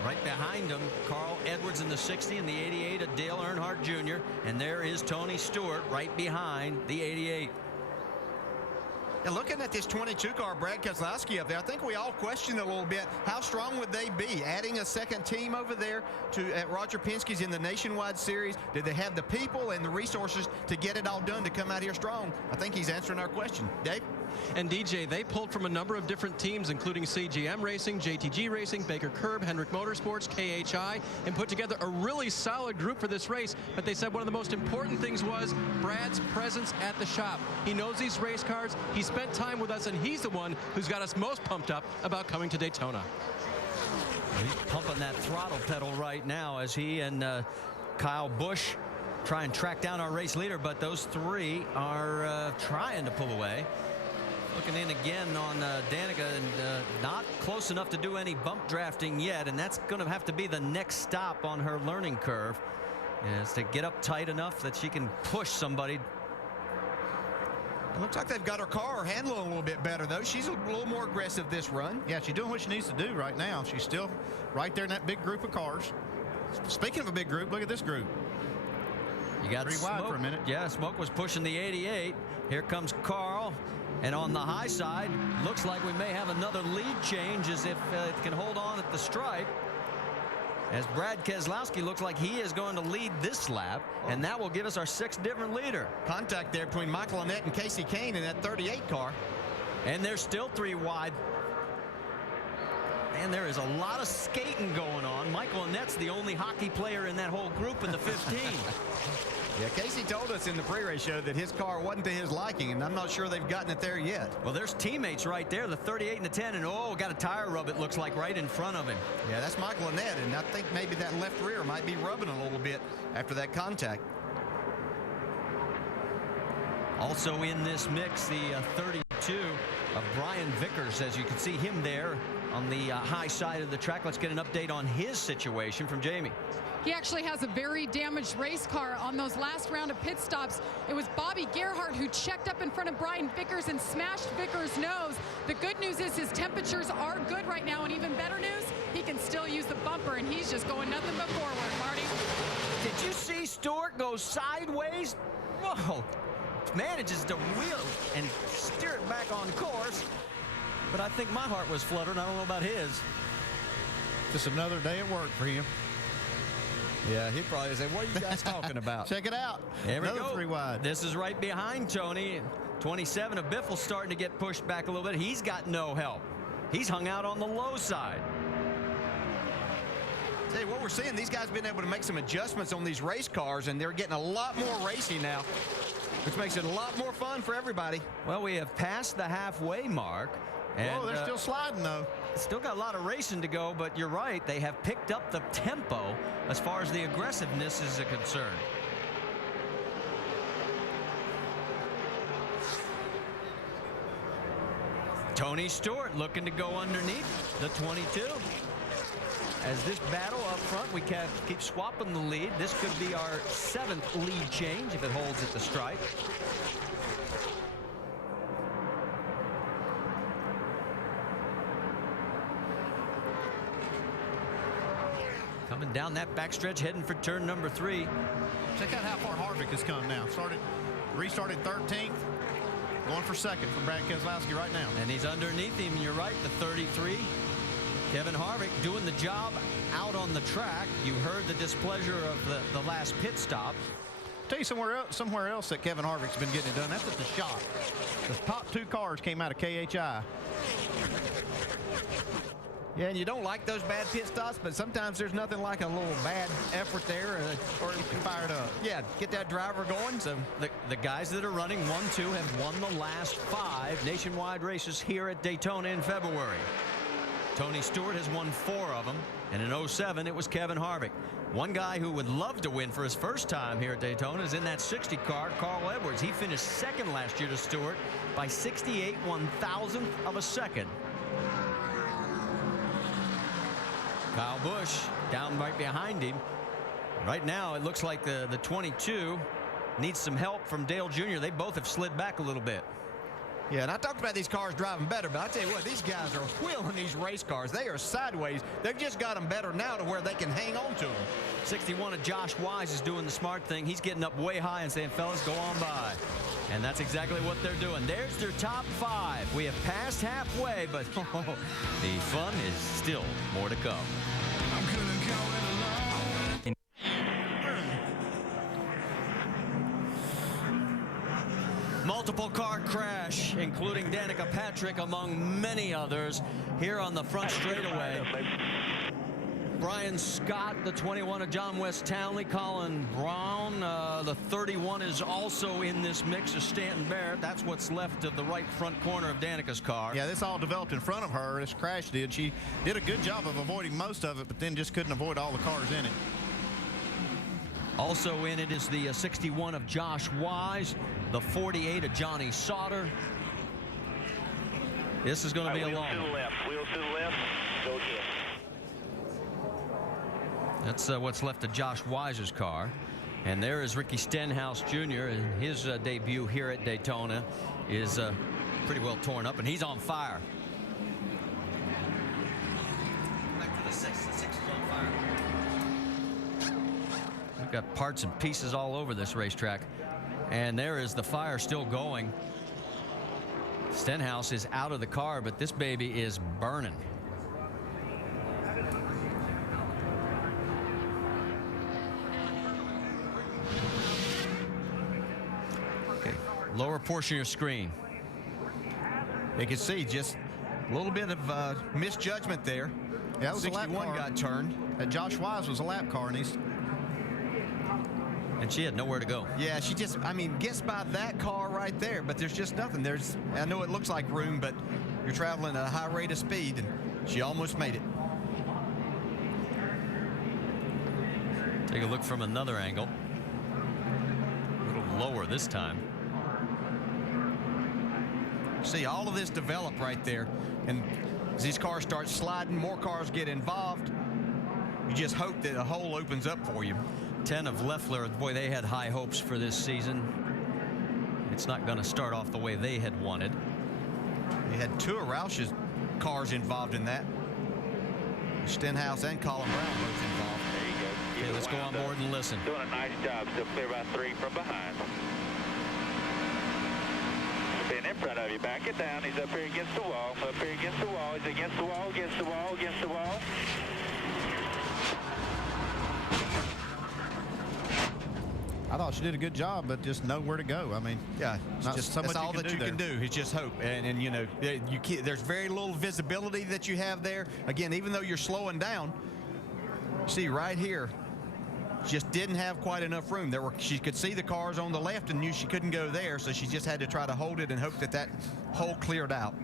Right behind him, Carl Edwards in the 60 and the 88 of Dale Earnhardt Jr. And there is Tony Stewart right behind the 88. Yeah, looking at this 22 car, Brad Keselowski up there, I think we all questioned a little bit, how strong would they be? Adding a second team over there at Roger Penske's in the Nationwide Series, did they have the people and the resources to get it all done to come out here strong? I think he's answering our question. Dave? And DJ, they pulled from a number of different teams, including CGM Racing, JTG Racing, Baker Curb, Hendrick Motorsports, KHI, and put together a really solid group for this race. But they said one of the most important things was Brad's presence at the shop. He knows these race cars. He spent time with us, and he's the one who's got us most pumped up about coming to Daytona. He's pumping that throttle pedal right now as he and Kyle Busch try and track down our race leader, but those three are trying to pull away. Looking in again on Danica, and not close enough to do any bump drafting yet, and that's going to have to be the next stop on her learning curve, is to get up tight enough that she can push somebody. It looks like they've got her car handling a little bit better, though. She's a little more aggressive this run. Yeah, she's doing what she needs to do right now. She's still right there in that big group of cars. Speaking of a big group, look at this group. You got Three wide for a minute. Yeah, Smoke was pushing the 88. Here comes Carl. And on the high side, looks like we may have another lead change as if it can hold on at the stripe. As Brad Keselowski looks like he is going to lead this lap, and that will give us our 6th different leader. Contact there between Michael Annett and Casey Kane in that 38 car. And they're still 3 wide. And there is a lot of skating going on. Michael Annett's the only hockey player in that whole group in the 15. Yeah, Casey told us in the pre-race show that his car wasn't to his liking, and I'm not sure they've gotten it there yet. Well, there's teammates right there, the 38 and the 10, and oh, got a tire rub, it looks like, right in front of him. Yeah, that's Michael Annett, and I think maybe that left rear might be rubbing a little bit after that contact. Also in this mix, the 32 of Brian Vickers, as you can see him there on the high side of the track. Let's get an update on his situation from Jamie. He actually has a very damaged race car on those last round of pit stops. It was Bobby Gerhardt who checked up in front of Brian Vickers and smashed Vickers' nose. The good news is his temperatures are good right now, and even better news, he can still use the bumper, and he's just going nothing but forward, Marty. Did you see Stewart go sideways? Whoa, manages to wheel and steer it back on course. But I think my heart was fluttering. I don't know about his. Just another day at work for him. Yeah, he probably said, what are you guys talking about? Check it out. There we go. 3 wide. This is right behind Tony. 27 of Biffle's starting to get pushed back a little bit. He's got no help. He's hung out on the low side. Hey, what we're seeing, these guys have been able to make some adjustments on these race cars, and they're getting a lot more racy now, which makes it a lot more fun for everybody. Well, we have passed the halfway mark. And they're still sliding, though. Still got a lot of racing to go, but you're right. They have picked up the tempo as far as the aggressiveness is a concern. Tony Stewart looking to go underneath the 22. As this battle up front, we keep swapping the lead. This could be our 7th lead change if it holds at the stripe. Coming down that backstretch, heading for turn number 3. Check out how far Harvick has come now. Restarted 13th, going for 2nd for Brad Keselowski right now. And he's underneath him, you're right, the 33. Kevin Harvick doing the job out on the track. You heard the displeasure of the last pit stop. Tell you somewhere else that Kevin Harvick's been getting it done. That's at the shop. The top 2 cars came out of KHI. Yeah, and you don't like those bad pit stops, but sometimes there's nothing like a little bad effort there, or you can fire it up. Yeah, get that driver going. So the guys that are running 1-2 have won the last 5 nationwide races here at Daytona in February. Tony Stewart has won 4 of them, and in 07 it was Kevin Harvick. One guy who would love to win for his first time here at Daytona is in that 60 car, Carl Edwards. He finished 2nd last year to Stewart by 68 1,000th of a second. Kyle Busch down right behind him. Right now it looks like the 22 needs some help from Dale Jr. They both have slid back a little bit. Yeah, and I talked about these cars driving better, but I tell you what, these guys are wheeling these race cars. They are sideways. They've just got them better now to where they can hang on to them. 61 of Josh Wise is doing the smart thing. He's getting up way high and saying, fellas, go on by. And that's exactly what they're doing. There's their top 5. We have passed halfway, but the fun is still more to come. Multiple car crash, including Danica Patrick, among many others, here on the front straightaway. Brian Scott, the 21 of John West Townley. Colin Brown, the 31, is also in this mix of Stanton Barrett. That's what's left of the right front corner of Danica's car. Yeah, this all developed in front of her. This crash did. She did a good job of avoiding most of it, but then just couldn't avoid all the cars in it. Also in it is the 61 of Josh Wise, the 48 of Johnny Sauter. This is going to be a long one. Wheels to the left. Go again. That's what's left of Josh Wise's car. And there is Ricky Stenhouse Jr. And his debut here at Daytona is pretty well torn up, and he's on fire. Back to the 6. The 6 is on fire. We've got parts and pieces all over this racetrack. And there is the fire still going. Stenhouse is out of the car, but this baby is burning. Okay, lower portion of your screen. You can see just a little bit of misjudgment there. Yeah, that was a lap 61 car. got turned. Josh Wise was a lap car, and she had nowhere to go. Yeah, she just, I mean, gets by that car right there, but there's just nothing. I know it looks like room, but you're traveling at a high rate of speed, and she almost made it. Take a look from another angle. A little lower this time. See all of this develop right there, and as these cars start sliding, more cars get involved. You just hope that a hole opens up for you. 10 of Leffler, boy, they had high hopes for this season. It's not going to start off the way they had wanted. You had 2 of Roush's cars involved in that. Stenhouse and Colin Brown both involved. There you go. Okay, let's go on board and listen. Doing a nice job. Still clear by 3 from behind. Being in front of you. Back it down. He's up here against the wall. Up here against the wall. He's against the wall, against the wall, against the wall. I thought she did a good job, but just nowhere to go. I mean, yeah, not just so much that's all that you can do. Is just hope, and you know, there's very little visibility that you have there. Again, even though you're slowing down, see right here, just didn't have quite enough room. She could see the cars on the left and knew she couldn't go there, so she just had to try to hold it and hope that that hole cleared out.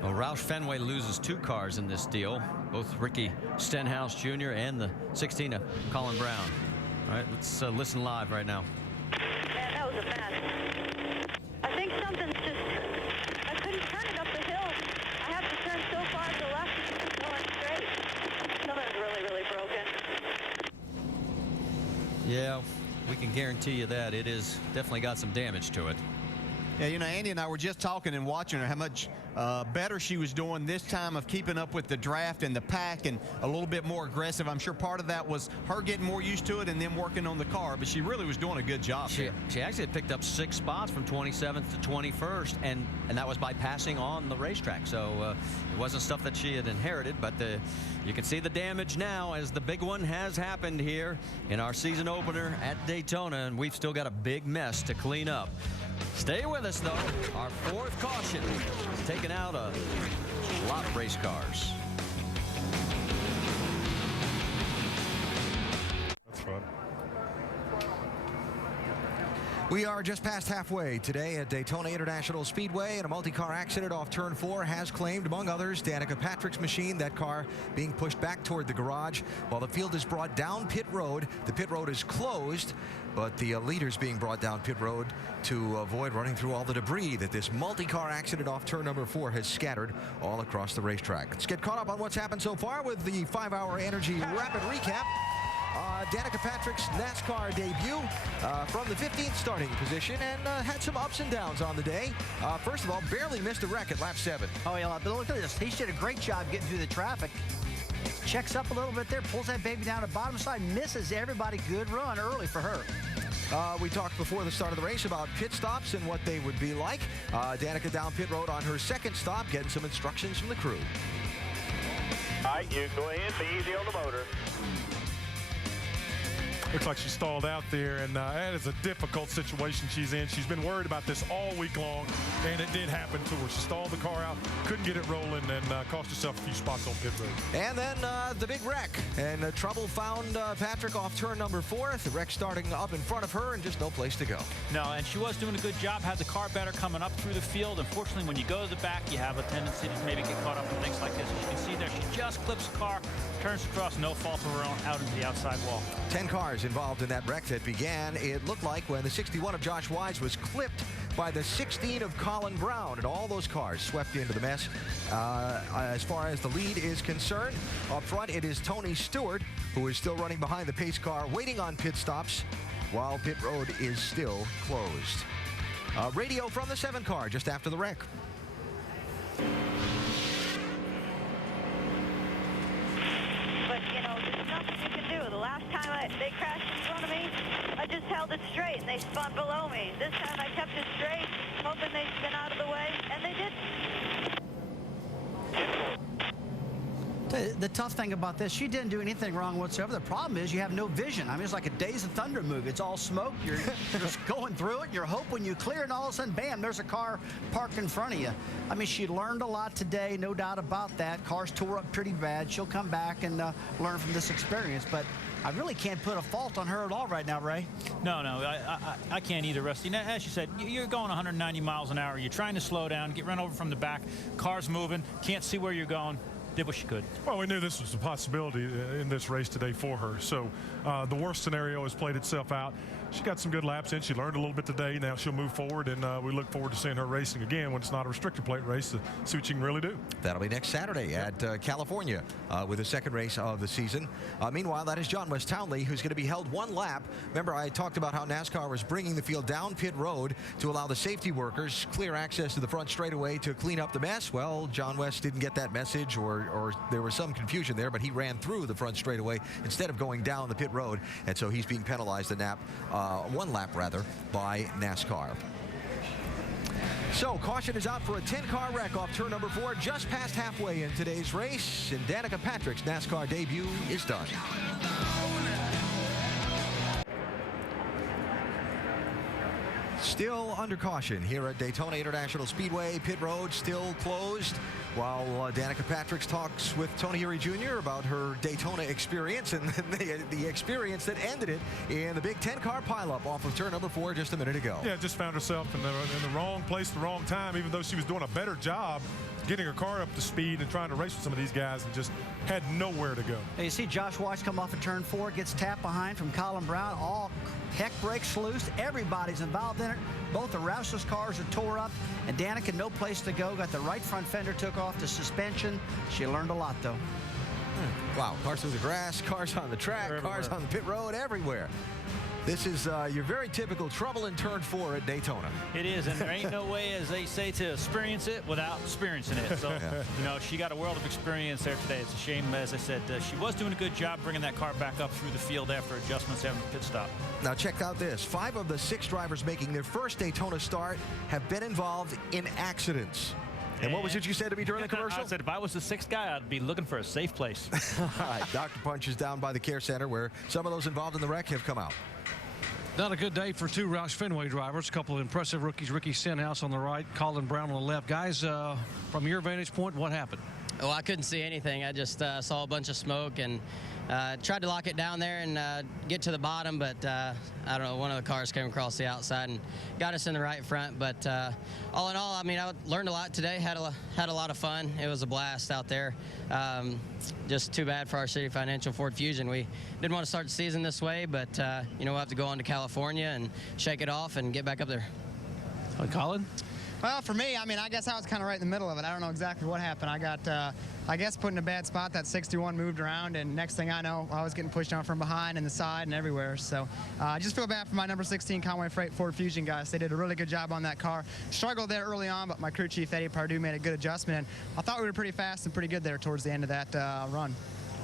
Well, Roush Fenway loses 2 cars in this deal, both Ricky Stenhouse Jr. and the 16 of Colin Brown. All right, let's listen live right now. Man, that was a mess. I think something's just, I couldn't turn it up the hill. I have to turn so far to the left to keep going straight. Something's really, really broken. Yeah, we can guarantee you that. It is definitely got some damage to it. Yeah, you know, Andy and I were just talking and watching her, how much better she was doing this time of keeping up with the draft and the pack and a little bit more aggressive. I'm sure part of that was her getting more used to it and then working on the car, but she really was doing a good job. She actually picked up 6 spots from 27th to 21st, and that was by passing on the racetrack. So it wasn't stuff that she had inherited, but you can see the damage now as the big one has happened here in our season opener at Daytona, and we've still got a big mess to clean up. Stay with us, though. Our 4th caution is taking out a lot of race cars. That's fun. We are just past halfway today at Daytona International Speedway, and a multi-car accident off turn 4 has claimed, among others, Danica Patrick's machine. That car being pushed back toward the garage while the field is brought down pit road. The pit road is closed, but the leader's being brought down pit road to avoid running through all the debris that this multi-car accident off turn number 4 has scattered all across the racetrack. Let's get caught up on what's happened so far with the 5-hour Energy Rapid Recap. Danica Patrick's NASCAR debut from the 15th starting position and had some ups and downs on the day. First of all, barely missed a wreck at lap 7. Oh, yeah, but look at this. He did a great job getting through the traffic. Checks up a little bit there, pulls that baby down to the bottom side, misses everybody. Good run early for her. We talked before the start of the race about pit stops and what they would be like. Danica down pit road on her second stop, getting some instructions from the crew. All right, you go ahead, be easy on the motor. Looks like she stalled out there, and that is a difficult situation she's in. She's been worried about this all week long, and it did happen to her. She stalled the car out, couldn't get it rolling, and cost herself a few spots on pit road. And then the big wreck, and trouble found Patrick off turn number 4. The wreck starting up in front of her, and just no place to go. No, and she was doing a good job, had the car better coming up through the field. Unfortunately, when you go to the back, you have a tendency to maybe get caught up in things like this. As you can see there, she just clips the car, turns across, no fault of her own, out into the outside wall. 10 cars involved in that wreck that began, it looked like, when the 61 of Josh Wise was clipped by the 16 of Colin Brown, and all those cars swept into the mess. As far as the lead is concerned, up front it is Tony Stewart, who is still running behind the pace car, waiting on pit stops while pit road is still closed. Radio from the 7 car just after the wreck. But, you know, there's nothing you can do. The last time they crashed in front of me, I just held it straight, and they spun below me. This time I kept it straight, hoping they'd spin out of the way, and they didn't. The tough thing about this, she didn't do anything wrong whatsoever. The problem is you have no vision. I mean, it's like a Days of Thunder movie. It's all smoke. You're just going through it. You're hoping you clear, and all of a sudden, bam, there's a car parked in front of you. I mean, she learned a lot today, no doubt about that. Cars tore up pretty bad. She'll come back and learn from this experience. But I really can't put a fault on her at all right now, Ray. No, I can't either, Rusty. Now, as you said, you're going 190 miles an hour. You're trying to slow down, get run over from the back. Car's moving, can't see where you're going. Did what she could. Well, we knew this was a possibility in this race today for her. So the worst scenario has played itself out. She got some good laps in. She learned a little bit today. Now she'll move forward, and we look forward to seeing her racing again when it's not a restrictor plate race to see what she can really do. That'll be next Saturday at California with the second race of the season. Meanwhile, that is John West Townley, who's going to be held one lap. Remember, I talked about how NASCAR was bringing the field down pit road to allow the safety workers clear access to the front straightaway to clean up the mess. Well, John West didn't get that message, or there was some confusion there, but he ran through the front straightaway instead of going down the pit road, and so he's being penalized one lap by NASCAR. So caution is out for a 10-car wreck off turn number 4, just past halfway in today's race, and Danica Patrick's NASCAR debut is done. Still under caution here at Daytona International Speedway. Pit road still closed while Danica Patrick talks with Tony Eury Jr. about her Daytona experience and the experience that ended it in the big 10-car pileup off of turn number 4 just a minute ago. Yeah, just found herself in the wrong place at the wrong time, even though she was doing a better job getting her car up to speed and trying to race with some of these guys, and just had nowhere to go. Now you see Josh Wise come off of turn 4, gets tapped behind from Colin Brown. All heck breaks loose. Everybody's involved in it. Both the Roush's cars are tore up, and Danica, no place to go. Got the right front fender took off, the suspension. She learned a lot, though. Wow, cars through the grass, cars on the track, cars on the pit road, everywhere. This is your very typical trouble in turn 4 at Daytona. It is, and there ain't no way, as they say, to experience it without experiencing it. So, you know, she got a world of experience there today. It's a shame, as I said, she was doing a good job bringing that car back up through the field after adjustments after the pit stop. Now check out this. 5 of the 6 drivers making their first Daytona start have been involved in accidents. And what was it you said to me during the commercial? I said if I was the 6th guy, I'd be looking for a safe place. All right, Dr. Punch is down by the care center where some of those involved in the wreck have come out. Not a good day for 2 Roush Fenway drivers. A couple of impressive rookies. Ricky Stenhouse on the right, Colin Brown on the left. Guys, from your vantage point, what happened? Well, I couldn't see anything. I just saw a bunch of smoke and tried to lock it down there and get to the bottom, but I don't know, one of the cars came across the outside and got us in the right front. But all in all, I mean, I learned a lot today, had a lot of fun. It was a blast out there. Just too bad for our City Financial Ford Fusion. We didn't want to start the season this way, but you know, we'll have to go on to California and shake it off and get back up there. Colin? Well, for me, I mean, I guess I was kind of right in the middle of it. I don't know exactly what happened. I got, I guess, put in a bad spot. That 61 moved around, and next thing I know, I was getting pushed on from behind and the side and everywhere. So I just feel bad for my number 16 Conway Freight Ford Fusion guys. They did a really good job on that car. Struggled there early on, but my crew chief, Eddie Pardue, made a good adjustment. And I thought we were pretty fast and pretty good there towards the end of that run.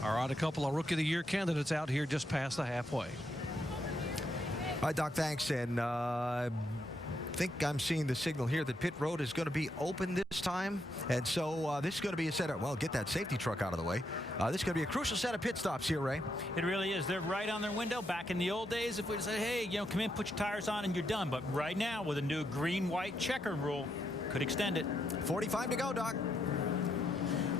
All right, a couple of Rookie of the Year candidates out here just past the halfway. All right, Doc, thanks. And I think I'm seeing the signal here that pit road is going to be open this time. And so this is going to be a set of, well, get that safety truck out of the way. This is going to be a crucial set of pit stops here, Ray. It really is. They're right on their window. Back in the old days, if we'd say, hey, you know, come in, put your tires on, and you're done. But right now, with a new green-white checker rule, could extend it. 45 to go, Doc.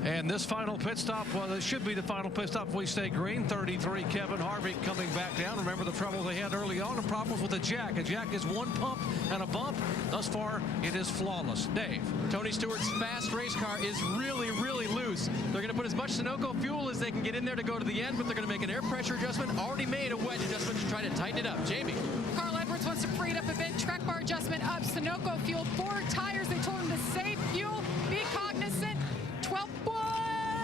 And this final pit stop, well, it should be the final pit stop if we stay green. 33, Kevin Harvick coming back down. Remember the trouble they had early on, the problems with the jack. A jack is one pump and a bump. Thus far, it is flawless. Dave. Tony Stewart's fast race car is really, really loose. They're going to put as much Sunoco fuel as they can get in there to go to the end, but they're going to make an air pressure adjustment. Already made a wedge adjustment to try to tighten it up. Jamie. Carl Edwards wants to free it up a bit. Track bar adjustment up. Sunoco fuel, 4 tires. They told him to save fuel, be cognizant. 12.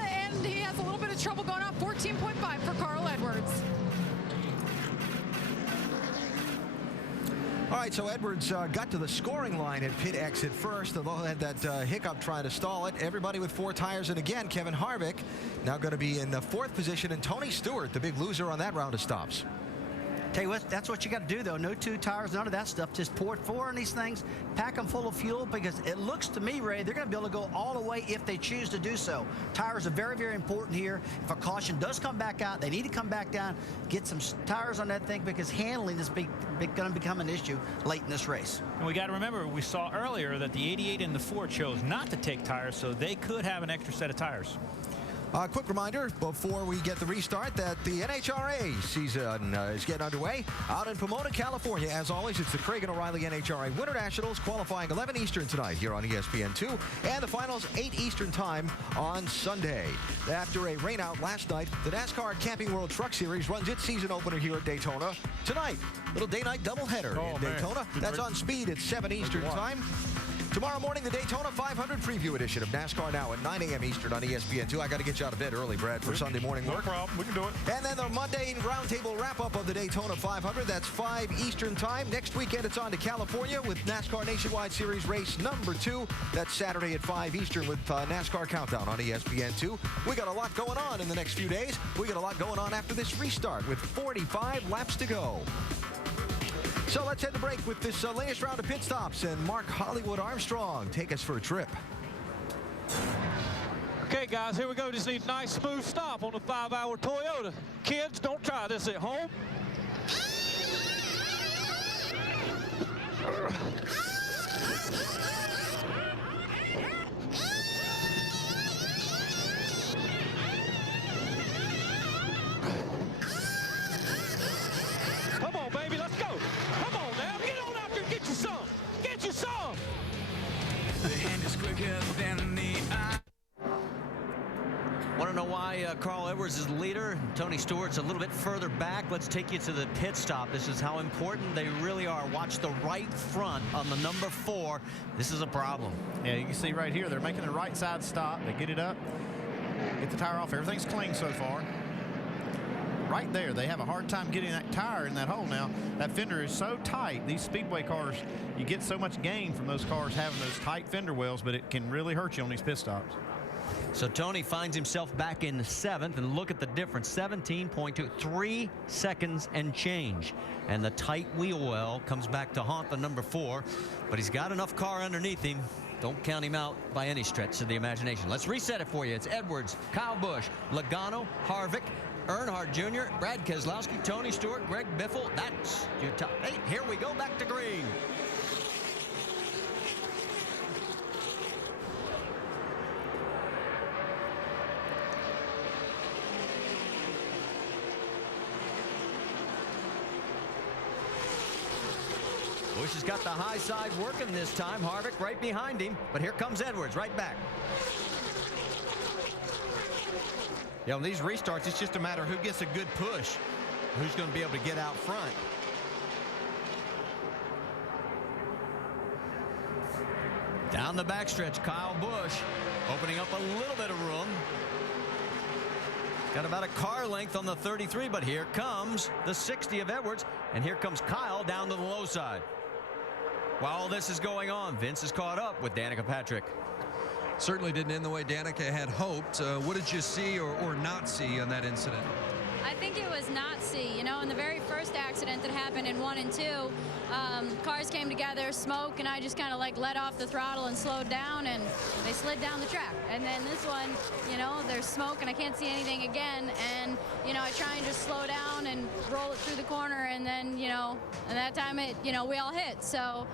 And he has a little bit of trouble going up. 14.5 for Carl Edwards. All right, so Edwards got to the scoring line at pit exit first, although had that hiccup trying to stall it. Everybody with 4 tires, and again, Kevin Harvick now going to be in the 4th position, and Tony Stewart, the big loser on that round of stops. Tell you what, that's what you got to do, though. No 2 tires, none of that stuff. Just pour 4 in these things, pack them full of fuel, because it looks to me, Ray, they're going to be able to go all the way if they choose to do so. Tires are very, very important here. If a caution does come back out, they need to come back down, get some tires on that thing, because handling is going to become an issue late in this race. And we got to remember, we saw earlier that the 88 and the 4 chose not to take tires, so they could have an extra set of tires. Quick reminder before we get the restart that the NHRA season is getting underway out in Pomona, California. As always, it's the Craig and O'Reilly NHRA Winter Nationals, qualifying 11 Eastern tonight here on ESPN2, and the finals 8 Eastern time on Sunday. After a rainout last night, the NASCAR Camping World Truck Series runs its season opener here at Daytona tonight. Little day-night doubleheader in Daytona. That's on speed at 7 Eastern time. Tomorrow morning, the Daytona 500 preview edition of NASCAR Now at 9 a.m. Eastern on ESPN2. I got to get you out of bed early, Brad, for Sunday morning work. No problem. We can do it. And then the Monday roundtable wrap-up of the Daytona 500. That's 5 Eastern time. Next weekend, it's on to California with NASCAR Nationwide Series race number 2. That's Saturday at 5 Eastern with NASCAR Countdown on ESPN2. We got a lot going on in the next few days. We got a lot going on after this restart with 45 laps to go. So let's head to break with this latest round of pit stops, and Mark Hollywood Armstrong take us for a trip. Okay, guys, here we go. Just need a nice, smooth stop on the 5-hour Toyota. Kids, don't try this at home. Come on, baby, let's go. Come on now, get on out there, get you some. Get you some. The hand is quicker than the eye. Want to know why Carl Edwards is the leader? Tony Stewart's a little bit further back. Let's take you to the pit stop. This is how important they really are. Watch the right front on the number 4. This is a problem. Yeah, you can see right here, they're making the right side stop. They get it up, get the tire off. Everything's clean so far. Right there, they have a hard time getting that tire in that hole now. That fender is so tight. These speedway cars, you get so much gain from those cars having those tight fender wells, but it can really hurt you on these pit stops. So Tony finds himself back in 7th, and look at the difference, 17.2, 3 seconds and change. And the tight wheel well comes back to haunt the number 4, but he's got enough car underneath him. Don't count him out by any stretch of the imagination. Let's reset it for you. It's Edwards, Kyle Busch, Logano, Harvick, Earnhardt Jr., Brad Keselowski, Tony Stewart, Greg Biffle. That's your top 8. Here we go back to green. Busch has got the high side working this time. Harvick right behind him, but here comes Edwards right back. Yeah, on these restarts, it's just a matter of who gets a good push, who's going to be able to get out front. Down the backstretch, Kyle Busch opening up a little bit of room. Got about a car length on the 33, but here comes the 60 of Edwards, and here comes Kyle down to the low side. While all this is going on, Vince is caught up with Danica Patrick. Certainly didn't end the way Danica had hoped. What did you see or not see on that incident? I think it was not see. You know, in the very first accident that happened in 1 and 2, cars came together, smoke, and I just kind of like let off the throttle and slowed down, and they slid down the track. And then this one, you know, there's smoke and I can't see anything again, and you know, I try and just slow down and roll it through the corner, and then, you know, and that time it, you know, we all hit. So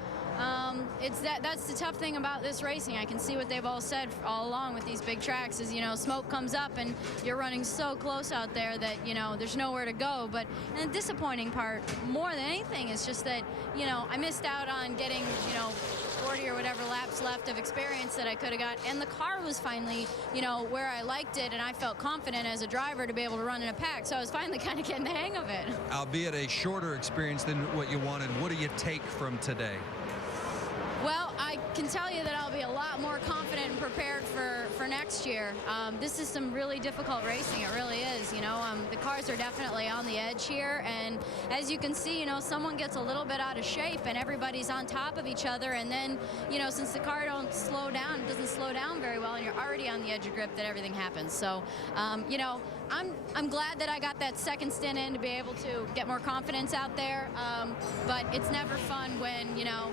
that's the tough thing about this racing. I can see what they've all said all along with these big tracks is, you know, smoke comes up and you're running so close out there that, you know, there's nowhere to go. But the disappointing part more than anything is just that, you know, I missed out on getting, you know, 40 or whatever laps left of experience that I could have got, and the car was finally, you know, where I liked it, and I felt confident as a driver to be able to run in a pack, so I was finally kind of getting the hang of it. Albeit a shorter experience than what you wanted, what do you take from today? Well, I can tell you that I'll be a lot more confident and prepared for next year. This is some really difficult racing. It really is. You know, the cars are definitely on the edge here, and as you can see, you know, someone gets a little bit out of shape, and everybody's on top of each other. And then, you know, since the car don't slow down, it doesn't slow down very well, and you're already on the edge of grip, that everything happens. So, you know, I'm glad that I got that second stint in to be able to get more confidence out there. But it's never fun when, you know,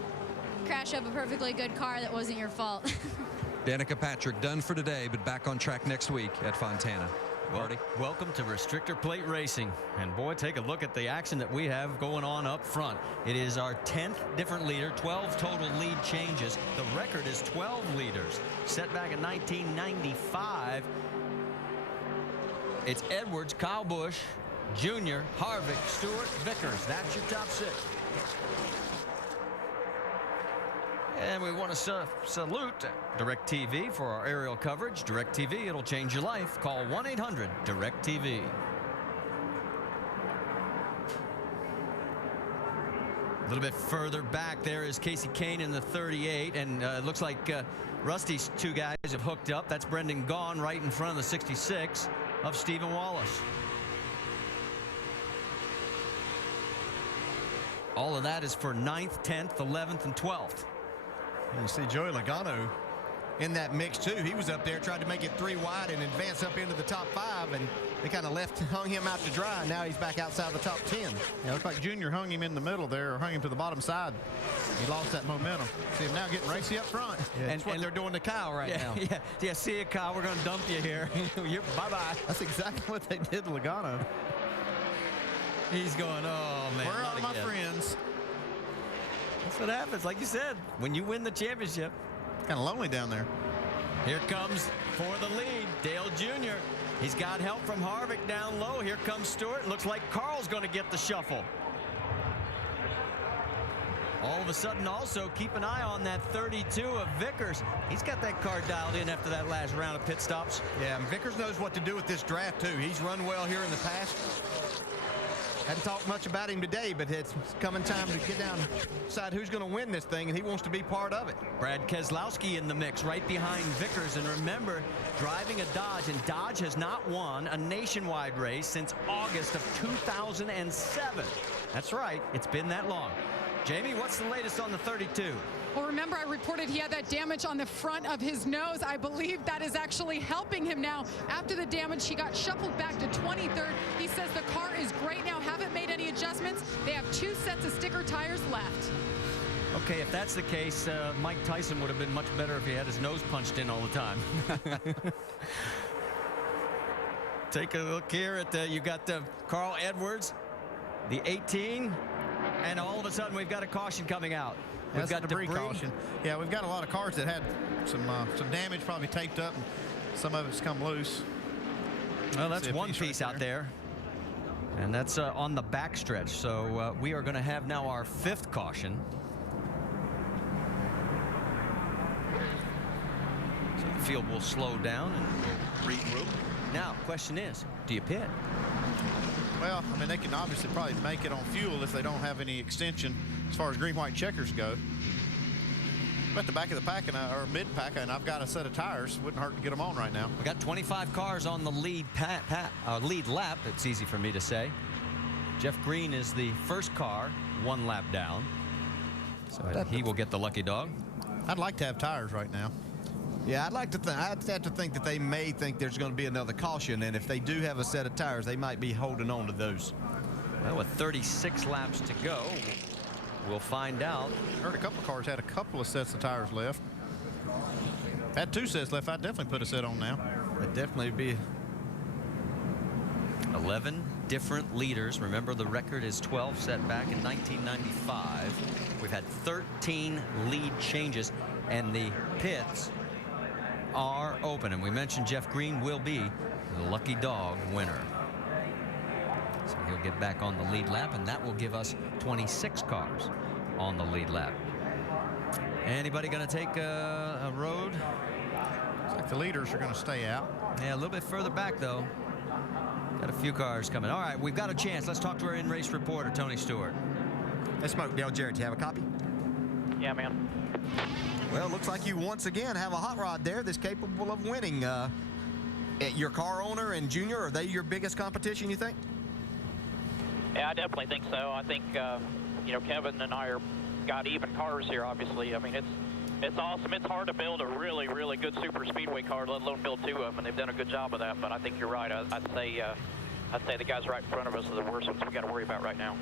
crash up a perfectly good car that wasn't your fault. Danica Patrick done for today, but back on track next week at Fontana. Marty. Welcome to Restrictor Plate Racing. And boy, take a look at the action that we have going on up front. It is our 10th different leader, 12 total lead changes. The record is 12 leaders, set back in 1995. It's Edwards, Kyle Busch, Jr., Harvick, Stewart, Vickers. That's your top 6. And we want to salute DirecTV for our aerial coverage. DirecTV, it'll change your life. Call 1-800-DirecTV. A little bit further back there is Casey Kane in the 38, and it looks like Rusty's 2 guys have hooked up. That's Brendan Gaughan right in front of the 66 of Stephen Wallace. All of that is for 9th, 10th, 11th, and 12th. And you see Joey Logano in that mix too. He was up there, tried to make it 3 wide and advance up into the top 5, and they kind of hung him out to dry. Now he's back outside the top 10. Yeah, looks like Junior hung him in the middle there, or hung him to the bottom side. He lost that momentum. See him now getting racy up front. Yeah, that's what they're doing to Kyle right now. Yeah, see you, Kyle. We're going to dump you here. Bye-bye. That's exactly what they did to Logano. He's going, oh, man. Where are my friends? That's what happens, like you said, when you win the championship. Kind of lonely down there. Here comes for the lead, Dale Jr. He's got help from Harvick down low. Here comes Stewart. Looks like Carl's going to get the shuffle. All of a sudden, also, keep an eye on that 32 of Vickers. He's got that car dialed in after that last round of pit stops. Yeah, and Vickers knows what to do with this draft, too. He's run well here in the past. Hadn't talked much about him today, but it's coming time to get down, decide who's going to win this thing, and he wants to be part of it. Brad Keselowski in the mix right behind Vickers. And remember, driving a Dodge, and Dodge has not won a nationwide race since August of 2007. That's right, it's been that long. Jamie, what's the latest on the 32? Well, remember, I reported he had that damage on the front of his nose. I believe that is actually helping him now. After the damage, he got shuffled back to 23rd. He says the car is great now, haven't made any adjustments. They have 2 sets of sticker tires left. Okay, if that's the case, Mike Tyson would have been much better if he had his nose punched in all the time. Take a look here at you got Carl Edwards, the 18, and all of a sudden we've got a caution coming out. We've got debris caution. Yeah, we've got a lot of cars that had some damage, probably taped up, and some of it's come loose. Well, that's one piece out there, and that's on the backstretch. So we are going to have now our 5th caution. So the field will slow down and we'll regroup. Now, question is, do you pit? Well, I mean, they can obviously probably make it on fuel if they don't have any extension as far as green, white checkers go. I'm at the back of the pack or mid-pack, and I've got a set of tires. Wouldn't hurt to get them on right now. We got 25 cars on the lead lap. It's easy for me to say. Jeff Green is the first car, 1 lap down. So he will get the lucky dog. I'd like to have tires right now. Yeah, I'd have to think that they may think there's going to be another caution, and if they do have a set of tires, they might be holding on to those. Well, with 36 laps to go, we'll find out. Heard a couple of cars had a couple of sets of tires left. Had 2 sets left. I'd definitely put a set on now. That'd definitely be 11 different leaders. Remember, the record is 12 set back in 1995. We've had 13 lead changes, and the pits are open. And we mentioned Jeff Green will be the lucky dog winner. So he'll get back on the lead lap, and that will give us 26 cars on the lead lap. Anybody going to take a road? Looks like the leaders are going to stay out. Yeah, a little bit further back, though. Got a few cars coming. All right, we've got a chance. Let's talk to our in-race reporter, Tony Stewart. Hey, Smoke, Dale Jarrett, do you have a copy? Yeah, man. Well, it looks like you once again have a hot rod there that's capable of winning. Your car owner and Junior, are they your biggest competition, you think? Yeah, I definitely think so. I think, you know, Kevin and I got even cars here, obviously. I mean, it's awesome. It's hard to build a really, really good super speedway car, let alone build 2 of them, and they've done a good job of that. But I think you're right. I'd say the guys right in front of us are the worst ones we got to worry about right now.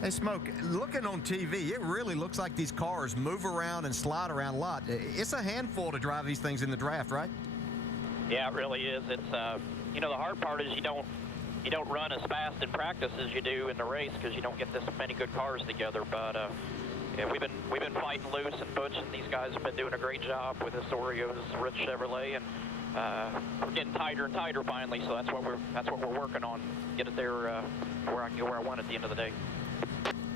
Hey, Smoke, looking on TV, it really looks like these cars move around and slide around a lot. It's a handful to drive these things in the draft, right? Yeah, it really is. It's, you know, the hard part is you don't run as fast in practice as you do in the race because you don't get this many good cars together. But yeah, we've been fighting loose, and Butch and these guys have been doing a great job with this Oreos, Rich Chevrolet, and we're getting tighter and tighter finally. So that's what we're working on, get it there where I can go where I want at the end of the day.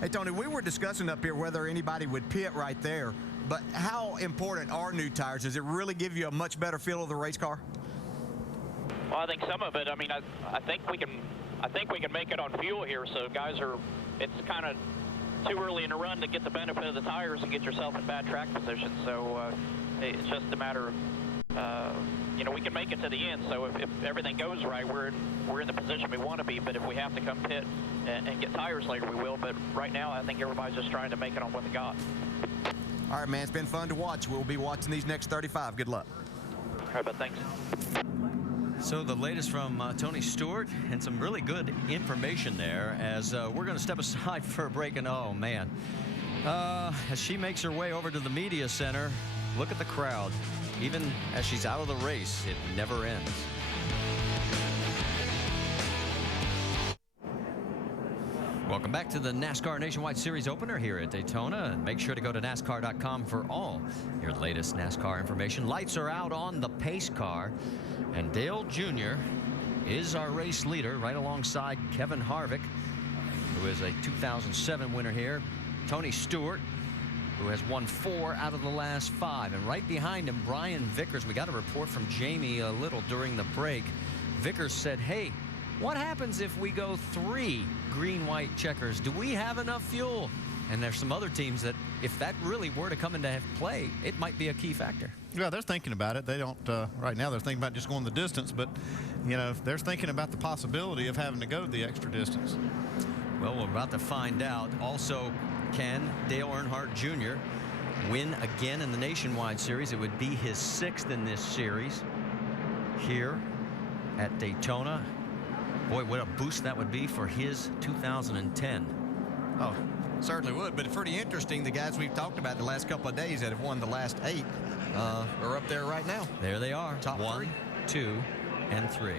Hey, Tony, we were discussing up here whether anybody would pit right there, but how important are new tires? Does it really give you a much better feel of the race car? Well, I think some of it. I mean, I think we can make it on fuel here. So guys it's kind of too early in the run to get the benefit of the tires and get yourself in bad track position. So it's just a matter of, you know, we can make it to the end. So if everything goes right, we're in the position we want to be. But if we have to come pit and get tires later, we will. But right now, I think everybody's just trying to make it on what they got. All right, man, it's been fun to watch. We'll be watching these next 35. Good luck. All right, but thanks. So the latest from Tony Stewart, and some really good information there as we're going to step aside for a break. And oh man, as she makes her way over to the media center, look at the crowd. Even as she's out of the race, it never ends. Welcome back to the NASCAR Nationwide Series opener here at Daytona. And make sure to go to NASCAR.com for all your latest NASCAR information. Lights are out on the pace car. And Dale Jr. is our race leader right alongside Kevin Harvick, who is a 2007 winner here. Tony Stewart, who has won 4 out of the last 5. And right behind him, Brian Vickers. We got a report from Jamie a little during the break. Vickers said, hey, what happens if we go 3 green-white checkers? Do we have enough fuel? And there's some other teams that, if that really were to come into play, it might be a key factor. Yeah, they're thinking about it. They don't, right now they're thinking about just going the distance, but, you know, they're thinking about the possibility of having to go the extra distance. Well, we're about to find out. Also, can Dale Earnhardt Jr. win again in the Nationwide Series? It would be his 6th in this series here at Daytona. Boy, what a boost that would be for his 2010. Oh, certainly would, but pretty interesting. The guys we've talked about the last couple of days that have won the last 8 are up there right now. There they are. Top 1, 2, and 3.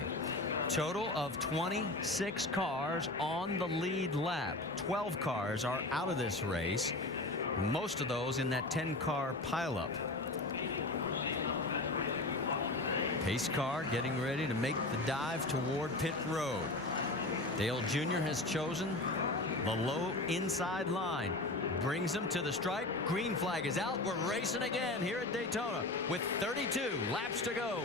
Total of 26 cars on the lead lap. 12 cars are out of this race. Most of those in that 10-car pileup. Pace car getting ready to make the dive toward pit road. Dale Jr. has chosen the low inside line. Brings him to the stripe. Green flag is out. We're racing again here at Daytona with 32 laps to go.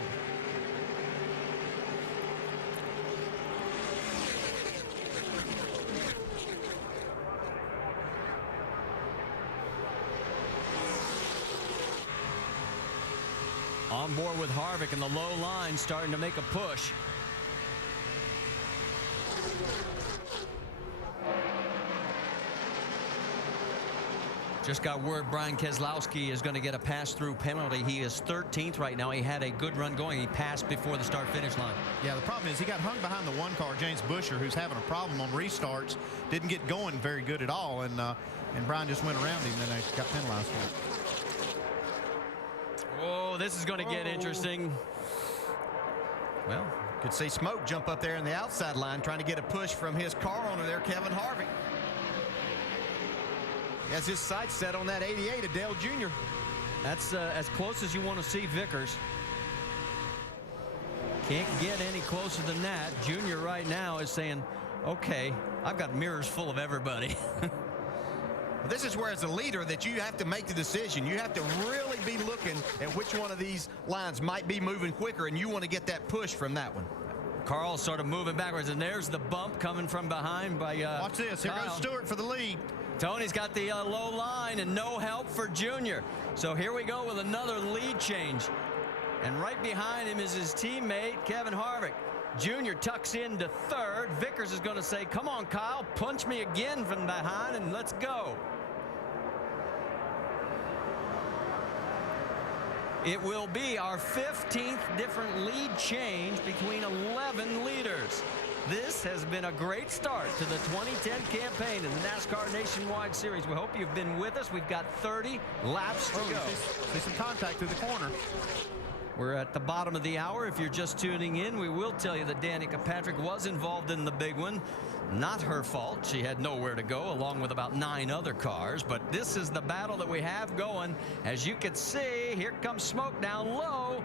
board with Harvick, and the low line starting to make a push. Just got word Brian Keselowski is going to get a pass-through penalty. He is 13th right now. He had a good run going. He passed before the start-finish line. Yeah, the problem is he got hung behind the one car, James Busher, who's having a problem on restarts. Didn't get going very good at all, and Brian just went around him, and they got penalized for it. Oh, this is going to get interesting. Well, could see Smoke jump up there in the outside line trying to get a push from his car owner there, Kevin Harvick. He has his sights set on that 88 of Dale Jr. That's as close as you want to see Vickers. Can't get any closer than that. Junior right now is saying, okay, I've got mirrors full of everybody. Well, this is where, as a leader, that you have to make the decision. You have to really be looking at which one of these lines might be moving quicker, and you want to get that push from that one. Carl's sort of moving backwards, and there's the bump coming from behind by Watch this. Here goes Stewart for the lead. Tony's got the low line and no help for Junior. So here we go with another lead change. And right behind him is his teammate, Kevin Harvick. Junior tucks into third. Vickers is going to say, come on, Kyle, punch me again from behind and let's go. It will be our 15th different lead change between 11 leaders. This has been a great start to the 2010 campaign in the NASCAR Nationwide Series. We hope you've been with us. We've got 30 laps to go. See some contact through the corner. We're at the bottom of the hour. If you're just tuning in, we will tell you that Danica Patrick was involved in the big one. Not her fault. She had nowhere to go, along with about 9 other cars. But this is the battle that we have going. As you can see, here comes Smoke down low.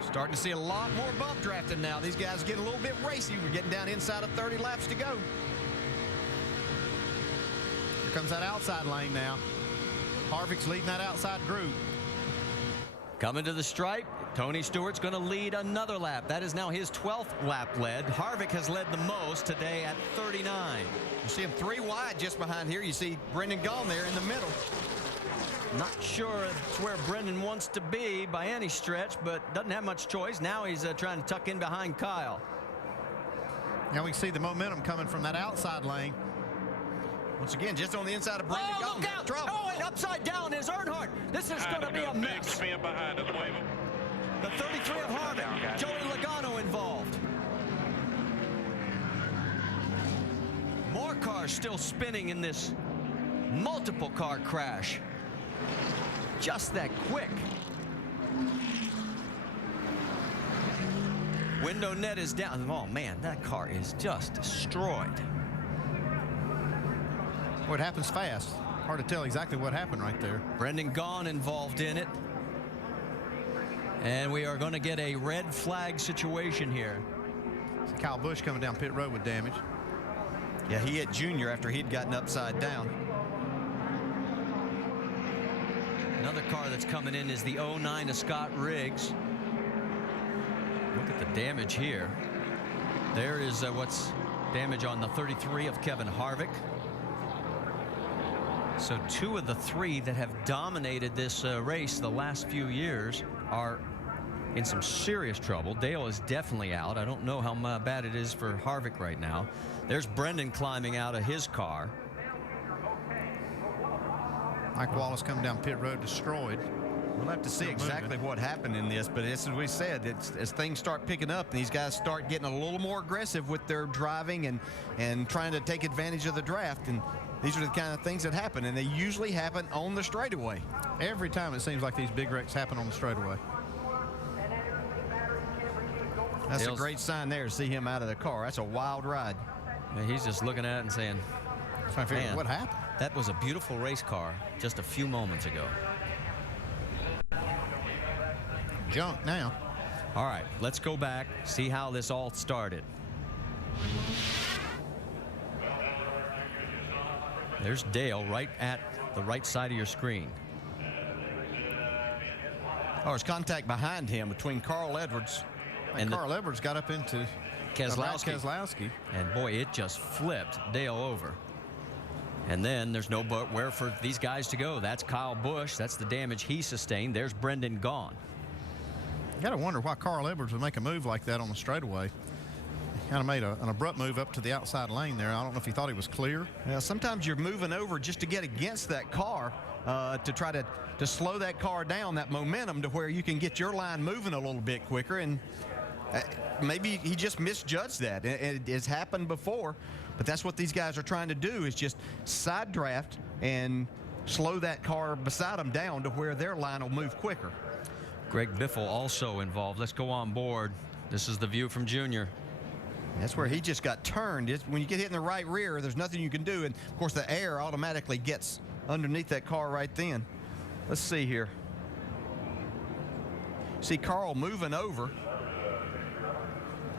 Starting to see a lot more bump drafting now. These guys getting a little bit racy. We're getting down inside of 30 laps to go. Here comes that outside lane now. Harvick's leading that outside group. Coming to the stripe, Tony Stewart's going to lead another lap. That is now his 12th lap led. Harvick has led the most today at 39. You see him 3 wide just behind here. You see Brendan Gaughan there in the middle. Not sure it's where Brendan wants to be by any stretch, but doesn't have much choice. Now he's trying to tuck in behind Kyle. Now we can see the momentum coming from that outside lane. Once again, just on the inside of Brendan Gaughan. Look out! Trouble. Oh, and upside down is Earnhardt. This is going to be a mess. Big spin behind us, wave him. The 33 of Harvick. Joey Logano involved. More cars still spinning in this multiple car crash. Just that quick. Window net is down. Oh man, that car is just destroyed. Well, it happens fast. Hard to tell exactly what happened right there. Brendan Gaughan involved in it. And we are going to get a red flag situation here. See Kyle Busch coming down pit road with damage. Yeah, he hit Junior after he'd gotten upside down. Another car that's coming in is the 09 of Scott Riggs. Look at the damage here. There is what's damage on the 33 of Kevin Harvick. So 2 of the 3 that have dominated this race the last few years are in some serious trouble. Dale is definitely out. I don't know how bad it is for Harvick right now. There's Brendan climbing out of his car. Mike Wallace coming down pit road destroyed. We'll have to see exactly what happened in this, but as we said, as things start picking up and these guys start getting a little more aggressive with their driving and trying to take advantage of the draft, and these are the kind of things that happen, and they usually happen on the straightaway. Every time it seems like these big wrecks happen on the straightaway. That's a great sign there to see him out of the car. That's a wild ride. Yeah, he's just looking at it and saying, man, what happened? That was a beautiful race car just a few moments ago. Junk now. All right, let's go back, see how this all started. There's Dale right at the right side of your screen. Oh, there's contact behind him between Carl Edwards. And Carl Edwards got up into Keselowski. And boy, it just flipped Dale over. And then there's nowhere for these guys to go. That's Kyle Busch. That's the damage he sustained. There's Brendan Gaughan. You got to wonder why Carl Edwards would make a move like that on the straightaway. Kind of made an abrupt move up to the outside lane there. I don't know if he thought he was clear. Yeah, sometimes you're moving over just to get against that car to try to slow that car down, that momentum, to where you can get your line moving a little bit quicker. And maybe he just misjudged that. It has happened before, but that's what these guys are trying to do, is just side draft and slow that car beside them down to where their line will move quicker. Greg Biffle also involved. Let's go on board. This is the view from Junior. That's where he just got turned. When you get hit in the right rear, there's nothing you can do. And, of course, the air automatically gets underneath that car right then. Let's see here. See Carl moving over.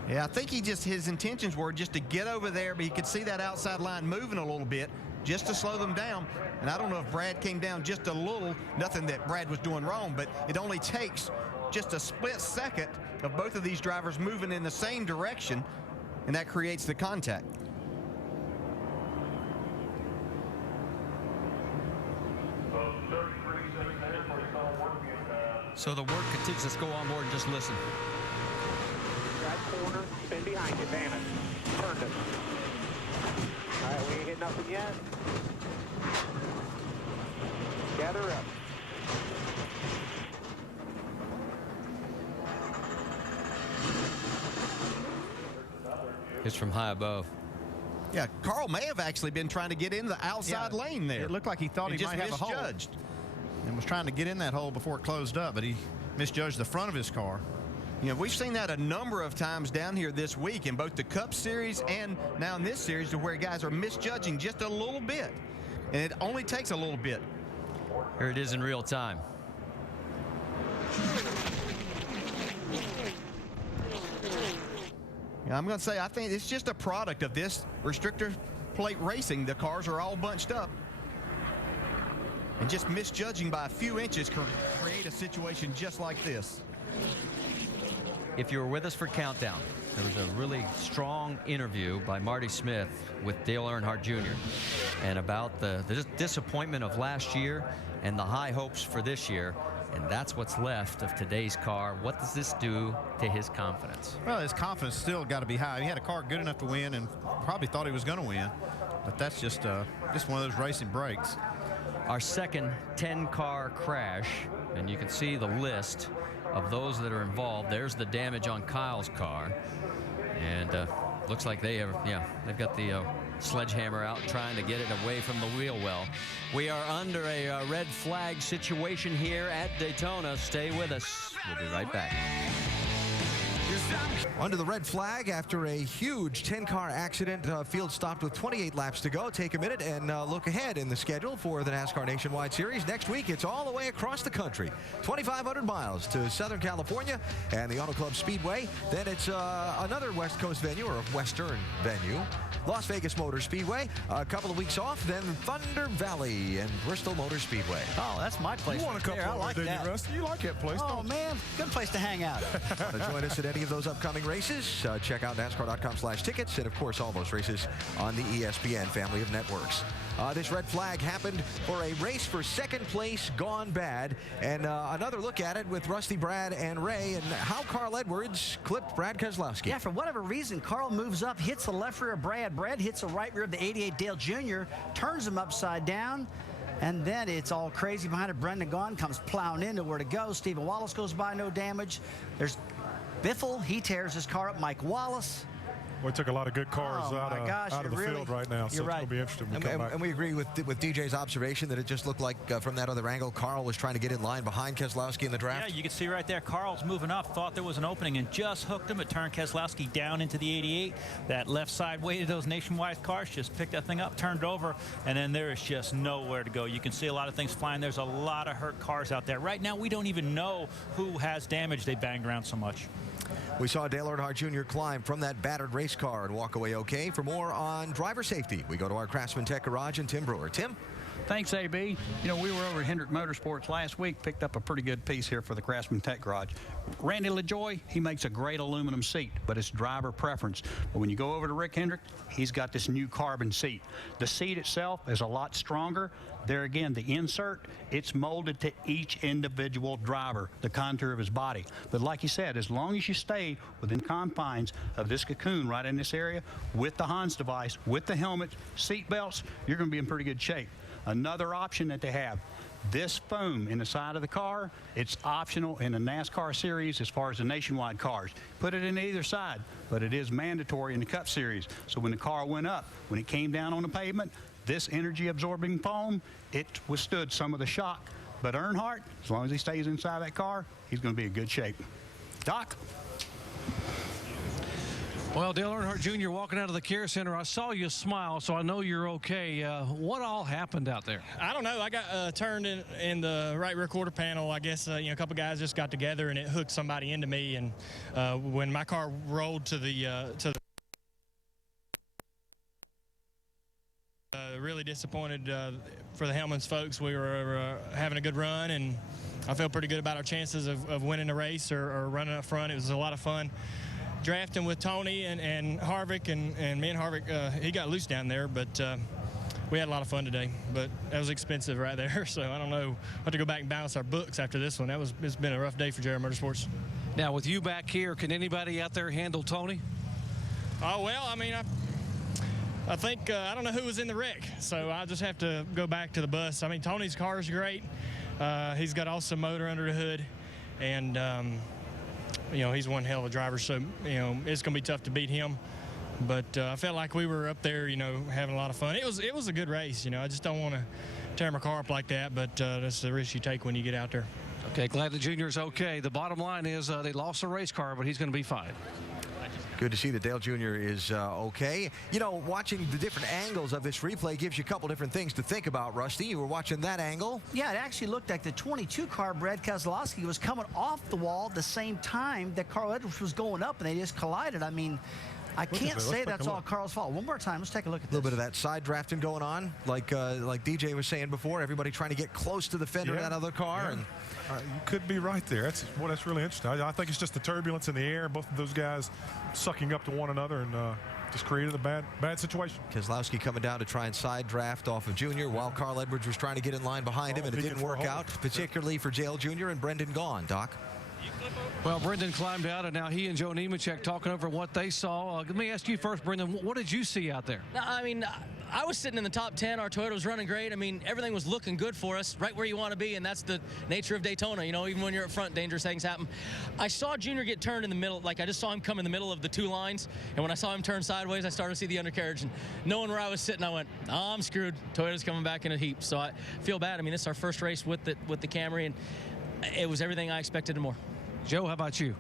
Yeah, I think his intentions were just to get over there, but he could see that outside line moving a little bit just to slow them down. And I don't know if Brad came down just a little. Nothing that Brad was doing wrong, but it only takes just a split second of both of these drivers moving in the same direction, and that creates the contact. So the work continues. Let's go on board and just listen. Right corner, spin behind you, Bannon. Turned it. All right, we ain't hit nothing yet. Gather up. It's from high above. Yeah, Carl may have actually been trying to get into the outside lane there. It looked like he thought he might have a hole. Misjudged. And was trying to get in that hole before it closed up, but he misjudged the front of his car. You know, we've seen that a number of times down here this week in both the Cup Series and now in this series, to where guys are misjudging just a little bit. And it only takes a little bit. Here it is in real time. Yeah, I'm going to say, I think it's just a product of this restrictor plate racing. The cars are all bunched up. And just misjudging by a few inches can create a situation just like this. If you were with us for Countdown, there was a really strong interview by Marty Smith with Dale Earnhardt Jr. and about the disappointment of last year and the high hopes for this year. And that's what's left of today's car. What does this do to his confidence? Well, his confidence still got to be high. He had a car good enough to win and probably thought he was going to win. But that's just one of those racing breaks. Our second 10-car crash, and you can see the list of those that are involved. There's the damage on Kyle's car. And looks like they've got the sledgehammer out trying to get it away from the wheel well. We are under a red flag situation here at Daytona. Stay with us. We'll be right back. Under the red flag after a huge 10-car accident. Field stopped with 28 laps to go. Take a minute and look ahead in the schedule for the NASCAR Nationwide Series. Next week, it's all the way across the country. 2,500 miles to Southern California and the Auto Club Speedway. Then it's another West Coast venue, or a Western venue. Las Vegas Motor Speedway. A couple of weeks off, then Thunder Valley and Bristol Motor Speedway. Oh, that's my place. You want a couple I like that. You like that place, Oh, don't you? man, good place to hang out. Want to join us at any of those upcoming races? Check out NASCAR.com/tickets, and of course all those races on the ESPN family of networks. This red flag happened for a race for second place gone bad, and another look at it with Rusty, Brad, and Ray, and how Carl Edwards clipped Brad Keselowski. Yeah, for whatever reason, Carl moves up, hits the left rear of Brad. Brad hits the right rear of the 88 Dale Jr., turns him upside down, and then it's all crazy behind it. Brendan Gaughan comes plowing into where to go. Stephen Wallace goes by, no damage. There's Biffle, he tears his car up. Mike Wallace. We took a lot of good cars out of the field right now, so it's going to be interesting when we come back. And we agree with DJ's observation that it just looked like from that other angle, Carl was trying to get in line behind Keselowski in the draft. Yeah, you can see right there, Carl's moving up, thought there was an opening and just hooked him. It turned Keselowski down into the 88. That left side weight of those Nationwide cars just picked that thing up, turned over, and then there is just nowhere to go. You can see a lot of things flying. There's a lot of hurt cars out there. Right now, we don't even know who has damage. They banged around so much. We saw Dale Earnhardt Jr. climb from that battered race car and walk away okay. For more on driver safety, we go to our Craftsman Tech Garage and Tim Brewer. Tim? Thanks, AB. You know, we were over at Hendrick Motorsports last week, picked up a pretty good piece here for the Craftsman Tech Garage. Randy LaJoy, he makes a great aluminum seat, but it's driver preference. But when you go over to Rick Hendrick, he's got this new carbon seat. The seat itself is a lot stronger. There again, the insert, it's molded to each individual driver, the contour of his body. But like you said, as long as you stay within confines of this cocoon right in this area, with the Hans device, with the helmet, seat belts, you're going to be in pretty good shape. Another option that they have, this foam in the side of the car, it's optional in the NASCAR series as far as the nationwide cars. Put it in either side, but it is mandatory in the Cup series. So when the car went up, when it came down on the pavement, this energy absorbing foam, it withstood some of the shock. But Earnhardt, as long as he stays inside that car, he's going to be in good shape. Doc? Well, Dale Earnhardt Jr. walking out of the care center, I saw you smile, so I know you're okay. What all happened out there? I don't know. I got turned in the right rear quarter panel. I guess you know, a couple guys just got together and it hooked somebody into me. And when my car rolled to the really disappointed for the Hellmann's folks. We were having a good run, and I felt pretty good about our chances of winning the race or running up front. It was a lot of fun drafting with Tony and Harvick, and me and Harvick, he got loose down there, but we had a lot of fun today. But that was expensive right there, so I don't know. We'll have to go back and balance our books after this one. It's been a rough day for JR Motorsports. Now, with you back here, can anybody out there handle Tony? Oh, well, I mean, I think, I don't know who was in the wreck, so I'll just have to go back to the bus. I mean, Tony's car is great. He's got awesome motor under the hood, and you know, he's one hell of a driver, so, you know, it's going to be tough to beat him. But I felt like we were up there, you know, having a lot of fun. It was a good race, you know. I just don't want to tear my car up like that, but that's the risk you take when you get out there. Okay, glad the Junior's okay. The bottom line is they lost the race car, but he's going to be fine. Good to see that Dale Jr. is okay. You know, watching the different angles of this replay gives you a couple different things to think about, Rusty. You were watching that angle. Yeah, it actually looked like the 22 car, Brad Keselowski, was coming off the wall at the same time that Carl Edwards was going up, and they just collided. I mean, I can't say that's all Carl's fault. One more time, let's take a look at this. A little bit of that side drafting going on, like DJ was saying before, everybody trying to get close to the fender of that other car. Yeah. And you could be right there. That's really interesting. I think it's just the turbulence in the air, both of those guys sucking up to one another, and just created a bad situation. Keselowski coming down to try and side draft off of Junior while Carl Edwards was trying to get in line behind him, and it didn't work out, particularly for Dale Jr. and Brendan Gaughan. Doc? Well, Brendan climbed out, and now he and Joe Nemechek talking over what they saw. Let me ask you first, Brendan, what did you see out there? I mean, I was sitting in the top 10. Our Toyota was running great. I mean, everything was looking good for us, right where you want to be, and that's the nature of Daytona. You know, even when you're up front, dangerous things happen. I saw Junior get turned in the middle. Like, I just saw him come in the middle of the two lines, and when I saw him turn sideways, I started to see the undercarriage. And knowing where I was sitting, I went, oh, I'm screwed. Toyota's coming back in a heap. So I feel bad. I mean, this is our first race with the Camry, and it was everything I expected and more. Joe, how about you?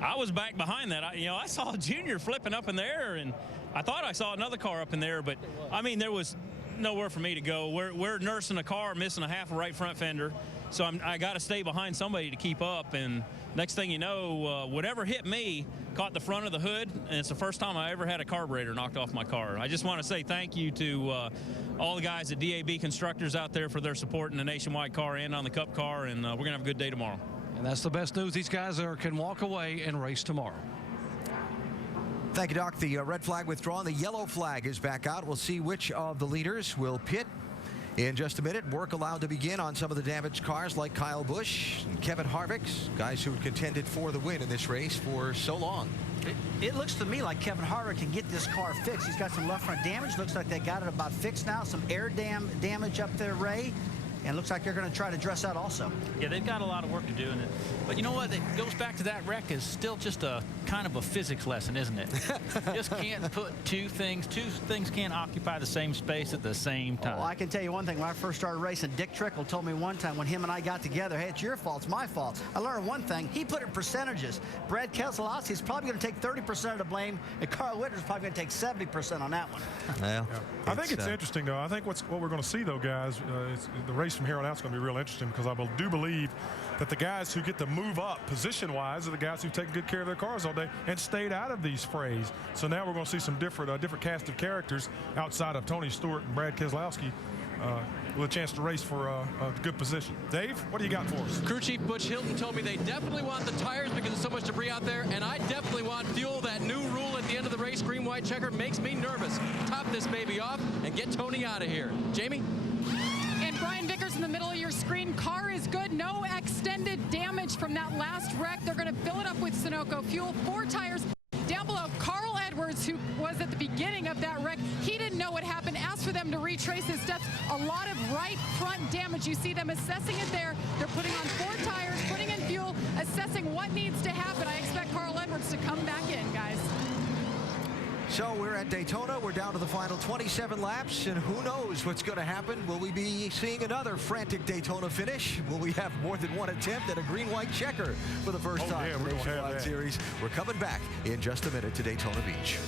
I was back behind that. I saw Junior flipping up in the air, and I thought I saw another car up in there, but I mean, there was nowhere for me to go. We're nursing a car, missing a half a right front fender, so I got to stay behind somebody to keep up. And next thing you know, whatever hit me caught the front of the hood, and it's the first time I ever had a carburetor knocked off my car. I just want to say thank you to all the guys at DAB Constructors out there for their support in the Nationwide car and on the Cup car, and we're going to have a good day tomorrow. And that's the best news. These guys can walk away and race tomorrow. Thank you, Doc. The red flag withdrawn. The yellow flag is back out. We'll see which of the leaders will pit in just a minute. Work allowed to begin on some of the damaged cars like Kyle Busch and Kevin Harvick, guys who contended for the win in this race for so long. It looks to me like Kevin Harvick can get this car fixed. He's got some left front damage. Looks like they got it about fixed now. Some air damage up there, Ray. And looks like they're going to try to dress that also. Yeah, they've got a lot of work to do in it. But you know what? It goes back to that wreck is still just a kind of a physics lesson, isn't it? Just can't put two things can't occupy the same space at the same time. Well, I can tell you one thing. When I first started racing, Dick Trickle told me one time when him and I got together, hey, it's your fault, it's my fault. I learned one thing. He put it in percentages. Brad Keselowski is probably going to take 30% of the blame, and Carl Whitter's probably going to take 70% on that one. Well, I think it's interesting, though. I think what we're going to see, though, guys, the race from here on out is going to be real interesting, because I do believe that the guys who get to move up position-wise are the guys who've taken good care of their cars all day and stayed out of these frays. So now we're going to see some different cast of characters outside of Tony Stewart and Brad Keselowski with a chance to race for a good position. Dave, what do you got for us? Crew Chief Butch Hilton told me they definitely want the tires because there's so much debris out there, and I definitely want fuel. That new rule at the end of the race, green, white checker, makes me nervous. Top this baby off and get Tony out of here. Jamie? And Brian Vickers in the middle of your screen. Car is good. No extended damage from that last wreck. They're going to fill it up with Sunoco fuel. 4 tires. Down below, Carl Edwards, who was at the beginning of that wreck, he didn't know what happened, asked for them to retrace his steps. A lot of right front damage. You see them assessing it there. They're putting on 4 tires, putting in fuel, assessing what needs to happen. I expect Carl Edwards to come back in, guys. So we're at Daytona. We're down to the final 27 laps, and who knows what's going to happen. Will we be seeing another frantic Daytona finish? Will we have more than one attempt at a green-white checker for the first time in the Nationwide Series? We're coming back in just a minute to Daytona Beach.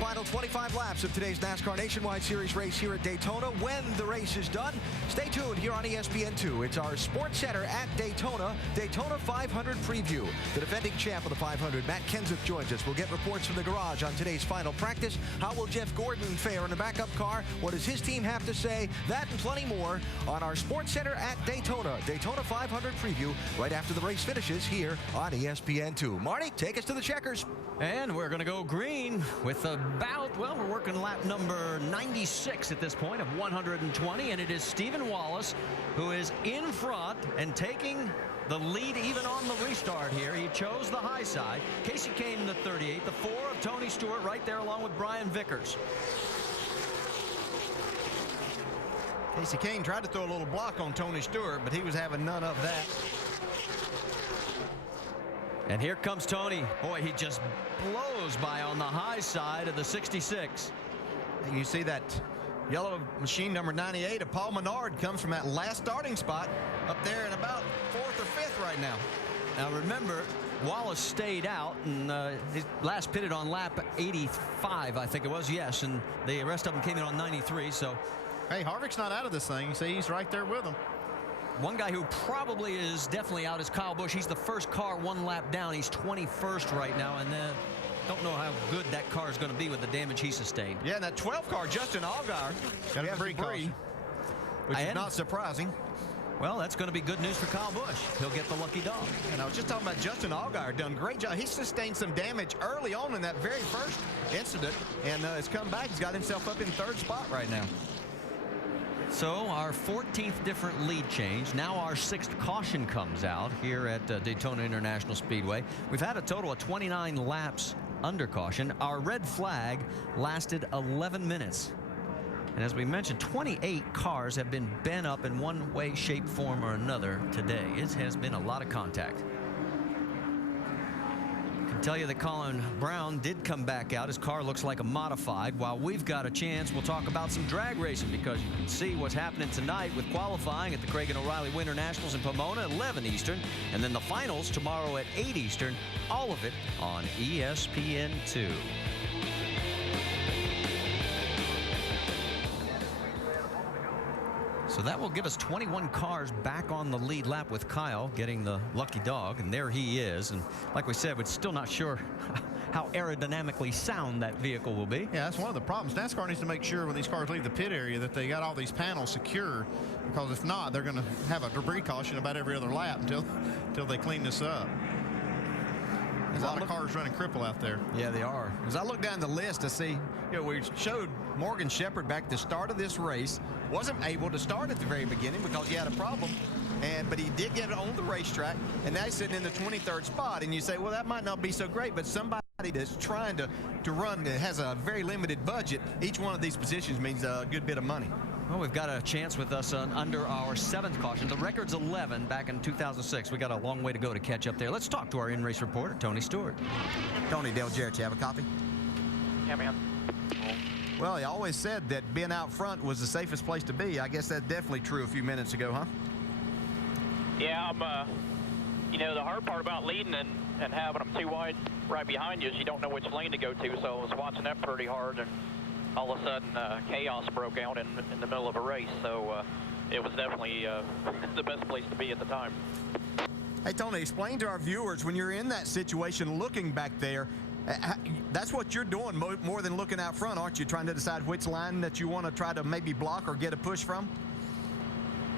Final 25 laps of today's NASCAR Nationwide Series race here at Daytona. When the race is done, stay tuned here on ESPN2. It's our Sports Center at Daytona 500 preview. The defending champ of the 500, Matt Kenseth, joins us. We'll get reports from the garage on today's final practice. How will Jeff Gordon fare in the backup car? What does his team have to say? That and plenty more on our Sports Center at Daytona 500 preview right after the race finishes here on ESPN2. Marty, take us to the checkers. And we're going to go green with we're working lap number 96 at this point of 120, and it is Stephen Wallace who is in front and taking the lead even on the restart here. He chose the high side. Casey Kane in the 38, the 4 of Tony Stewart right there along with Brian Vickers. Casey Kane tried to throw a little block on Tony Stewart, but he was having none of that. And here comes Tony. Boy, he just blows by on the high side of the 66. And you see that yellow machine number 98 of Paul Menard comes from that last starting spot up there in about 4th or 5th right now. Now remember, Wallace stayed out and he last pitted on lap 85, I think it was, yes, and the rest of them came in on 93. So, hey, Harvick's not out of this thing. You see, he's right there with them. One guy who probably is definitely out is Kyle Busch. He's the first car 1 lap down. He's 21st right now, and don't know how good that car is going to be with the damage he sustained. Yeah, and that 12 car, Justin Allgaier, got a debris, which is not surprising. Well, that's going to be good news for Kyle Busch. He'll get the lucky dog. And I was just talking about Justin Allgaier, done a great job. He sustained some damage early on in that very first incident, and has come back. He's got himself up in 3rd spot right now. So our 14th different lead change. Now our 6th caution comes out here at Daytona International Speedway. We've had a total of 29 laps under caution. Our red flag lasted 11 minutes. And as we mentioned, 28 cars have been bent up in one way, shape, form, or another today. It has been a lot of contact. I can tell you that Colin Brown did come back out. His car looks like a modified. While we've got a chance, we'll talk about some drag racing because you can see what's happening tonight with qualifying at the Craig and O'Reilly Winter Nationals in Pomona at 11 Eastern, and then the finals tomorrow at 8 Eastern. All of it on ESPN2. So that will give us 21 cars back on the lead lap with Kyle getting the lucky dog, and there he is. And like we said, we're still not sure how aerodynamically sound that vehicle will be. Yeah, that's one of the problems. NASCAR needs to make sure when these cars leave the pit area that they got all these panels secure, because if not, they're going to have a debris caution about every other lap until they clean this up. There's a lot of cars running cripple out there. Yeah, they are. As I look down the list to see, we showed Morgan Shepherd back at the start of this race. Wasn't able to start at the very beginning because he had a problem. But he did get it on the racetrack, and now he's sitting in the 23rd spot. And you say, well, that might not be so great, but somebody that's trying to run that has a very limited budget, each one of these positions means a good bit of money. Well, we've got a chance with us under our 7th caution. The record's 11 back in 2006. We got a long way to go to catch up there. Let's talk to our in-race reporter, Tony Stewart. Tony, Dale Jarrett, you have a copy? Yeah, man. Well, he always said that being out front was the safest place to be. I guess that's definitely true a few minutes ago, huh? Yeah, the hard part about leading and having them too wide right behind you is you don't know which lane to go to. So I was watching that pretty hard, and all of a sudden chaos broke out in the middle of a race. So it was definitely the best place to be at the time. Hey, Tony, explain to our viewers, when you're in that situation looking back there, That's what you're doing more than looking out front, aren't you? Trying to decide which line that you want to try to maybe block or get a push from?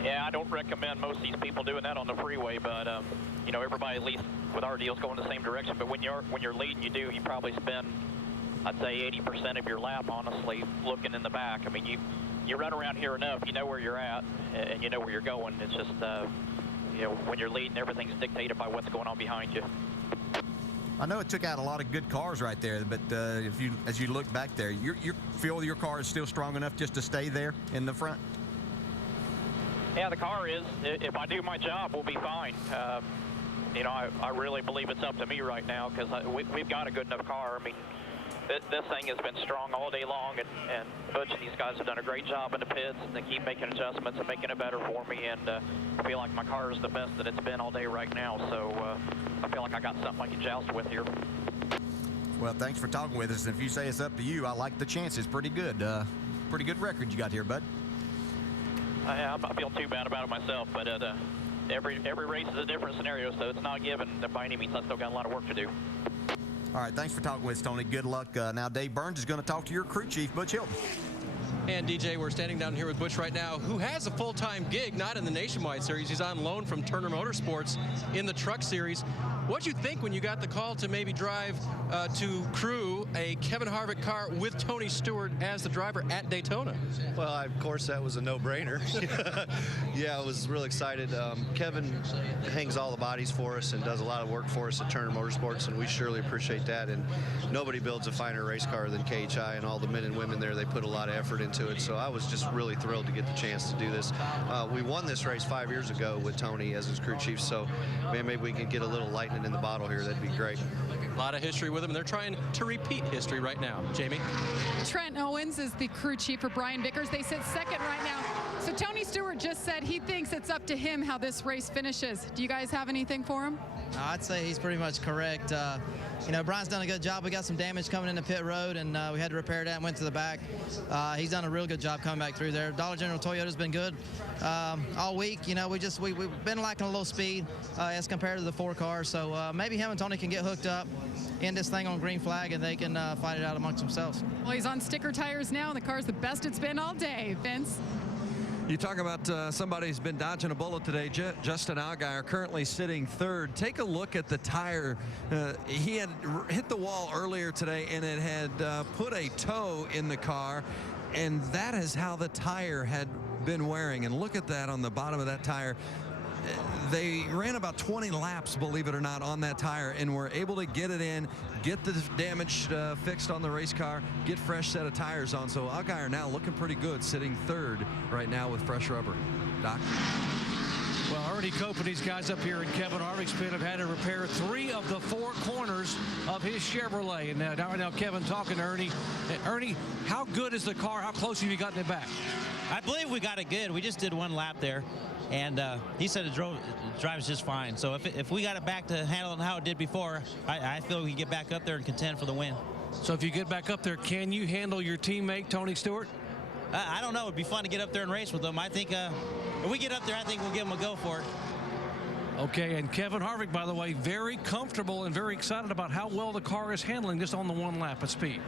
Yeah, I don't recommend most of these people doing that on the freeway, but you know, everybody at least with our deals going the same direction. But when you're leading, you probably spend, I'd say, 80% of your lap, honestly, looking in the back. I mean, you run around here enough, you know where you're at, and you know where you're going. It's just, you know, when you're leading, everything's dictated by what's going on behind you. I know it took out a lot of good cars right there, but as you look back there, you feel your car is still strong enough just to stay there in the front? Yeah, the car is. If I do my job, we'll be fine. You know, I really believe it's up to me right now because we've got a good enough car. I mean, this thing has been strong all day long, and Butch and these guys have done a great job in the pits, and they keep making adjustments and making it better for me, and I feel like my car is the best that it's been all day right now, so I feel like I got something I can joust with here. Well, thanks for talking with us, and if you say it's up to you, I like the chances. Pretty good record you got here, bud. I'm not feeling too bad about it myself, but every race is a different scenario, so it's not given by any means. I still got a lot of work to do. All right, thanks for talking with us, Tony. Good luck. Now, Dave Burns is going to talk to your crew chief, Butch Hilton. And DJ, we're standing down here with Butch right now, who has a full-time gig, not in the Nationwide Series. He's on loan from Turner Motorsports in the Truck Series. What'd you think when you got the call to maybe drive to crew a Kevin Harvick car with Tony Stewart as the driver at Daytona? Well, of course, that was a no-brainer. Yeah, I was real excited. Kevin hangs all the bodies for us and does a lot of work for us at Turner Motorsports, and we surely appreciate that. And nobody builds a finer race car than KHI, and all the men and women there, they put a lot of effort into it. So I was just really thrilled to get the chance to do this. We won this race 5 years ago with Tony as his crew chief, so maybe we can get a little lightning in the bottle here. That'd be great. A lot of history with him, and they're trying to repeat history right now. Jamie? Trent Owens is the crew chief for Brian Vickers. They sit second right now. So Tony Stewart just said he thinks it's up to him how this race finishes. Do you guys have anything for him? I'd say he's pretty much correct. You know, Brian's done a good job. We got some damage coming into pit road, and we had to repair that and went to the back. He's done a real good job coming back through there. Dollar General Toyota's been good all week. You know, we've been lacking a little speed as compared to the 4 cars. So maybe him and Tony can get hooked up in this thing on green flag, and they can fight it out amongst themselves. Well, he's on sticker tires now, and the car's the best it's been all day. Vince? You talk about somebody who's been dodging a bullet today. Justin Allgaier currently sitting third. Take a look at the tire. He had hit the wall earlier today, and it had put a toe in the car, and that is how the tire had been wearing. And look at that on the bottom of that tire. They ran about 20 laps, believe it or not, on that tire, and were able to get it in, get the damage fixed on the race car, get fresh set of tires on. So Allgaier now looking pretty good, sitting third right now with fresh rubber. Doc? Well, Ernie Cope and these guys up here in Kevin Harvick's pit have had to repair 3 of the 4 corners of his Chevrolet. And now Kevin talking to Ernie. Ernie, how good is the car? How close have you gotten it back? I believe we got it good. We just did 1 lap there, and he said it drives just fine. So if we got it back to handling how it did before, I feel we can get back up there and contend for the win. So if you get back up there, can you handle your teammate, Tony Stewart? I don't know. It'd be fun to get up there and race with them. I think if we get up there, I think we'll give them a go for it. Okay, and Kevin Harvick, by the way, very comfortable and very excited about how well the car is handling just on the 1 lap of speed.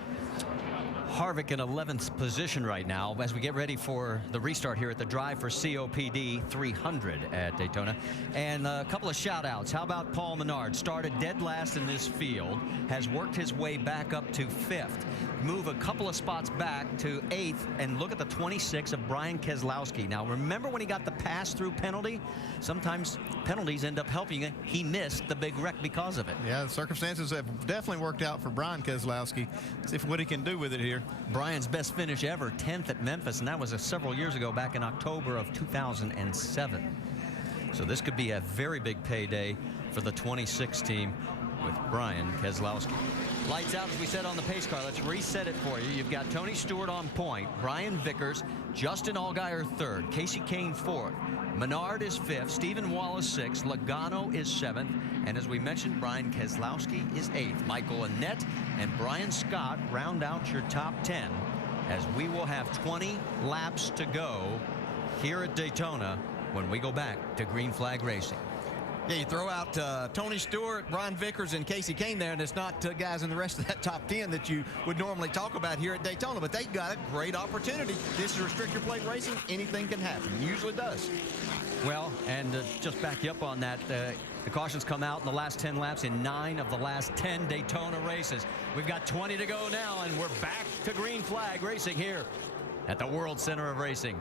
Harvick in 11th position right now as we get ready for the restart here at the DRIVE4COPD 300 at Daytona. And a couple of shout outs. How about Paul Menard? Started dead last in this field, has worked his way back up to 5th. Move a couple of spots back to 8th, and look at the 26 of Brian Keselowski. Now, remember when he got the pass-through penalty? Sometimes penalties end up helping you. He missed the big wreck because of it. Yeah, the circumstances have definitely worked out for Brian Keselowski. See what he can do with it here. Brian's best finish ever, 10th at Memphis, and that was several years ago, back in October of 2007. So this could be a very big payday for the 26 team with Brian Keselowski. Lights out, as we said on the pace car. Let's reset it for you. You've got Tony Stewart on point, Brian Vickers, Justin Allgaier 3rd, Casey Kane 4th, Menard is 5th, Stephen Wallace 6th, Logano is 7th, and as we mentioned, Brian Keselowski is 8th. Michael Annett and Brian Scott round out your top 10 as we will have 20 laps to go here at Daytona when we go back to green flag racing. Yeah, you throw out Tony Stewart, Brian Vickers, and Casey Kane there, and it's not guys in the rest of that top 10 that you would normally talk about here at Daytona, but they got a great opportunity. This is restrictor plate racing. Anything can happen. Usually does. Well, and just back you up on that, the cautions come out in the last 10 laps in 9 of the last 10 Daytona races. We've got 20 to go now, and we're back to green flag racing here at the World Center of Racing.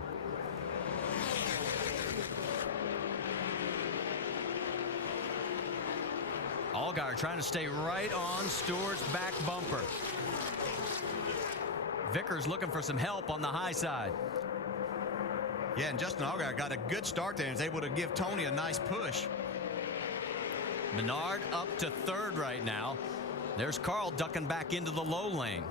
Allgaier trying to stay right on Stewart's back bumper. Vickers looking for some help on the high side. Yeah, and Justin Allgaier got a good start there and is able to give Tony a nice push. Menard up to third right now. There's Carl ducking back into the low lane.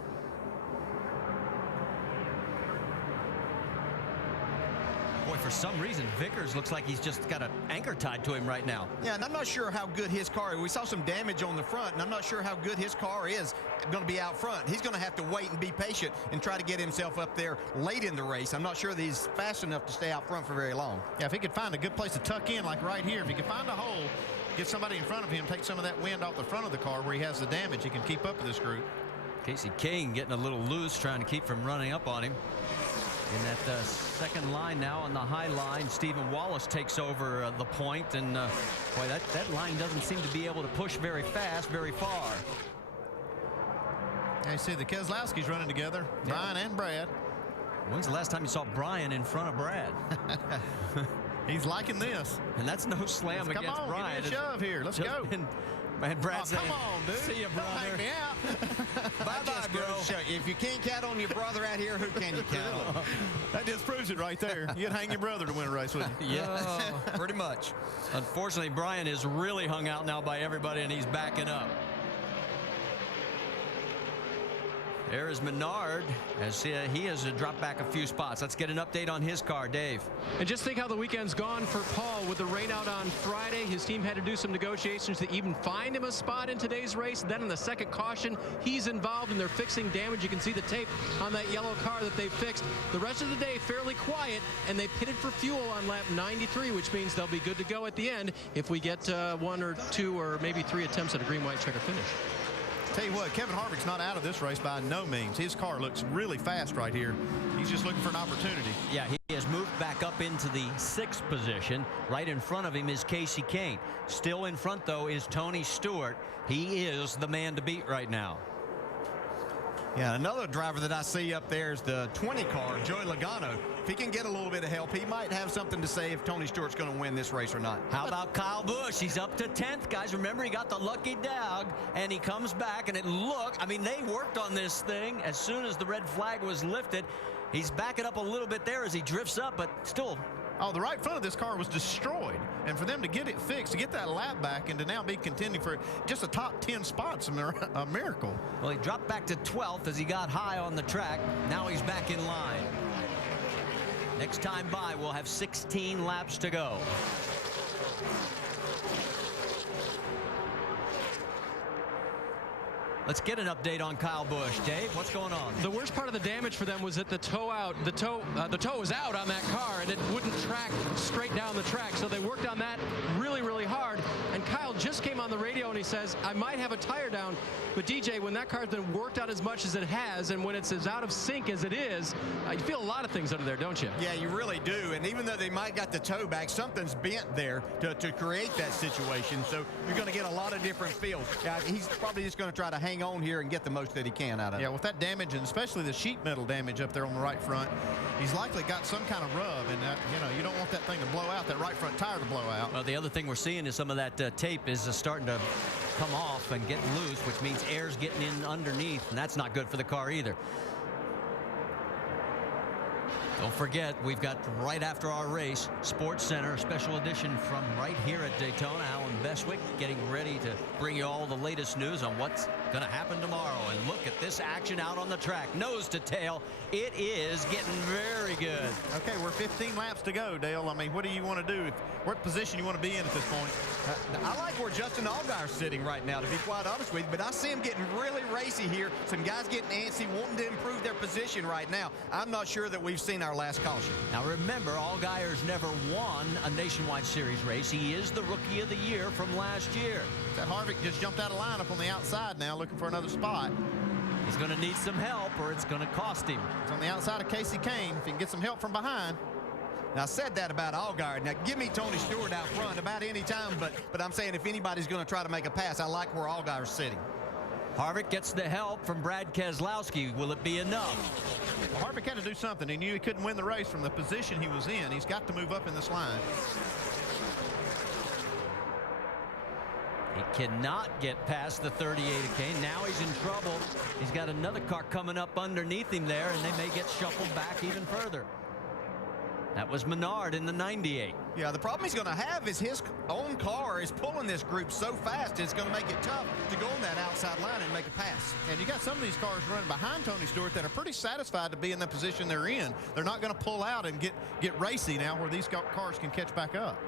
Boy, for some reason, Vickers looks like he's just got an anchor tied to him right now. Yeah, and I'm not sure how good his car is. We saw some damage on the front, and I'm not sure how good his car is going to be out front. He's going to have to wait and be patient and try to get himself up there late in the race. I'm not sure that he's fast enough to stay out front for very long. Yeah, if he could find a good place to tuck in, like right here, if he could find a hole, get somebody in front of him, take some of that wind off the front of the car where he has the damage, he can keep up with this group. Casey Kane getting a little loose, trying to keep from running up on him. In that second line now on the high line, Stephen Wallace takes over the point, and boy, that line doesn't seem to be able to push very fast, very far. I see the Keselowski's running together, Brian and Brad. When's the last time you saw Brian in front of Brad? He's liking this. And that's no slam against Brian. Brian. Give me a shove here. Let's go. And Brad saying, come on, dude. See you, brother. Don't hang me out. Bye-bye, bro. If you can't count on your brother out here, who can you count on? That just proves it right there. You'd hang your brother to win a race, wouldn't you? Yeah, pretty much. Unfortunately, Brian is really hung out now by everybody, and he's backing up. There is Menard as he has dropped back a few spots. Let's get an update on his car, Dave. And just think how the weekend's gone for Paul with the rain out on Friday. His team had to do some negotiations to even find him a spot in today's race. Then in the second caution, he's involved and they're fixing damage. You can see the tape on that yellow car that they fixed. The rest of the day fairly quiet, and they pitted for fuel on lap 93, which means they'll be good to go at the end if we get 1 or 2 or maybe 3 attempts at a green, white checker finish. Tell you what, Kevin Harvick's not out of this race by no means. His car looks really fast right here. He's just looking for an opportunity. Yeah, he has moved back up into the 6th position. Right in front of him is Casey Kane. Still in front, though, is Tony Stewart. He is the man to beat right now. Yeah, another driver that I see up there is the 20 car, Joey Logano. If he can get a little bit of help, he might have something to say if Tony Stewart's going to win this race or not. How about Kyle Busch? He's up to 10th, guys. Remember, he got the lucky dog, and he comes back, and I mean, they worked on this thing as soon as the red flag was lifted. He's backing up a little bit there as he drifts up, but still. Oh, the right front of this car was destroyed. And for them to get it fixed, to get that lap back, and to now be contending for just a top 10 spot's a miracle. Well, he dropped back to 12th as he got high on the track. Now he's back in line. Next time by, we'll have 16 laps to go. Let's get an update on Kyle Busch. Dave, what's going on? The worst part of the damage for them was that the toe was out on that car, and it wouldn't track straight down the track. So they worked on that really, really hard. And Kyle just came on the radio and he says, I might have a tire down, but DJ, when that car's been worked out as much as it has, and when it's as out of sync as it is, you feel a lot of things under there, don't you? Yeah, you really do. And even though they might got the toe back, something's bent there to create that situation. So you're going to get a lot of different feels. Yeah, he's probably just going to try to hang on here and get the most that he can out of it. Yeah, with that damage, and especially the sheet metal damage up there on the right front, he's likely got some kind of rub, and you don't want that thing to blow out, that right front tire to blow out. Well, the other thing we're seeing is some of that tape is starting to come off and get loose, which means air's getting in underneath, and that's not good for the car either. Don't forget, we've got right after our race, Sports Center, a special edition from right here at Daytona. Alan Bestwick getting ready to bring you all the latest news on what's going to happen tomorrow. And look at this action out on the track, nose to tail. It is getting very good. Okay, we're 15 laps to go, Dale. I mean, what do you want to do? What position you want to be in at this point? I like where Justin Allgaier sitting right now, to be quite honest with you. But I see him getting really racy here. Some guys getting antsy, wanting to improve their position right now. I'm not sure that we've seen our last caution. Now remember, Allgaier's never won a Nationwide Series race. He is the Rookie of the Year from last year. That Harvick just jumped out of lineup on the outside now, looking for another spot. He's going to need some help, or it's going to cost him. He's on the outside of Casey Kane. If he can get some help from behind. Now, I said that about Allgaier. Now, give me Tony Stewart out front about any time, but I'm saying if anybody's going to try to make a pass, I like where Allgaier's sitting. Harvick gets the help from Brad Keselowski. Will it be enough? Well, Harvick had to do something. He knew he couldn't win the race from the position he was in. He's got to move up in this line. He cannot get past the 38 of Kane. Now he's in trouble. He's got another car coming up underneath him there, and they may get shuffled back even further. That was Menard in the 98. Yeah, the problem he's going to have is his own car is pulling this group so fast, it's going to make it tough to go on that outside line and make a pass. And you got some of these cars running behind Tony Stewart that are pretty satisfied to be in the position they're in. They're not going to pull out and get racy now where these cars can catch back up.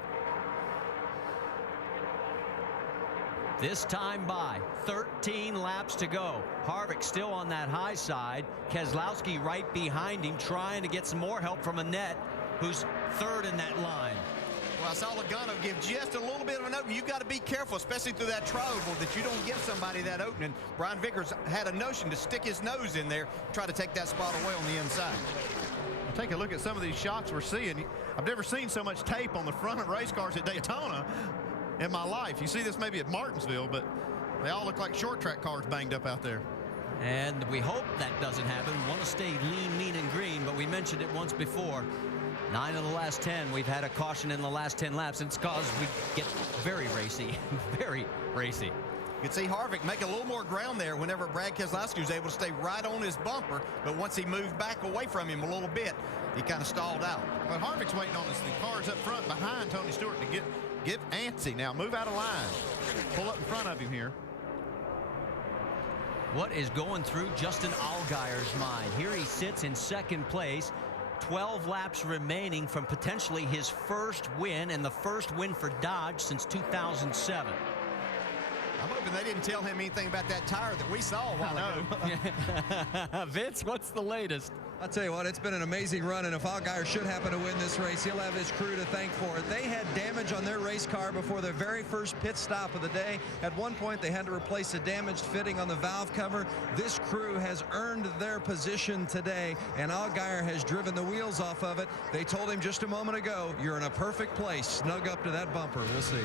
This time by 13 laps to go. Harvick still on that high side. Keselowski right behind him, trying to get some more help from Annette, who's third in that line. Well, I saw Logano give just a little bit of an opening. You got to be careful, especially through that tri-oval, that you don't give somebody that opening. Brian Vickers had a notion to stick his nose in there, try to take that spot away on the inside. Take a look at some of these shots we're seeing. I've never seen so much tape on the front of race cars at Daytona in my life. You see this maybe at Martinsville, but they all look like short track cars banged up out there. And we hope that doesn't happen. We want to stay lean, mean, and green, but we mentioned it once before. 9 of the last 10, we've had a caution in the last 10 laps. It's caused we get very racy, very racy. You can see Harvick make a little more ground there whenever Brad Keselowski was able to stay right on his bumper, but once he moved back away from him a little bit, he kind of stalled out. But Harvick's waiting on the cars up front behind Tony Stewart to get antsy. Now move out of line. Pull up in front of him here. What is going through Justin Allgaier's mind? Here he sits in second place. 12 laps remaining from potentially his first win, and the first win for Dodge since 2007. I'm hoping they didn't tell him anything about that tire that we saw a while ago. Vince, what's the latest? I'll tell you what, it's been an amazing run, and if Allgaier should happen to win this race, he'll have his crew to thank for it. They had damage on their race car before their very first pit stop of the day. At one point, they had to replace a damaged fitting on the valve cover. This crew has earned their position today, and Allgaier has driven the wheels off of it. They told him just a moment ago, you're in a perfect place, snug up to that bumper. We'll see.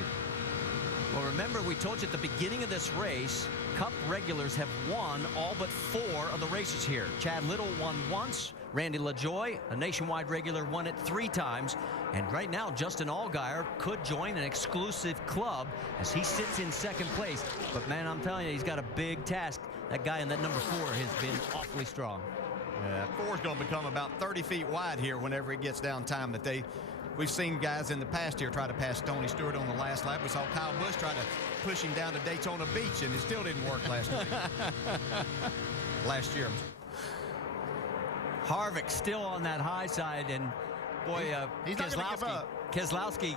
Well, remember, we told you at the beginning of this race, Cup regulars have won all but 4 of the races here. Chad Little won once. Randy LaJoie, a Nationwide regular, won it 3 times. And right now, Justin Allgaier could join an exclusive club as he sits in second place. But, man, I'm telling you, he's got a big task. That guy in that number 4 has been awfully strong. Yeah, 4's going to become about 30 feet wide here whenever it gets down time. We've seen guys in the past here try to pass Tony Stewart on the last lap. We saw Kyle Busch try to push him down to Daytona Beach, and it still didn't work last week. Last year. Harvick still on that high side, and boy, he's not gonna give up. Keselowski,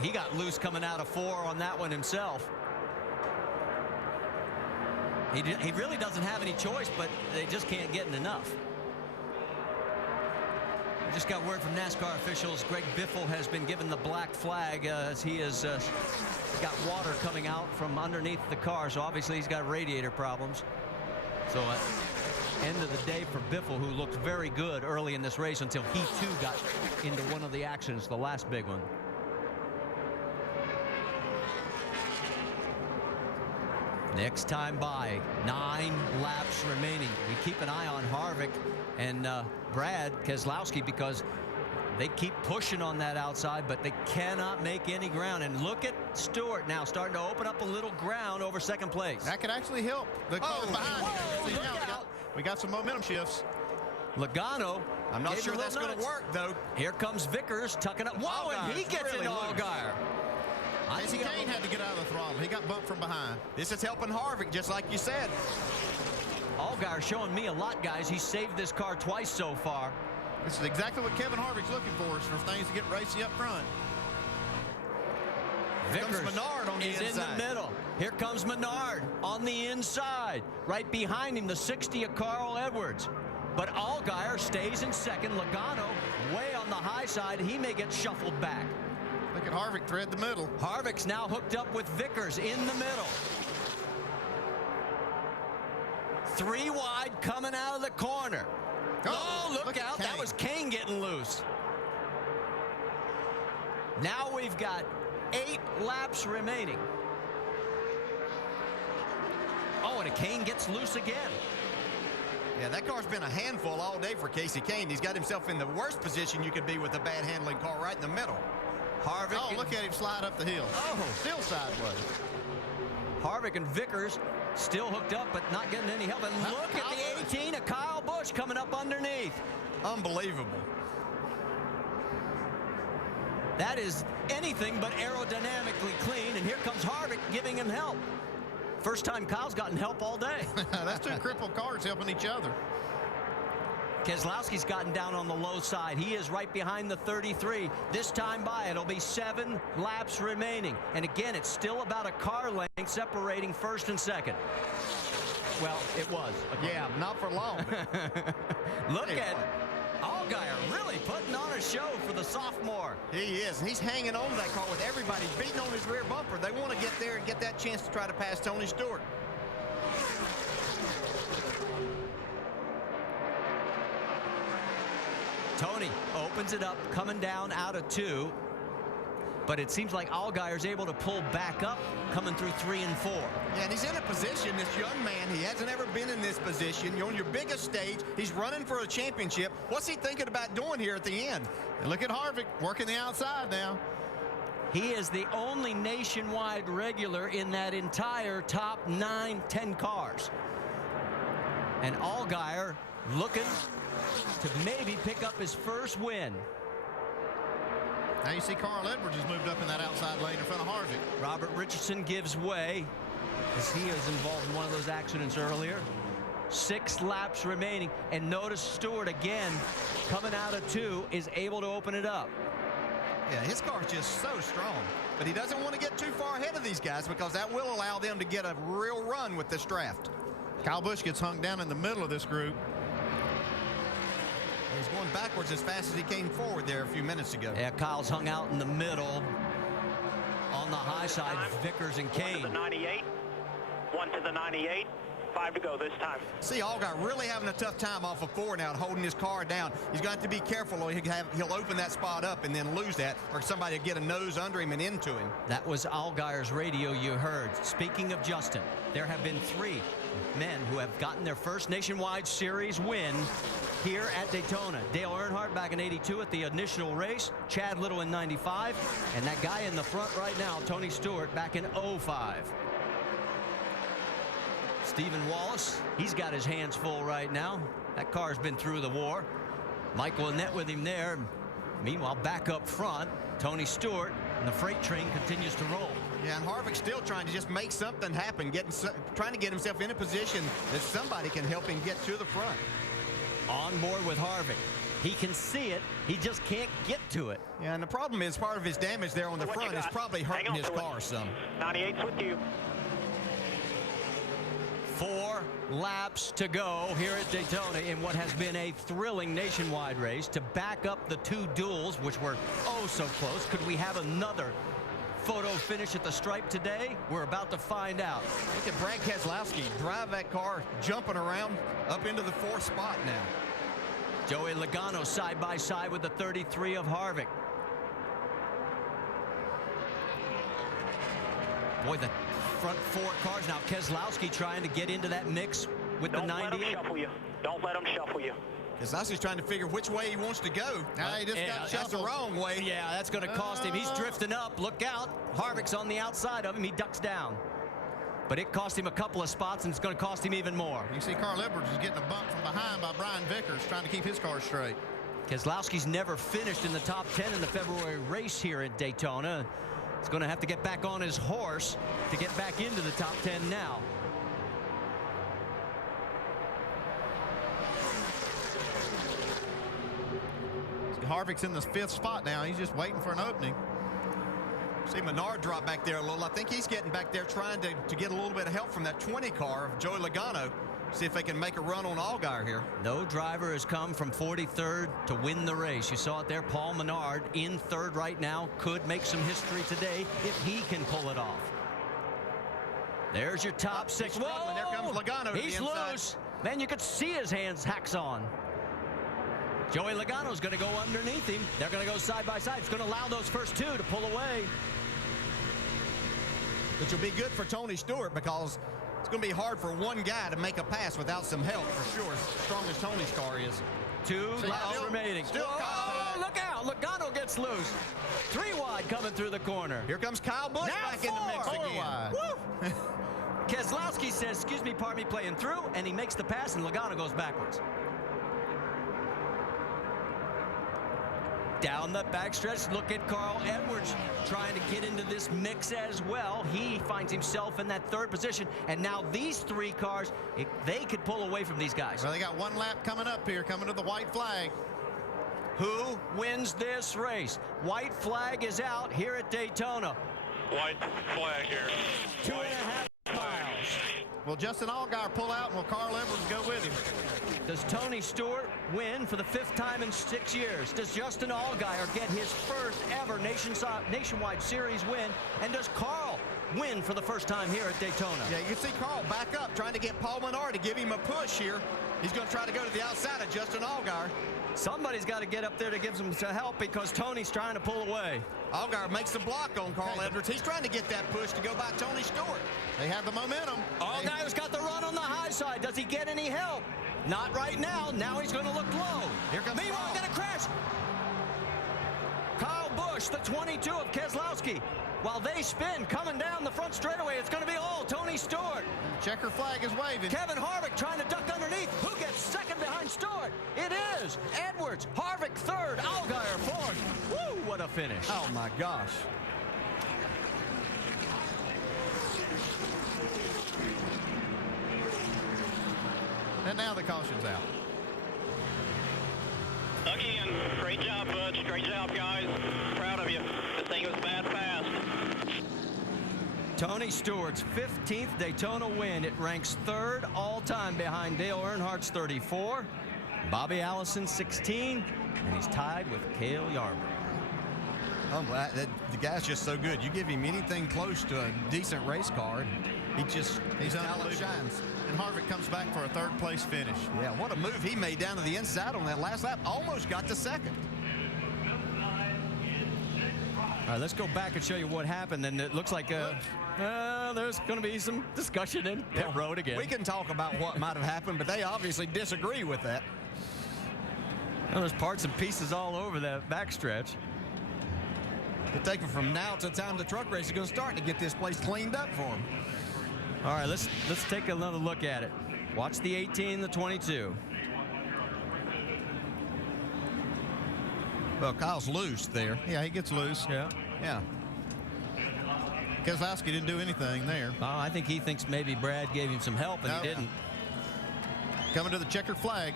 he got loose coming out of 4 on that one himself. He really doesn't have any choice, but they just can't get enough. We just got word from NASCAR officials. Greg Biffle has been given the black flag as he has got water coming out from underneath the car, so obviously he's got radiator problems. So end of the day for Biffle, who looked very good early in this race until he too got into one of the actions, the last big one. Next time by, 9 laps remaining. We keep an eye on Harvick and Brad Keselowski because they keep pushing on that outside, but they cannot make any ground. And look at Stewart now starting to open up a little ground over second place. That could actually help the car behind. Whoa, we got some momentum shifts. Logano. I'm not sure that's going to work, though. Here comes Vickers tucking up. Whoa, and he gets into Allgaier. Casey Kane had to get out of the throttle. He got bumped from behind. This is helping Harvick, just like you said. Allgaier showing me a lot, guys. He's saved this car twice so far. This is exactly what Kevin Harvick's looking for, is for things to get racy up front. Vickers Menard on the is inside. in the middle. comes Menard on the inside. Right behind him, the 60 of Carl Edwards. But Allgaier stays in second. Logano way on the high side. He may get shuffled back. Look at Harvick thread the middle. Harvick's now hooked up with Vickers in the middle. 3 wide coming out of the corner. Oh, look out. That was Kane getting loose. Now we've got 8 laps remaining. Oh, and Kane gets loose again. Yeah, that car's been a handful all day for Casey Kane. He's got himself in the worst position you could be with a bad handling car right in the middle. Harvick. Oh, look at him slide up the hill. Oh, still sideways. Harvick and Vickers still hooked up, but not getting any help. And look at the 18 of Kyle Busch coming up underneath. Unbelievable. That is anything but aerodynamically clean. And here comes Harvick giving him help. First time Kyle's gotten help all day. That's 2 crippled cars helping each other. Keselowski's gotten down on the low side. He is right behind the 33. This time by, it'll be 7 laps remaining. And again, it's still about a car length separating first and second. Well, it was. Yeah, not for long. Look at Allgaier really putting on a show for the sophomore. He is, and he's hanging on to that car with everybody beating on his rear bumper. They want to get there and get that chance to try to pass Tony Stewart. Tony opens it up, coming down out of 2. But it seems like Allgaier's able to pull back up, coming through 3 and 4. Yeah, and he's in a position, this young man, he hasn't ever been in this position. You're on your biggest stage. He's running for a championship. What's he thinking about doing here at the end? And look at Harvick working the outside now. He is the only nationwide regular in that entire top 9-10 cars. And Allgaier looking to maybe pick up his first win. Now you see Carl Edwards has moved up in that outside lane in front of Harvick. Robert Richardson gives way as he is involved in one of those accidents earlier. 6 laps remaining, and notice Stewart again coming out of 2 is able to open it up. Yeah, his car's just so strong, but he doesn't want to get too far ahead of these guys because that will allow them to get a real run with this draft. Kyle Busch gets hung down in the middle of this group. He's going backwards as fast as he came forward there a few minutes ago. Yeah, Kyle's hung out in the middle. On the high side, Vickers and Kane. 1 to the 98. 1 to the 98. 5 to go this time. See, Allgaier really having a tough time off of 4 now, holding his car down. He's got to be careful or he'll open that spot up and then lose that, or somebody will get a nose under him and into him. That was Allgaier's radio you heard. Speaking of Justin, there have been 3 men who have gotten their first nationwide series win here at Daytona. Dale Earnhardt back in '82 at the initial race, Chad Little in '95, and that guy in the front right now, Tony Stewart, back in '05. Stephen Wallace, he's got his hands full right now. That car's been through the war. Michael Annett with him there. Meanwhile, back up front, Tony Stewart, and the freight train continues to roll. Yeah, and Harvick's still trying to just make something happen, trying to get himself in a position that somebody can help him get to the front. On board with Harvick. He can see it, he just can't get to it. Yeah, and the problem is part of his damage there on the front is probably hurting his car some. 98's with you. 4 laps to go here at Daytona in what has been a thrilling nationwide race to back up the 2 duels, which were oh so close. Could we have another photo finish at the stripe today? We're about to find out. Look at Brad Keselowski drive that car jumping around up into the 4th spot now. Joey Logano side by side with the 33 of Harvick. Boy, the front 4 cars now. Keselowski trying to get into that mix with the 98. Don't let him shuffle you. Don't let him shuffle you. Keselowski's trying to figure which way he wants to go. Now he just got shuffled the wrong way. Yeah, that's going to cost him. He's drifting up. Look out. Harvick's on the outside of him. He ducks down. But it cost him a couple of spots, and it's going to cost him even more. You see Carl Edwards is getting a bump from behind by Brian Vickers, trying to keep his car straight. Keselowski's never finished in the top 10 in the February race here at Daytona. He's going to have to get back on his horse to get back into the top 10 now. Harvick's in the 5th spot now. He's just waiting for an opening. See Menard drop back there a little. I think he's getting back there trying to get a little bit of help from that 20 car of Joey Logano. See if they can make a run on Allgaier here. No driver has come from 43rd to win the race. You saw it there. Paul Menard in third right now. Could make some history today if he can pull it off. There's your top six. Whoa! There comes Logano. He's loose. Man, you could see his hands hacks on. Joey Logano's going to go underneath him. They're going to go side by side. It's going to allow those first two to pull away. Which will be good for Tony Stewart because it's going to be hard for one guy to make a pass without some help for sure, as strong as Tony's car is. Two laps remaining. Look out. Logano gets loose. 3 wide coming through the corner. Here comes Kyle Busch back in the mix again. Woo! Keselowski says, excuse me, pardon me, playing through, and he makes the pass, and Logano goes backwards. Down the backstretch, look at Carl Edwards trying to get into this mix as well. He finds himself in that third position, and now these 3 cars, they could pull away from these guys. Well, they got 1 lap coming up here, coming to the white flag. Who wins this race? White flag is out here at Daytona. White flag here. 2.5 miles. Will Justin Allgaier pull out, and will Carl Edwards go with him? Does Tony Stewart win for the 5th time in 6 years? Does Justin Allgaier get his first ever nationwide series win? And does Carl win for the first time here at Daytona? Yeah, you can see Carl back up, trying to get Paul Menard to give him a push here. He's going to try to go to the outside of Justin Allgaier. Somebody's got to get up there to give him some help because Tony's trying to pull away. Allgaier makes the block on Carl Edwards. He's trying to get that push to go by Tony Stewart. They have the momentum. Allgaier's got the run on the high side. Does he get any help? Not right now. Now he's going to look low. Here comes Meanwhile, going to crash. Kyle Busch, the 22 of Keselowski. While they spin, coming down the front straightaway, it's going to be all Tony Stewart. Checker flag is waving. Kevin Harvick trying to duck underneath. Who gets second behind Stewart? It is Edwards. Harvick third. Allgaier fourth. Woo, what a finish. Oh, my gosh. And now the caution's out. Again, great job, Butch. Great job, guys. Proud of you. This thing was bad fast. Tony Stewart's 15th Daytona win. It ranks 3rd all-time behind Dale Earnhardt's 34, Bobby Allison's 16, and he's tied with Cale Yarborough. Oh, the guy's just so good. You give him anything close to a decent race car, and he's talent shines. And Harvick comes back for a 3rd place finish. Yeah, what a move he made down to the inside on that last lap. Almost got to 2nd. All right, let's go back and show you what happened. And it looks like there's going to be some discussion in pit road again. We can talk about what might have happened, but they obviously disagree with that. Well, there's parts and pieces all over that backstretch. It'll take them from now to the time the truck race is going to start to get this place cleaned up for them. All right, let's take another look at it. Watch the 18, the 22. Well, Kyle's loose there. Yeah, he gets loose. Yeah. Yeah. Keselowski didn't do anything there. Oh, I think he thinks maybe Brad gave him some help, and he didn't. Coming to the checkered flag.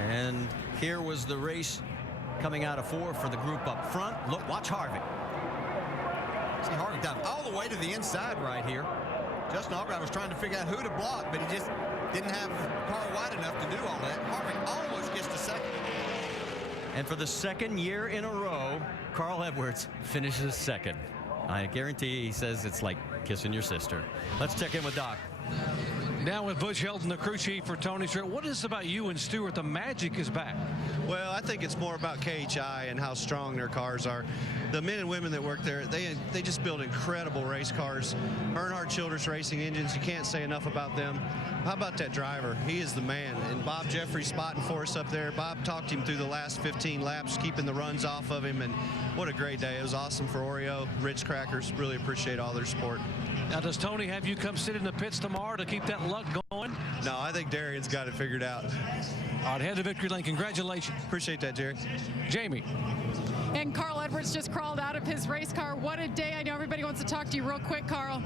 And here was the race coming out of 4 for the group up front. Look, watch Harvick. See, Harvick got all the way to the inside right here. Justin Allgaier was trying to figure out who to block, but he just didn't have the car wide enough to do all that. Harvick almost gets to 2nd. And for the 2nd year in a row, Carl Edwards finishes 2nd. I guarantee he says it's like kissing your sister. Let's check in with Doc. Now with Butch Helton, the crew chief for Tony Stewart, what is it about you and Stewart? The magic is back. Well, I think it's more about KHI and how strong their cars are. The men and women that work there, they just build incredible race cars. Earnhardt Childress Racing engines, you can't say enough about them. How about that driver? He is the man. And Bob Jeffrey spotting for us up there. Bob talked him through the last 15 laps, keeping the runs off of him. And what a great day. It was awesome for Oreo, Ritz Crackers. Really appreciate all their support. Now, does Tony have you come sit in the pits tomorrow to keep that luck going? No, I think Darian's got it figured out. All right, head to victory lane. Congratulations. Appreciate that, Jerry. Jamie. And Carl Edwards just crawled out of his race car. What a day. I know everybody wants to talk to you real quick, Carl.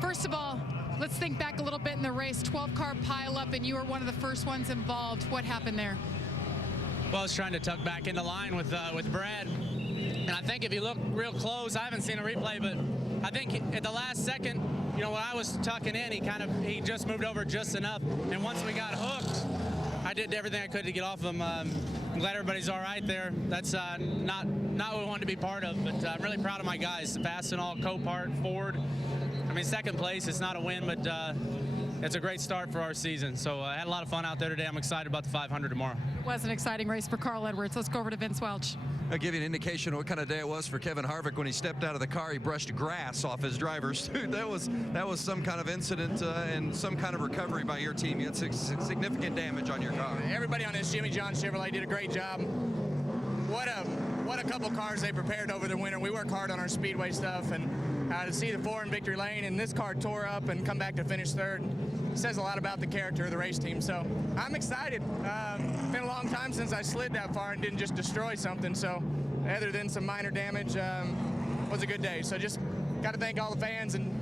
First of all, let's think back a little bit in the race. 12-car pileup, and you were one of the first ones involved. What happened there? Well, I was trying to tuck back into line with Brad, and I think if you look real close, I haven't seen a replay, but I think at the last second, you know, when I was tucking in, he just moved over just enough, and once we got hooked, I did everything I could to get off him. I'm glad everybody's all right there. That's not what we wanted to be part of, but I'm really proud of my guys. Fastenal, Copart, Ford. I mean, second place, it's not a win, but it's a great start for our season. So I had a lot of fun out there today. I'm excited about the 500 tomorrow. It was an exciting race for Carl Edwards. Let's go over to Vince Welch. I'll give you an indication of what kind of day it was for Kevin Harvick. When he stepped out of the car, he brushed grass off his driver's suit. That was some kind of incident and some kind of recovery by your team. You had significant damage on your car. Everybody on this Jimmy John Chevrolet did a great job. What a couple cars they prepared over the winter. We work hard on our speedway stuff, and to see the 4 in victory lane and this car tore up and come back to finish third says a lot about the character of the race team. So I'm excited. It's been a long time since I slid that far and didn't just destroy something. So other than some minor damage, was a good day. So just got to thank all the fans and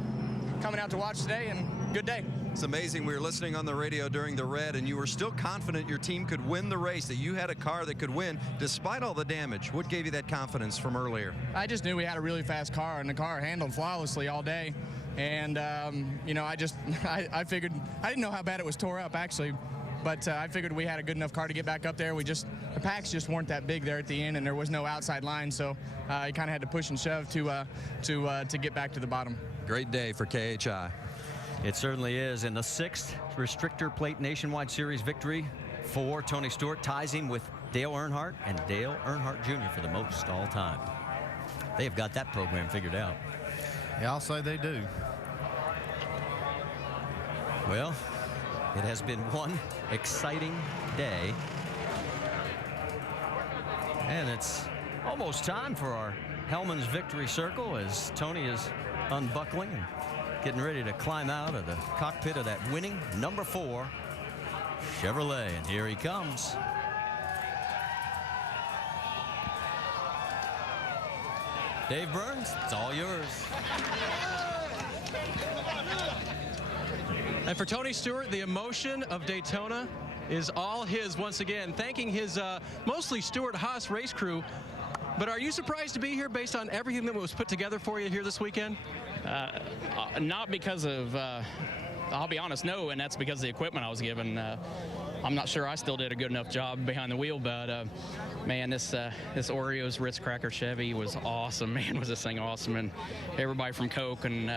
coming out to watch today, and good day. It's amazing. We were listening on the radio during the red, and you were still confident your team could win the race, that you had a car that could win despite all the damage. What gave you that confidence from earlier? I just knew we had a really fast car, and the car handled flawlessly all day. And, you know, I figured, I didn't know how bad it was tore up, actually, but I figured we had a good enough car to get back up there. The packs just weren't that big there at the end, and there was no outside line, so you kind of had to push and shove to get back to the bottom. Great day for KHI. It certainly is. And the 6th restrictor plate nationwide series victory for Tony Stewart ties him with Dale Earnhardt and Dale Earnhardt Jr. for the most all time. They've got that program figured out. Yeah, I'll say they do. Well, it has been one exciting day. And it's almost time for our Hellman's Victory Circle as Tony is unbuckling and getting ready to climb out of the cockpit of that winning number 4 Chevrolet. And here he comes. Dave Burns, it's all yours. And for Tony Stewart, the emotion of Daytona is all his once again, thanking his mostly Stewart-Haas race crew. But are you surprised to be here based on everything that was put together for you here this weekend? Not because of, I'll be honest, no, and that's because of the equipment I was given. I'm not sure I still did a good enough job behind the wheel, but man, this Oreos Ritz Cracker Chevy was awesome. Man, was this thing awesome. And everybody from Coke and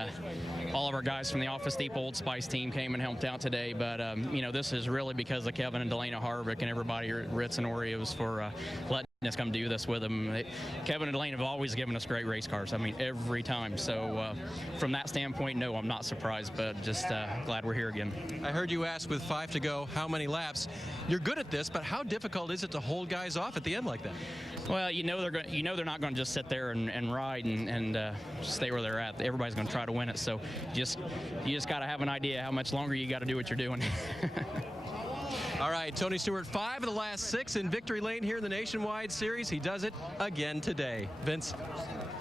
all of our guys from the Office Depot Old Spice team came and helped out today. But, you know, this is really because of Kevin and Delana Harvick and everybody at Ritz and Oreos for letting us come do this with them. Kevin and Delane have always given us great race cars. I mean, every time. So from that standpoint, no, I'm not surprised, but just glad we're here again. I heard you ask with 5 to go, how many laps? You're good at this, but how difficult is it to hold guys off at the end like that? Well, you know they're not going to just sit there and ride and stay where they're at. Everybody's going to try to win it. So you just got to have an idea how much longer you got to do what you're doing. All right, Tony Stewart, 5 of the last 6 in victory lane here in the Nationwide Series. He does it again today. Vince?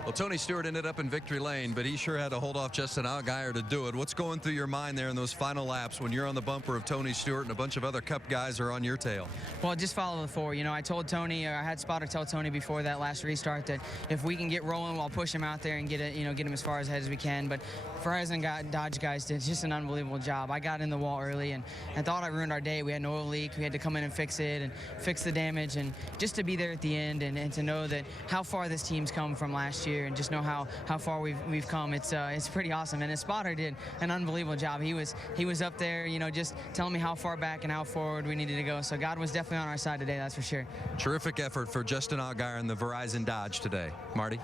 Well, Tony Stewart ended up in victory lane, but he sure had to hold off Justin Allgaier to do it. What's going through your mind there in those final laps when you're on the bumper of Tony Stewart and a bunch of other Cup guys are on your tail? Well, just follow the 4. You know, I told Tony, I had Spotter tell Tony before that last restart that if we can get rolling, we'll push him out there and get him as far ahead as we can. But Verizon Dodge guys did just an unbelievable job. I got in the wall early and I thought I ruined our day. We had an oil leak. We had to come in and fix it and fix the damage, and just to be there at the end and to know that how far this team's come from last year and just know how far we've come. It's pretty awesome. And his spotter did an unbelievable job. He was up there, you know, just telling me how far back and how forward we needed to go. So God was definitely on our side today, that's for sure. Terrific effort for Justin Allgaier and the Verizon Dodge today. Marty?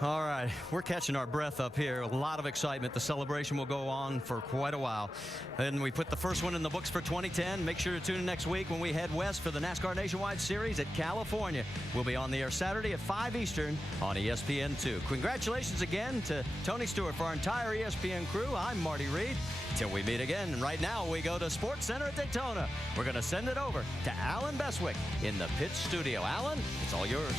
All right, we're catching our breath up here. A lot of excitement. The celebration will go on for quite a while. And we put the first one in the books for 2010. Make sure to tune in next week when we head west for the NASCAR Nationwide Series at California. We'll be on the air Saturday at 5 Eastern on ESPN2. Congratulations again to Tony Stewart. For our entire ESPN crew, I'm Marty Reed. Till we meet again, right now we go to Sports Center at Daytona. We're going to send it over to Alan Beswick in the pit studio. Alan, it's all yours.